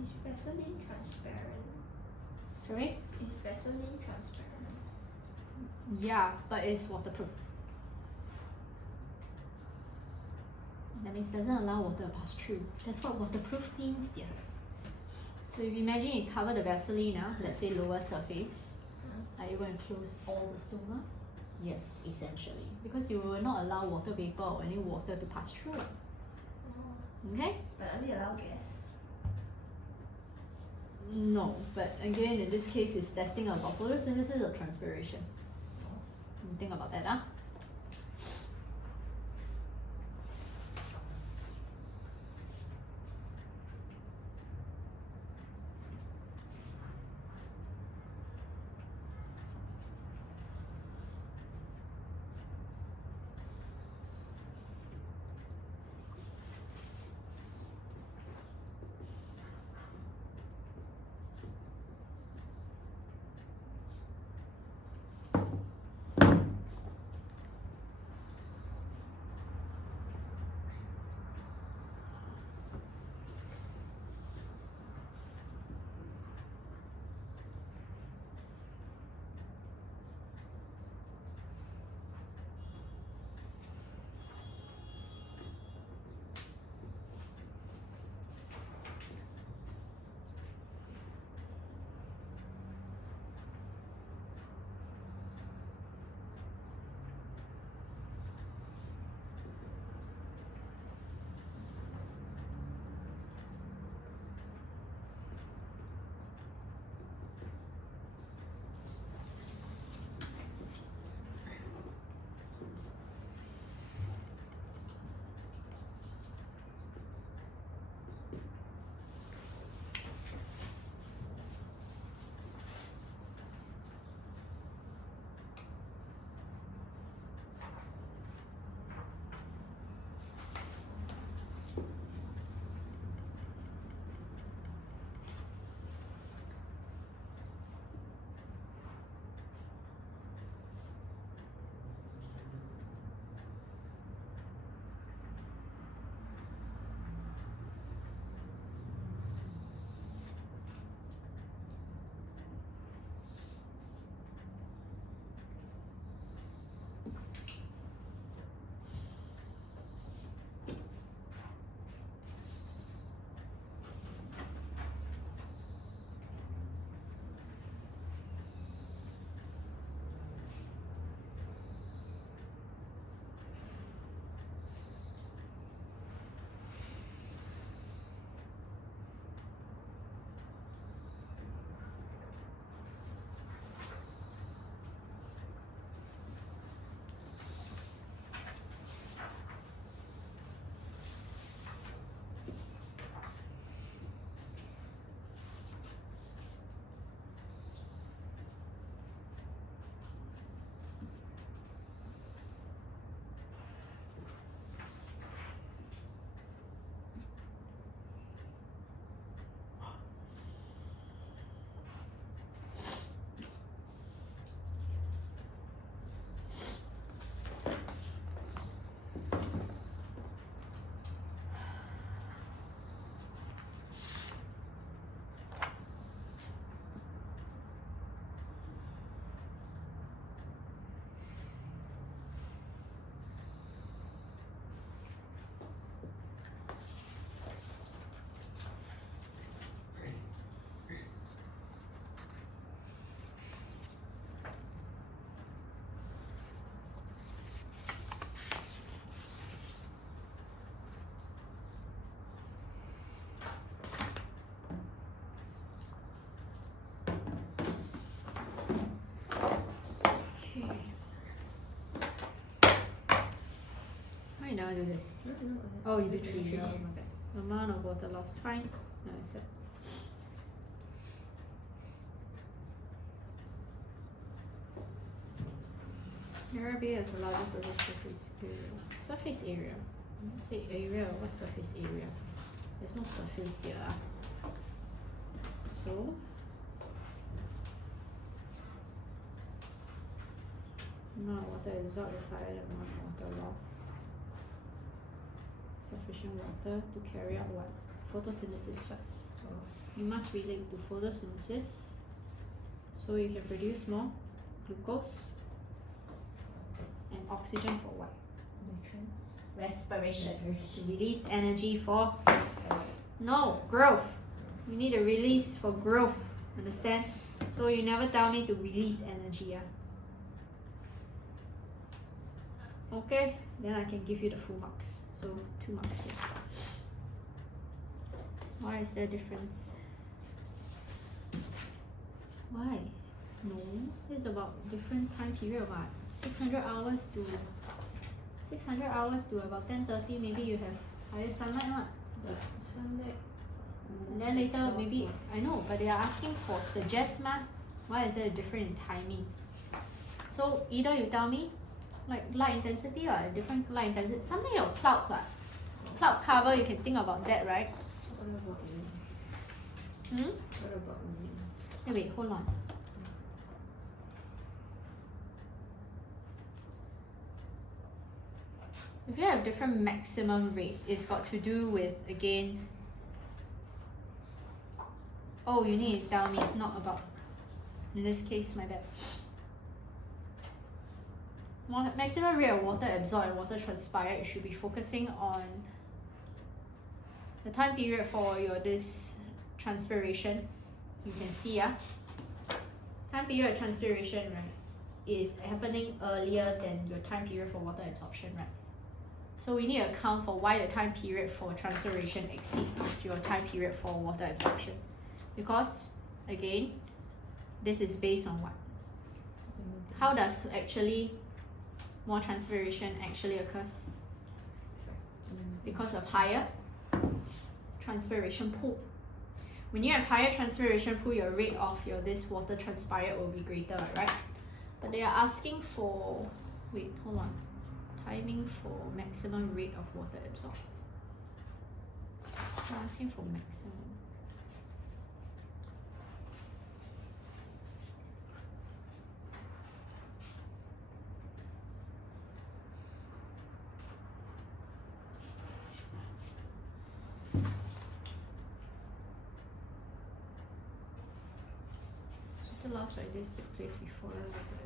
Is Vaseline transparent? Sorry? Is Vaseline transparent? Yeah, but it's waterproof. That means it doesn't allow water to pass through. That's what waterproof means, dear. So if you imagine you cover the Vaseline, let's say lower surface, are you going to close all the stoma? Yes, essentially. Because you will not allow water vapor or any water to pass through. Okay? But only allow gas. No, but again, in this case, it's testing about photosynthesis or transpiration. Think about that, Why you never do this? No, Oh, you do 3. Oh, my bad. Amount of water loss. Fine. No, accept. Area B has a larger total surface area. Surface area. Let's say area. What's surface area? There's no surface here. So amount of water absorbed is higher than amount of water loss. Sufficient water to carry out what? Photosynthesis first. You must relate to photosynthesis so you can produce more glucose and oxygen for what? nutrients. Respiration. To release energy for no growth. You need a release for growth. Understand? So you never tell me to release energy. Yeah? Okay, then I can give you the full marks. So 2 marks here. Why is there a difference? Why? No, it's about different time period. What? 600 hours to about 10:30. Maybe you have higher sunlight. What? But sunlight. And then later maybe I know, but they are asking for suggest ma. Why is there a difference in timing? So either you tell me like light intensity or a different light intensity. Something your clouds are. Cloud cover, you can think about that, right? What about wind? What about wind? Hey, wait, hold on. If you have different maximum rate, it's got to do with, again, oh, you need to tell me, not about, in this case, my bad. Maximum rate of water absorbed and water transpired, you should be focusing on the time period for your this transpiration. You can see, yeah, time period of transpiration, right, is happening earlier than your time period for water absorption, right? So we need to account for why the time period for transpiration exceeds your time period for water absorption. Because, again, this is based on what? How does actually more transpiration actually occurs? Because of higher transpiration pool. When you have higher transpiration pool, your rate of your this water transpired will be greater, right? But they are asking for, wait, hold on. Timing for maximum rate of water absorbed. They're asking for maximum. The loss like this took place before water absorption.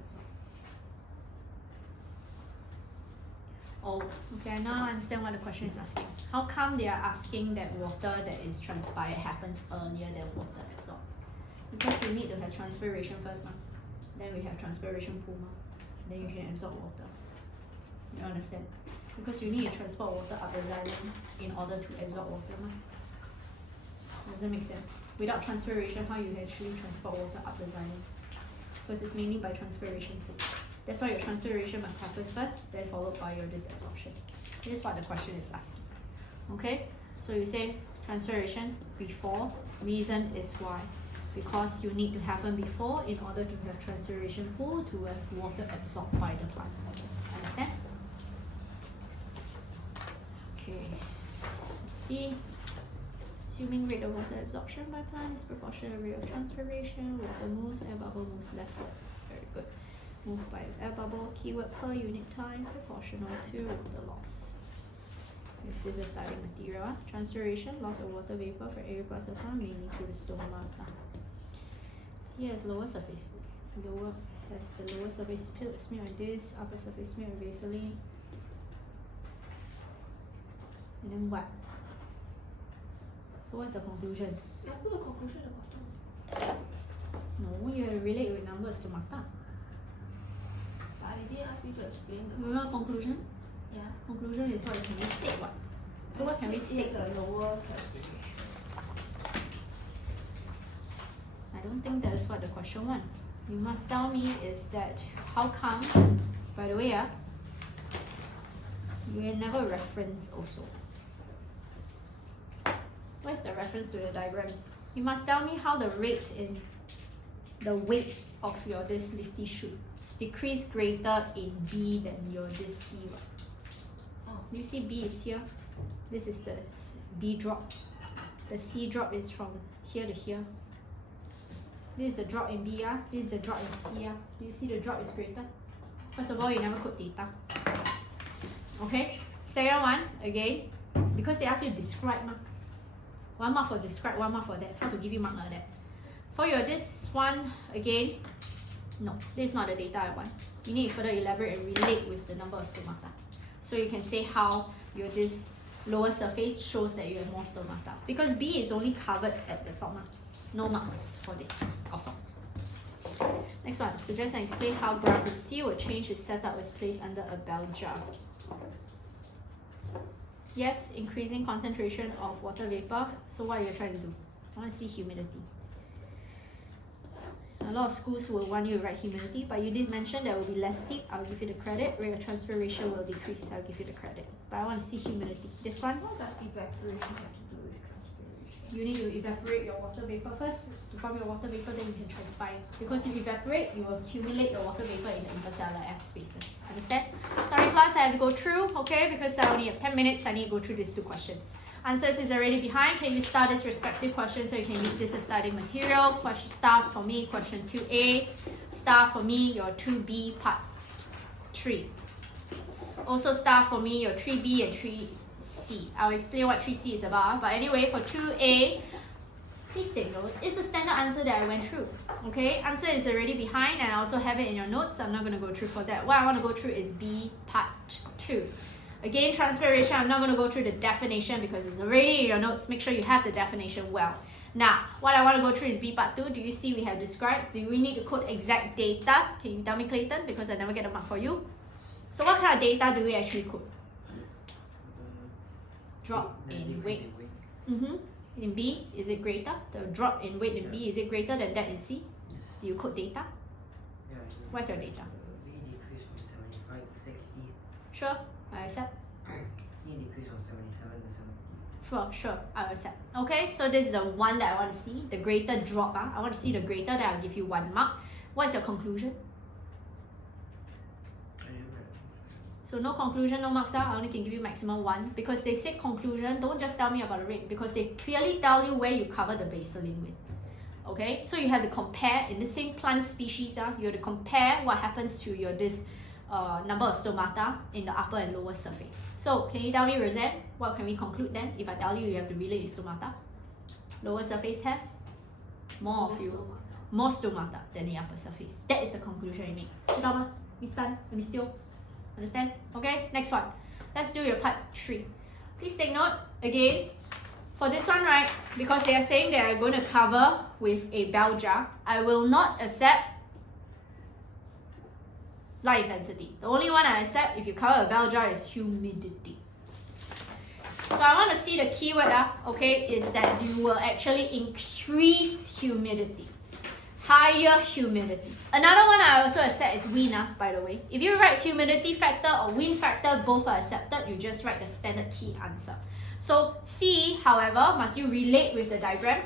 Oh, okay, now I understand what the question is asking. How come they are asking that water that is transpired happens earlier than water absorbed? Because we need to have transpiration first, then we have transpiration pool, then you can absorb water. You understand? Because you need to transport water up the xylem in order to absorb water. Does that make sense? Without transpiration, how you actually transport water up the xylem? Because it's mainly by transpiration pool. That's why your transpiration must happen first, then followed by your disabsorption. This is what the question is asking. Okay? So you say transpiration before. Reason is why. Because you need to happen before in order to have transpiration pool to have water absorbed by the plant. Understand? Okay. Let's see. Assuming rate of water absorption by plant is proportional to rate of transpiration, water moves, air bubble moves leftwards. Very good. Move by air bubble, keyword per unit time, proportional to water loss. This is a starting material. Transpiration, loss of water vapor for every part of the plant, mainly through the stomata. See, has lower surface. Lower has the lower surface smear on this, upper surface smear on Vaseline. And then what? So what's the conclusion? You put the conclusion at the bottom. No, you relate with numbers stomata. But I didn't ask you to explain the. Remember conclusion? Yeah. Conclusion is what can we state what? So what can we state? There's a lower transpiration. I don't think that's what the question wants. You must tell me is that how come, by the way, you never reference also. Where's the reference to the diagram? You must tell me how the rate in the weight of your this lifty shoot decrease greater in B than your this C. Oh. You see B is here. This is the B drop. The C drop is from here to here. This is the drop in B. This is the drop in C. Do you see the drop is greater? First of all, you never put data. Okay? Second one, again, because they ask you to describe. 1 mark for describe, 1 mark for that. How to give you mark like that? For your this one, again, no, this is not the data I want. You need to further elaborate and relate with the number of stomata. So you can say how your this lower surface shows that you have more stomata. Because B is only covered at the top. No marks for this. Awesome. Next one, suggest and explain how graph with C will change its setup was placed under a bell jar. Yes, increasing concentration of water vapor. So what are you trying to do? I want to see humidity. A lot of schools will want you to write humidity, but you did mention that will be less steep. I'll give you the credit. Rate of transpiration will decrease. I'll give you the credit. But I want to see humidity. This one, What does evaporation have to do with transpiration? you need to evaporate your water vapor first. To form your water vapor, then you can transpire. Because if you evaporate, you will accumulate your water vapor in the intercellular F spaces. Understand? Sorry class, I have to go through, okay? Because I only have 10 minutes, I need to go through these two questions. Answers is already behind. Can you start this respective question so you can use this as starting material? Question star for me, question 2A. Star for me, your 2B part 3. Also star for me, your 3B and 3C. I'll explain what 3C is about. But anyway, for 2A, please take note. It's the standard answer that I went through. Okay, answer is already behind and I also have it in your notes. I'm not going to go through for that. What I want to go through is B part 2. Again, transpiration, I'm not going to go through the definition because it's already in your notes. Make sure you have the definition well. Now, what I want to go through is B part 2. Do you see we have described? Do we need to quote exact data? Can you tell me, Clayton? Because I never get a mark for you. So what kind of data do we actually quote? Drop in weight. In B, is it greater? The drop in weight in B, is it greater than that in C? Yes. Do you quote data? Yeah. What's your data? B decreased from 75 to 60. Sure, I accept. C decreased from 77 to 70. Sure, I accept. Okay, so this is the one that I want to see, the greater drop. I want to see the greater, then I'll give you 1 mark. What's your conclusion? So no conclusion, no marks. I only can give you maximum 1 because they said conclusion. Don't just tell me about the rate because they clearly tell you where you cover the baseline with. Okay, so you have to compare in the same plant species. You have to compare what happens to your this number of stomata in the upper and lower surface. So can you tell me, Rosette, what can we conclude then? If I tell you you have to relate stomata, lower surface has more of you, more stomata than the upper surface. That is the conclusion you make. 知道吗？ Miss Tan, Miss Teo. Understand? Okay, next one. Let's do your part 3. Please take note, again, for this one, right, because they are saying they are going to cover with a bell jar, I will not accept light intensity. The only one I accept if you cover a bell jar is humidity. So I want to see the keyword, okay, is that you will actually increase humidity. Higher humidity. Another one I also accept is wind, by the way. If you write humidity factor or wind factor, both are accepted. You just write the standard key answer. So C, however, must you relate with the diagram?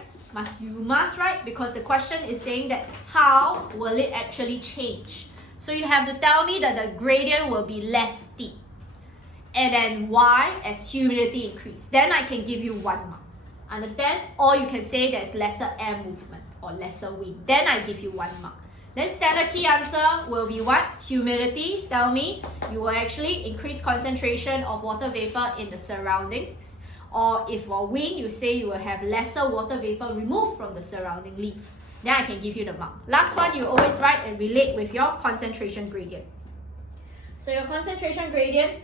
You must write, because the question is saying that how will it actually change? So you have to tell me that the gradient will be less steep. And then why as humidity increase. Then I can give you 1 mark. Understand? Or you can say there's lesser air movement or lesser wind. Then I give you 1 mark. Then standard key answer will be what? Humidity. Tell me you will actually increase concentration of water vapor in the surroundings. Or if for wind, you say you will have lesser water vapor removed from the surrounding leaf. Then I can give you the mark. Last one, you always write and relate with your concentration gradient. So your concentration gradient,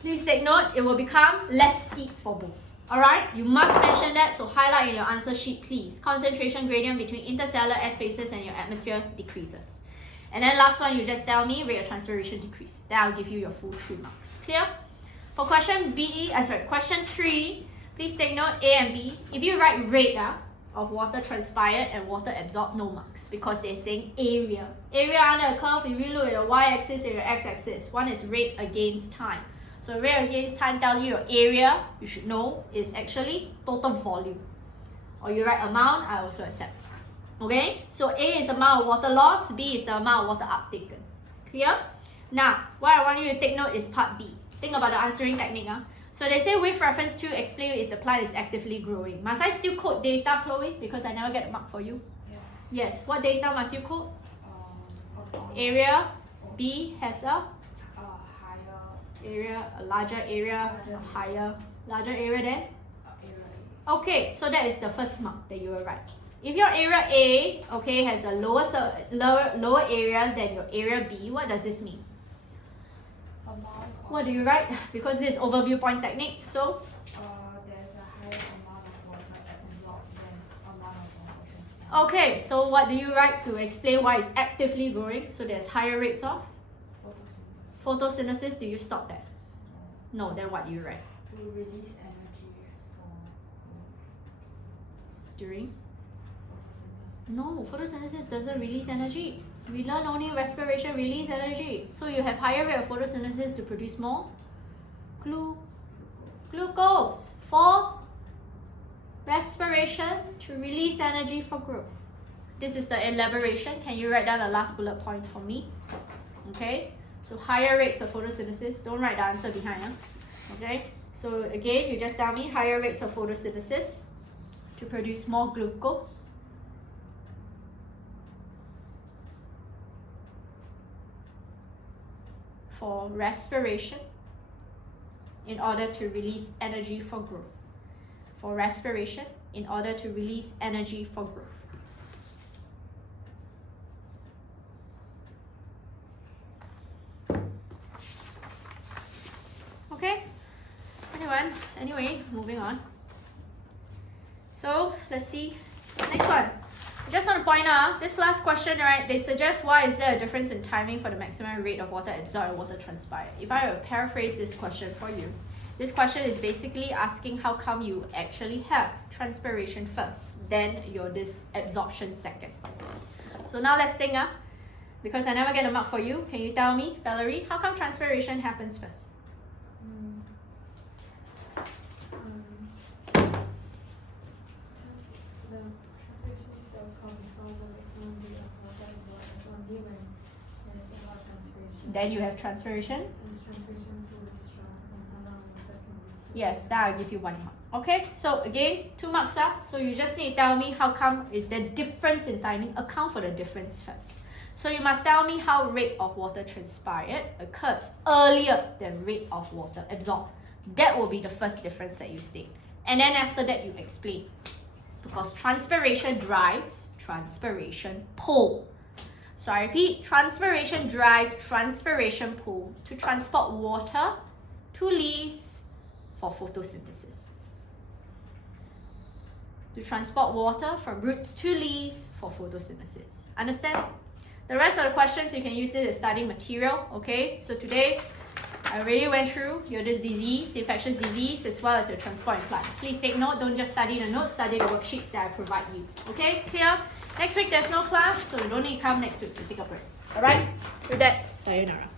please take note, it will become less steep for both. Alright, you must mention that, so highlight in your answer sheet, please. Concentration gradient between interstellar air spaces and your atmosphere decreases. And then last one, you just tell me rate of transpiration decrease. Then I'll give you your full 3 marks. Clear? For question 3, please take note A and B. If you write rate of water transpired and water absorbed, no marks, because they're saying area. Area under a curve, if you look at your y-axis and your x-axis, one is rate against time. So rate against time tell you your area, you should know, is actually total volume. Or you write amount, I also accept. Okay, so A is the amount of water loss, B is the amount of water uptaken. Clear? Now, what I want you to take note is part B. Think about the answering technique. So they say with reference to explain if the plant is actively growing. Must I still quote data, Chloe? Because I never get a mark for you. Yeah. Yes, what data must you quote? Of Area, B has a higher area, a larger area, a higher, larger area then? area. Okay, so that is the first mark that you will write. If your area A, okay, has a lower area than your area B, what does this mean? What do you write? Because this is overview point technique, so There's a higher amount of water absorbed than amount of water transpired. okay, so what do you write to explain why it's actively growing? So there's higher rates of photosynthesis. Do you stop that? No, then what do you write? To release energy for During? photosynthesis. No, photosynthesis doesn't release energy. We learn only respiration release energy. So you have higher rate of photosynthesis to produce more glucose for respiration to release energy for growth. This is the elaboration. Can you write down the last bullet point for me? Okay, so higher rates of photosynthesis. Don't write the answer behind. Okay, so again, you just tell me higher rates of photosynthesis to produce more glucose for respiration in order to release energy for growth. For respiration in order to release energy for growth. Okay, anyway, moving on. So let's see, next one. I just want to point out, this last question, right, they suggest why is there a difference in timing for the maximum rate of water absorbed and water transpired. If I were to paraphrase this question for you, this question is basically asking how come you actually have transpiration first, then your this absorption second. So now let's think, because I never get a mark for you, can you tell me, Valerie, how come transpiration happens first? The transpiration itself comes before the maximum rate of water absorbed, and only when there is a lot of transpiration. Then you have transpiration. And the transpiration flow is strong and allow water can be. Yes, that will give you 1 mark. Okay, so again, 2 marks up. So you just need to tell me how come is there difference in timing. Account for the difference first. So you must tell me how rate of water transpired occurs earlier than rate of water absorbed. That will be the first difference that you state. And then after that, you explain. Because transpiration drives transpiration pull. So I repeat, transpiration drives transpiration pool to transport water to leaves for photosynthesis. To transport water from roots to leaves for photosynthesis. Understand? The rest of the questions you can use it as study material, okay? So today, I already went through your this disease, infectious disease, as well as your transport in plants. Please take note, don't just study the notes, study the worksheets that I provide you. Okay, clear? Next week there's no class, so you don't need to come next week to take a break. Alright? With that, sayonara.